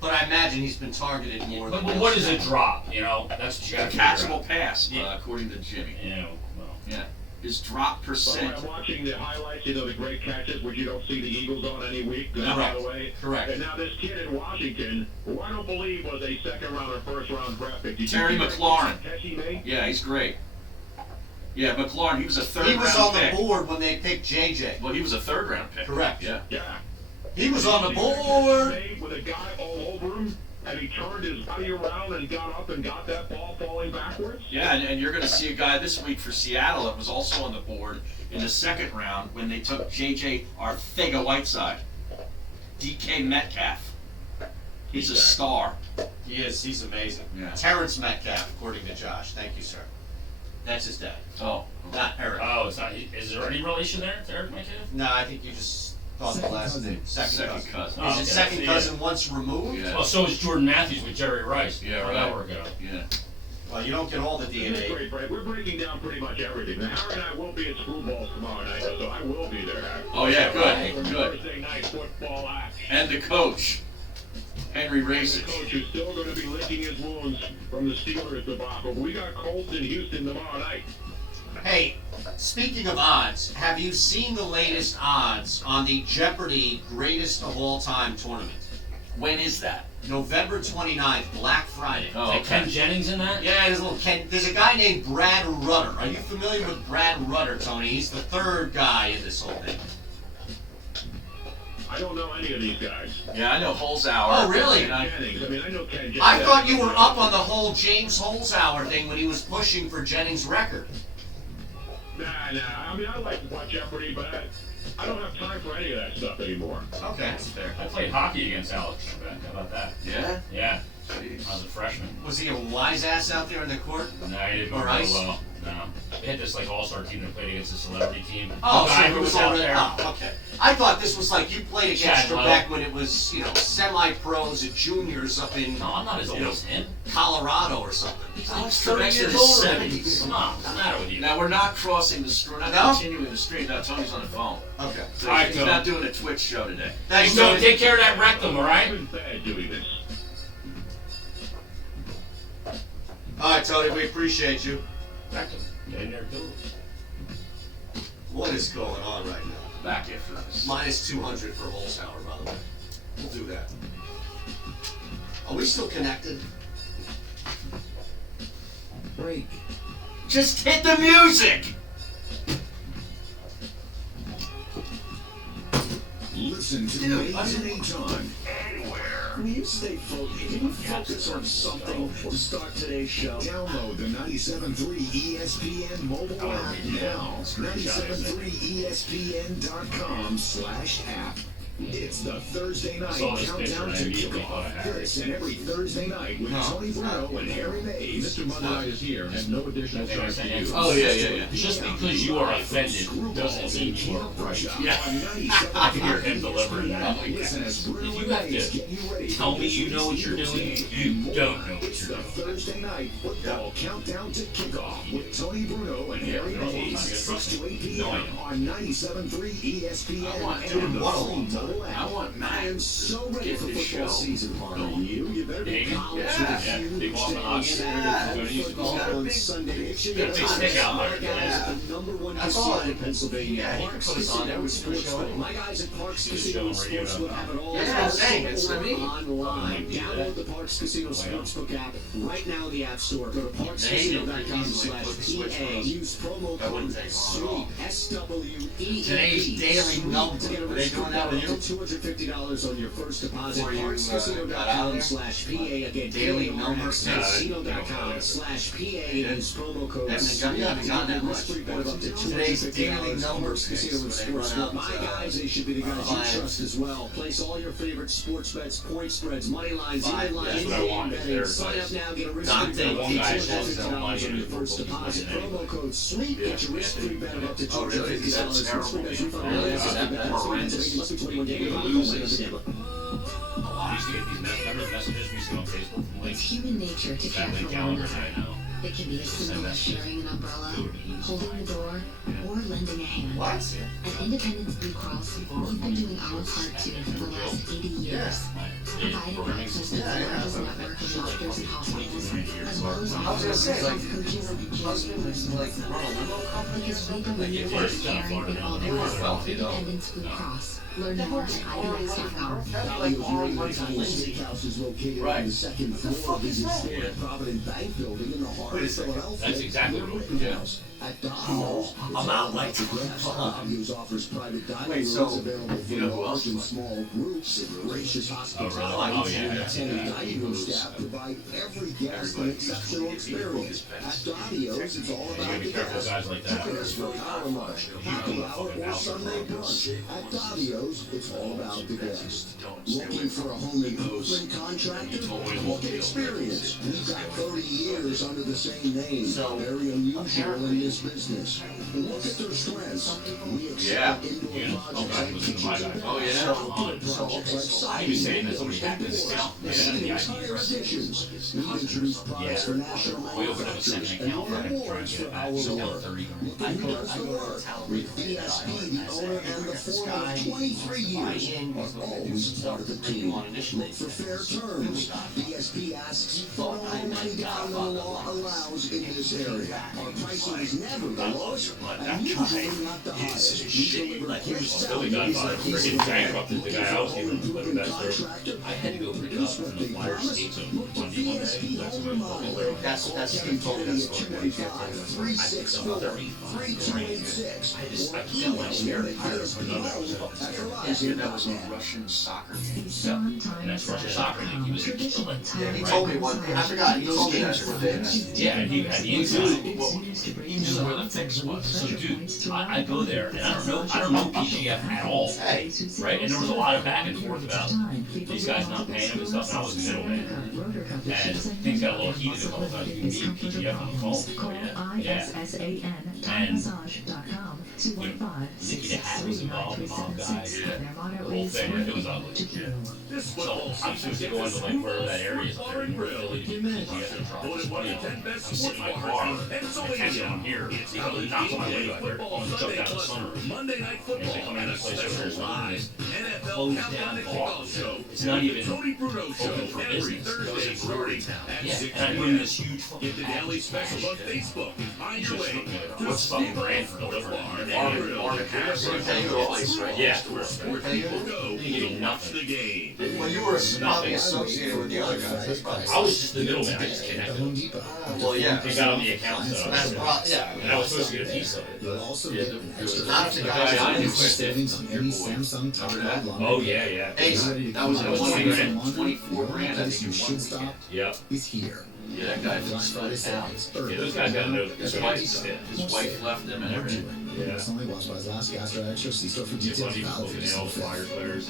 But I imagine he's been targeted more than. But what is a drop? You know, that's what you got to catchable pass, according to Jimmy. Yeah. Well. Yeah. His drop percent. I'm watching the highlights, the great catches, which you don't see the Eagles on any week, by the way. Correct. And now this kid in Washington, who I don't believe was a second-round or first-round draft pick. Terry McLaurin. Yeah, he's great. Yeah, McLaurin, he was a third-round pick. He was on the board when they picked JJ. Well, he was a third-round pick. Correct. Yeah. He was on the board. With a guy all over him, and he turned his body around and got up and got that ball falling backwards. Yeah, and you're going to see a guy this week for Seattle that was also on the board in the second round when they took J.J. Arcega-Whiteside. DK Metcalf. He's a star. He is. He's amazing. Yeah. Terrence Metcalf, according to Josh. Thank you, sir. That's his dad. Oh. Not Eric. Oh, it's not. Is there any relation there to Eric Metcalf? No, I think you just thought the last name. Second cousin. Oh, Is it second cousin once removed? Yeah. Well, so is Jordan Matthews with Jerry Rice. Yeah, forever ago. Yeah. Well, you don't get all the DNA. Great, Brad. We're breaking down pretty much everything. Now, Harry and I will be at Screw Balls tomorrow night, so I will be there. Oh, yeah, good. Thursday night football action. And the coach, Henry Racich. The coach who's still going to be licking his wounds from the Steelers debacle. We got Colts in Houston tomorrow night. Hey, speaking of odds, have you seen the latest odds on the Jeopardy Greatest of All Time tournament? When is that? November 29th, Black Friday. Oh, okay. Ken Jennings in that? Yeah, there's a little Ken. There's a guy named Brad Rutter. Are you familiar with Brad Rutter, Tony? He's the third guy in this whole thing. I don't know any of these guys. Yeah, I know Holzhauer. Oh, really? Jennings. I mean, I know Ken Jennings. I thought you were up on the whole James Holzhauer thing when he was pushing for Jennings' record. Nah. I mean, I like to watch Jeopardy, but I don't have time for any of that stuff anymore. Okay, that's fair. I played hockey against Alex Trebek. How about that? Yeah? Yeah. Jeez. I was a freshman. Was he a wise ass out there in the court? No, he didn't Or go ice? well. No. They had this all-star team that played against a celebrity team. Oh, The so guy he who was out already there. Oh, okay. I thought this was like you played against Chad Trebek when it was, semi-pros and juniors up in No, I'm not as old as him. Colorado or something. Alex 30 Trebek's in years his older than 70s. Come on, what's the matter with you? Now, we're not crossing the stream. We're not No? continuing the stream. Now, Tony's on the phone. Okay. So All right, he's Tony. not doing a Twitch show today. Thanks, So Tony. take care of that rectum, all right? I've been bad doing this. All right, Tony, we appreciate you. Rectum. Get in there, do it. What is going on right now? Back after this. Minus 200 for Holzhauer, by the way. We'll do that. Are we still connected? Break. Just hit the music! Listen to Mays anytime, anywhere. Will you stay focused? Can you focus on something to start today's show? Download the 97.3 ESPN mobile app now. 97.3ESPN.com/app. It's the Thursday night saw this picture countdown and to I immediately thought of kickoff. Harry. This and every Thursday night with Tony Bruno and Harry Mays. Mr. Monday Night is here, and no additional charge for you. Oh, yeah. Just because you are offended doesn't mean you are right. Yeah. I can hear him delivering that. Listen as Bruno If you and have Mays to get you ready tell for me this you know what you're week's doing, Eagles you game. don't know what It's you're the doing. Thursday night football countdown to kickoff with Tony Bruno and Harry Mays, 6 to 8 p.m. on 97.3 ESPN I want and to the model free mobile app. I want I am so ready get for this football show season, Harley. You better be Big. college Yeah. with a Yeah. huge Big Boston day Hawks. Saturday Yeah. football Got a on big- Sunday. Make sure got a you big stick out there. My guys at the number one That's casino all. in Pennsylvania, Yeah, you can Parks put us on there. Casino We can put a show Sportsbook. in. My guys at Parks Good Casino show where you Sportsbook have it all. Yeah, available dang, that's what I mean. online. Download the Parks Casino Sportsbook app right now in the App Store. Go to parkscasino.com/PA. Use promo That wouldn't code take long at all. SWEET SWEET. Today's daily number. To get a Are they risk doing that with you? up to $250 on your first deposit. Before you, got out of there? Parkscasino.com/PA. Again, Daily number. Casino.com/PA. Use promo code You haven't gotten that much. Risk-free bet of up to Today's daily $250. number Parks Casino and picks when they run Sportsbook. out, My guys, they should be the guys you 5. trust as well. Place all your favorite sports bets, point spreads, money lines, 5. even lines, That's what I want, is betting. their Sign up advice. now, get a risk-free Dante bet of up to teaches us $250 that money on your is first what deposit. people Promo code SWEET. Get your risk-free bet of up to Oh, really? Is that $250. terrible? Risk-free bets refunded. Really? Yes, Is that bets. horrendous? Must be 21 days. You Don't lose play this. under the table. I used to get these remember the messages we used to get on Facebook from It's like human nature to care family for one calendars another. right now. It can be as simple as sharing an umbrella, holding the door, or lending a hand. What? At Independence Blue Cross, we've been doing our part too for the last 80 years. Providing access to the largest network of doctors and hospitals, as well as offering health coaches and husbands like run a limo company. because we believe in caring in all areas. Independence Blue Cross. Learn more at IDX.com. Steakhouse is located on the second floor of the historic Provident Bank Building in the heart of Philadelphia. That's exactly what it is. At Domino's, I'm out like Domino's offers private dining rooms available for large and small groups. Gracious hospitality and attendant dining room staff provide every guest an exceptional experience. At Domino's, it's all about the guest. Join us for power lunch, happy hour, or Sunday brunch. At Domino's, it's all about the guest. Looking for a home improvement contractor? Look at experience. We've got 30 years under the same name. Very unusual in this business. Look at their strengths. We accept indoor projects like kitchen projects like siding, entire additions. We introduce products for national manufacturers and awards for our work. Look at who does the work. With ESP, the owner and the foreman of 23 years, are always part of the team. Look for fair terms. ESP asks for all the money down the law allows in this area. Our pricing is never the lowest, and usually not the highest. We deliver great salaries like he's bankrupted the guy I was giving him the best contractor. I had to go pick up from the fire station Look to Monday one day. ESP Home Remodel. That's Kevin Foley at 215-364-3286. Or email him at ESPHome@verizon.net. Russian soccer And that's Russian soccer league. He was a killer. Yeah, he told me one. I forgot. He told me that for this. Yeah, and he had the inside. He knew where the fix was. So, dude, I go there, and I don't know PGF at all, right? And there was a lot of back and forth about these guys not paying him and stuff, and I was the middleman. And things got a little heated a couple times. You can meet PGF on the phone. And Nicky the Hat was involved, the mob guy, the whole thing. It was ugly. So I'm supposed to go into like wherever that area is up there in North Philly to PGF and drop this money off. I'm sitting in my car, and I can't get on here. He goes, knocks on my window out there. I'm jump down the sunroof. And they come in this place over here, closed down bar. It's not even open for business. It's a brewery. Yeah, and I bring this huge fucking daily special on Facebook. Find your way. What's fucking grand for delivering? Yeah. They give me nothing. Well, you were probably associated with the other guys. That's probably I was just the middleman. I just connected. Well, yeah. They got on the account, so yeah. and I was supposed to get a piece of it. You'll also Yeah, get Not if the guy I knew savings on any Samsung top load line. Oh yeah, yeah. Hey, that was That was 20 grand. 24 grand. I think You you should won. stop. Yep. Is here. Yeah, that guy Black just Friday started sale out. is third. Yeah, those guys gotta know that His they're wife, stiff. his wife left him and everything. Yeah. Recently, watched by his last Gastro Extra, see store for Yeah, details. buddy was Valid looking through at all the December Flyers 5th. players.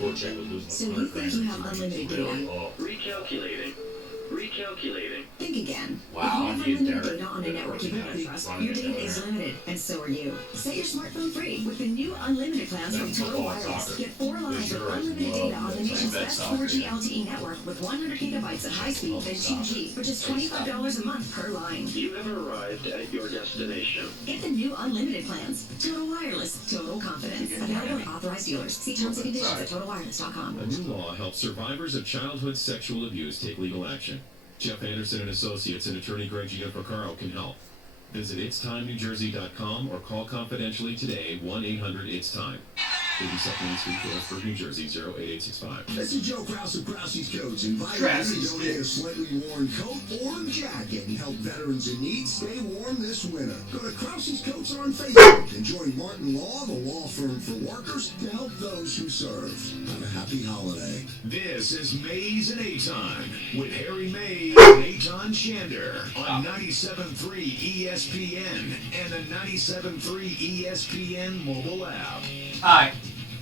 Voracek was losing So you think you have unlimited data? Oh. Recalculating. Recalculating. Think again. Wow, If he you is have unlimited Derek. data on a network you don't trust, Running your it data down is there. limited, and so are you. Set your smartphone free with the new unlimited plans from Total Football and Wireless. soccer. Get 4 lines of Sure, unlimited love data on the that. nation's Bet best soccer, 4G yeah. LTE network with 100 gigabytes at high speed than 2G for just $25 a month per line. You have arrived at your destination. Get the new unlimited plans. Total Wireless. Total confidence. Available at authorized dealers. See terms and conditions at totalwireless.com. A new law helps survivors of childhood sexual abuse take legal action. Jeff Anderson and Associates and attorney Greg Gianfrancaro can help. Visit itsTimeNewJersey.com or call confidentially today 1-800-ITS-TIME. 87th Main Street, Phillipsburg, New Jersey 08865. This is Joe Krause of Krause's Coats, inviting you to donate a slightly worn coat or jacket and help veterans in need stay warm this winter. Go to Krause's Coats on Facebook and join Martin Law, the law firm for workers, to help those who serve. Have a happy holiday. This is Mays and A-Time with Harry Mays and A-Time Shander on 97.3 ESPN and the 97.3 ESPN mobile app. Alright,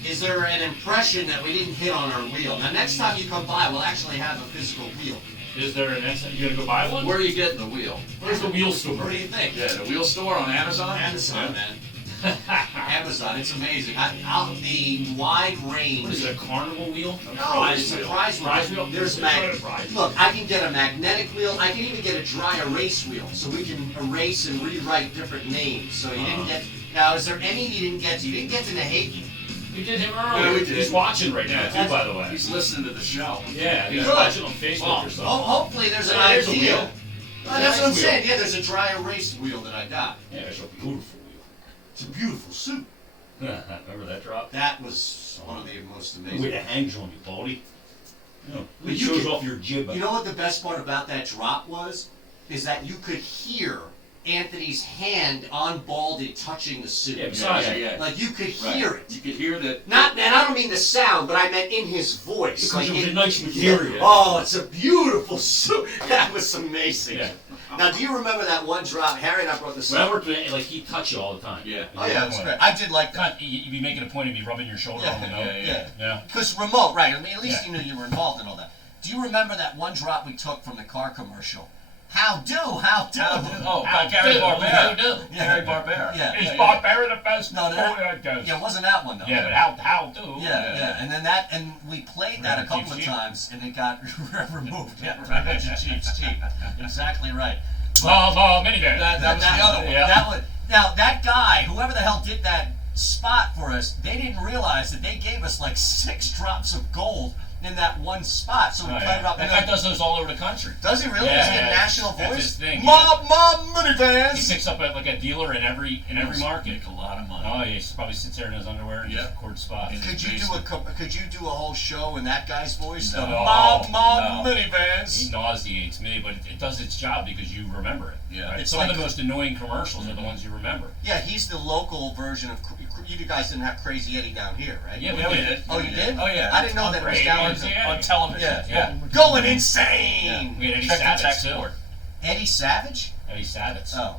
is there an impression that we didn't hit on our wheel? Now next time you come by, we'll actually have a physical wheel. Is there an instant? You gonna go buy one? Where are you getting the wheel? Where's the wheel store? What do you think? Yeah, the wheel store on Amazon? Amazon, man. Amazon. It's amazing. The wide range. What is it, a carnival wheel? No, it's a prize wheel. There's Look, I can get a magnetic wheel. I can even get a dry erase wheel, so we can erase and rewrite different names. So you didn't get. Now, is there any you didn't get to? You didn't get to Nahegi. We did him earlier. Yeah, we did. He's watching right now, too, by the way. He's listening to the show. Yeah, he's Good. watching on Facebook or something. Hopefully there's an There's a idea. wheel. That's what I'm saying. Yeah, there's a dry erase wheel that I got. Yeah, it's a beautiful wheel. It's a beautiful suit. Remember that drop? That was one of the most amazing. Way to hangs on you, Baldy. You know, But it you shows could- off your jib. You know what the best part about that drop was? Is that you could hear Anthony's hand on Baldy touching the suit. Yeah, besides, Like you could hear it. You could hear that. And I don't mean the sound, but I meant in his voice. Because like it was in, a nice material. Oh, it's a beautiful suit. That was amazing. Yeah. Now, do you remember that one drop? Harry and I brought this When I up. worked with it, like, he'd touch you all the time. Yeah. Oh, yeah, it was great. I did like that. You'd be making a point of me rubbing your shoulder on the note. Yeah. Because remote, right. I mean, at least you knew you were involved in all that. Do you remember that one drop we took from the car commercial? How do? Oh, by How Gary do? Barbera. How do? Gary Barbera. Yeah. Is Barbera the best? No, yeah, it wasn't that one though. Yeah, but how do? Yeah. And then and we played that a couple of times, and it got removed. Yeah, Revenge of Chiefs cheap. Exactly right. Minivan. That was the other one. Yeah. That was now that guy, whoever the hell did that spot for us, they didn't realize that they gave us like 6 drops of gold in that one spot. So we played it up. That guy does those all over the country. Does he really? Does he get a national That's voice? his thing. Mom, minivans. He picks up like a dealer in every market. Make a lot of money. Oh yeah, he probably sits there in his underwear and just records spots. Could you do a whole show in that guy's voice? No. Mom, minivans. He nauseates me, but it does its job because you remember it. Yeah. Right? It's Some like of the most annoying commercials are the ones you remember. Yeah, he's the local version of. You guys didn't have Crazy Eddie down here, right? Yeah, we did. Oh, you did? Oh, yeah. I didn't know that it was down on television. Yeah. Going insane. We had Eddie Check the Savage text too. board. Eddie Savage? Eddie Savage. Oh.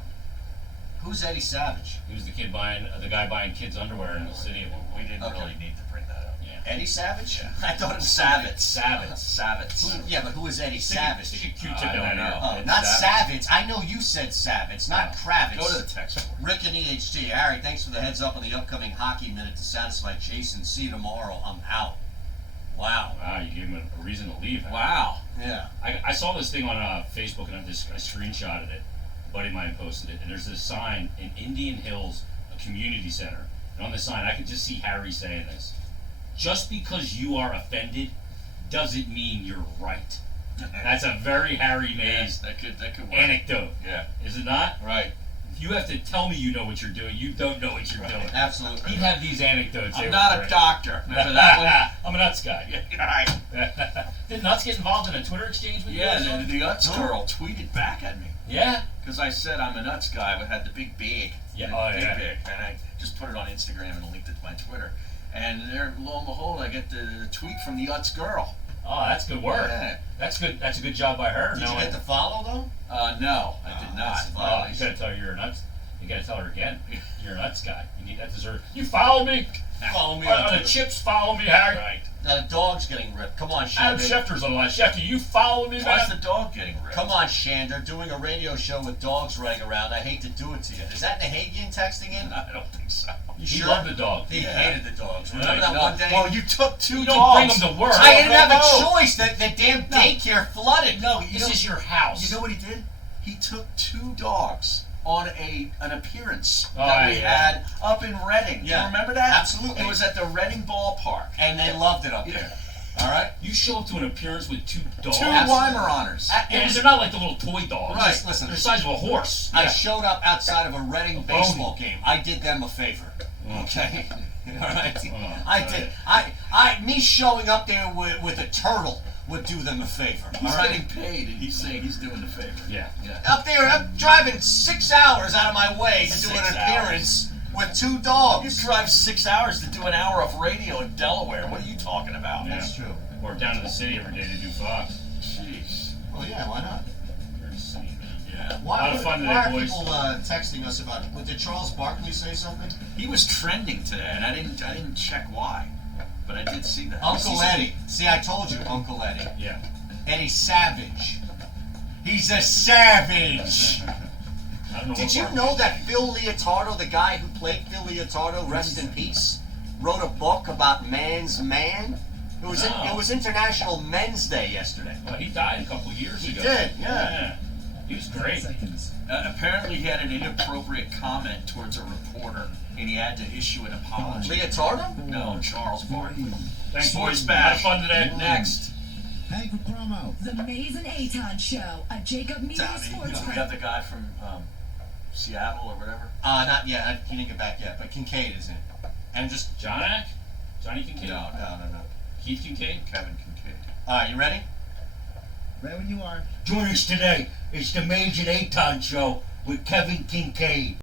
Who's Eddie Savage? He was the guy buying kids' underwear in the city at one point. We didn't really need to bring that up. Yeah. Eddie Savage? Yeah. I thought it was Savage. Savage. Yeah, but who is Eddie Savage? Stick a Q-tip I down don't there. know. Oh, It's not Savage. Savage. I know you said Savage, not Kravitz. Go to the text board. Rick and EHT. Harry, thanks for the heads up on the upcoming hockey minute to satisfy Jason. See you tomorrow. I'm out. Wow. Wow, you gave him a reason to leave. Huh? Wow. Yeah. I saw this thing on Facebook and I screenshotted it. A buddy of mine posted it, and there's this sign in Indian Hills, a community center. And on the sign, I could just see Harry saying this: "Just because you are offended doesn't mean you're right." That's a very Harry Mays That could work. anecdote. Yeah. Is it not? Right. If you have to tell me you know what you're doing, you don't know what you're doing. Absolutely. He'd have these anecdotes. I'm not a doctor. Remember that one? I'm a nuts guy. Right. Did Nuts get involved in a Twitter exchange with you? Yeah, guys? and the Nuts girl tweeted back at me. Yeah? Because I said I'm a Nuts guy, but had the big bag. Yeah, Big. And I just put it on Instagram and linked it to my Twitter. And there, lo and behold, I get the tweet from the Nuts girl. Oh, that's good work. Yeah. That's good. That's a good job by her. Did you get the follow, though? No, I did not. Oh, you gotta tell her you're a nuts. You gotta tell her again. You're a nuts guy. You need that dessert. You follow me. Follow me on the chips. Follow me, Harry. Right. Now the dog's getting ripped. Come on, Adam Shander. Schefter's on the line. Schefter, you follow me, Why's man. the dog getting ripped? Come on, Shander. Doing a radio show with dogs running around. I hate to do it to you. Is that Nahagian texting in? I don't think so. He sure? loved the dog. He Yeah. hated the dogs. Remember Right, that No. one day? Well, you took 2 You dogs. don't bring them to work. I didn't have a No. choice. The damn daycare flooded. No, This is your house. You know what he did? He took 2 dogs on an appearance Oh, that we yeah. had up in Reading. Do Yeah. you remember that? Absolutely. It was at the Reading ballpark. And they loved it up there. All right? You show up to an appearance with 2 dogs. 2 Weimaraners. And they're not like the little toy dogs. Right, listen. They're the size of a horse. I showed up outside of a Reading bony. baseball game. I did them a favor. Okay? All right? Oh, I did. Me showing up there with a turtle would do them a favor. He's all right? getting paid, and he's saying he's doing the favor. Yeah. Up there, I'm driving 6 hours out of my way to do 6 an appearance with 2 dogs. You drive 6 hours to do an hour of radio in Delaware. What are you talking about? Yeah. That's true. Or down to the city every day to do Fox. Jeez. Well, yeah, why not? You're insane, man. Yeah. Why, A lot of fun today, why are boys. people texting us about it? Did Charles Barkley say something? He was trending today, and I didn't check why, but I did see that. Uncle Eddie. See, I told you, Uncle Eddie. Yeah. Eddie Savage. He's a savage. I don't know. Did you know that Phil Leotardo, the guy who played Phil Leotardo, rest in peace, wrote a book about man's man? It was International Men's Day yesterday. Well, he died a couple years ago. He did, yeah. He was great. Apparently, he had an inappropriate comment towards a reporter, and he had to issue an apology. Leotardo? No, Charles Barkley. Thanks, Sports boys. Bash. Have fun today. Next. Hey, for promo. The Mays and Aton Show, a Jacob Media Sports We got the guy from Seattle or whatever. Not yet. He didn't get back yet, but Kincaid is in. And just Johnny Kincaid? No. Keith Kincaid? Kevin Kincaid. All right, you ready? Right when you are. Join us today. It's the Mage and Aton Show with Kevin Kincaid.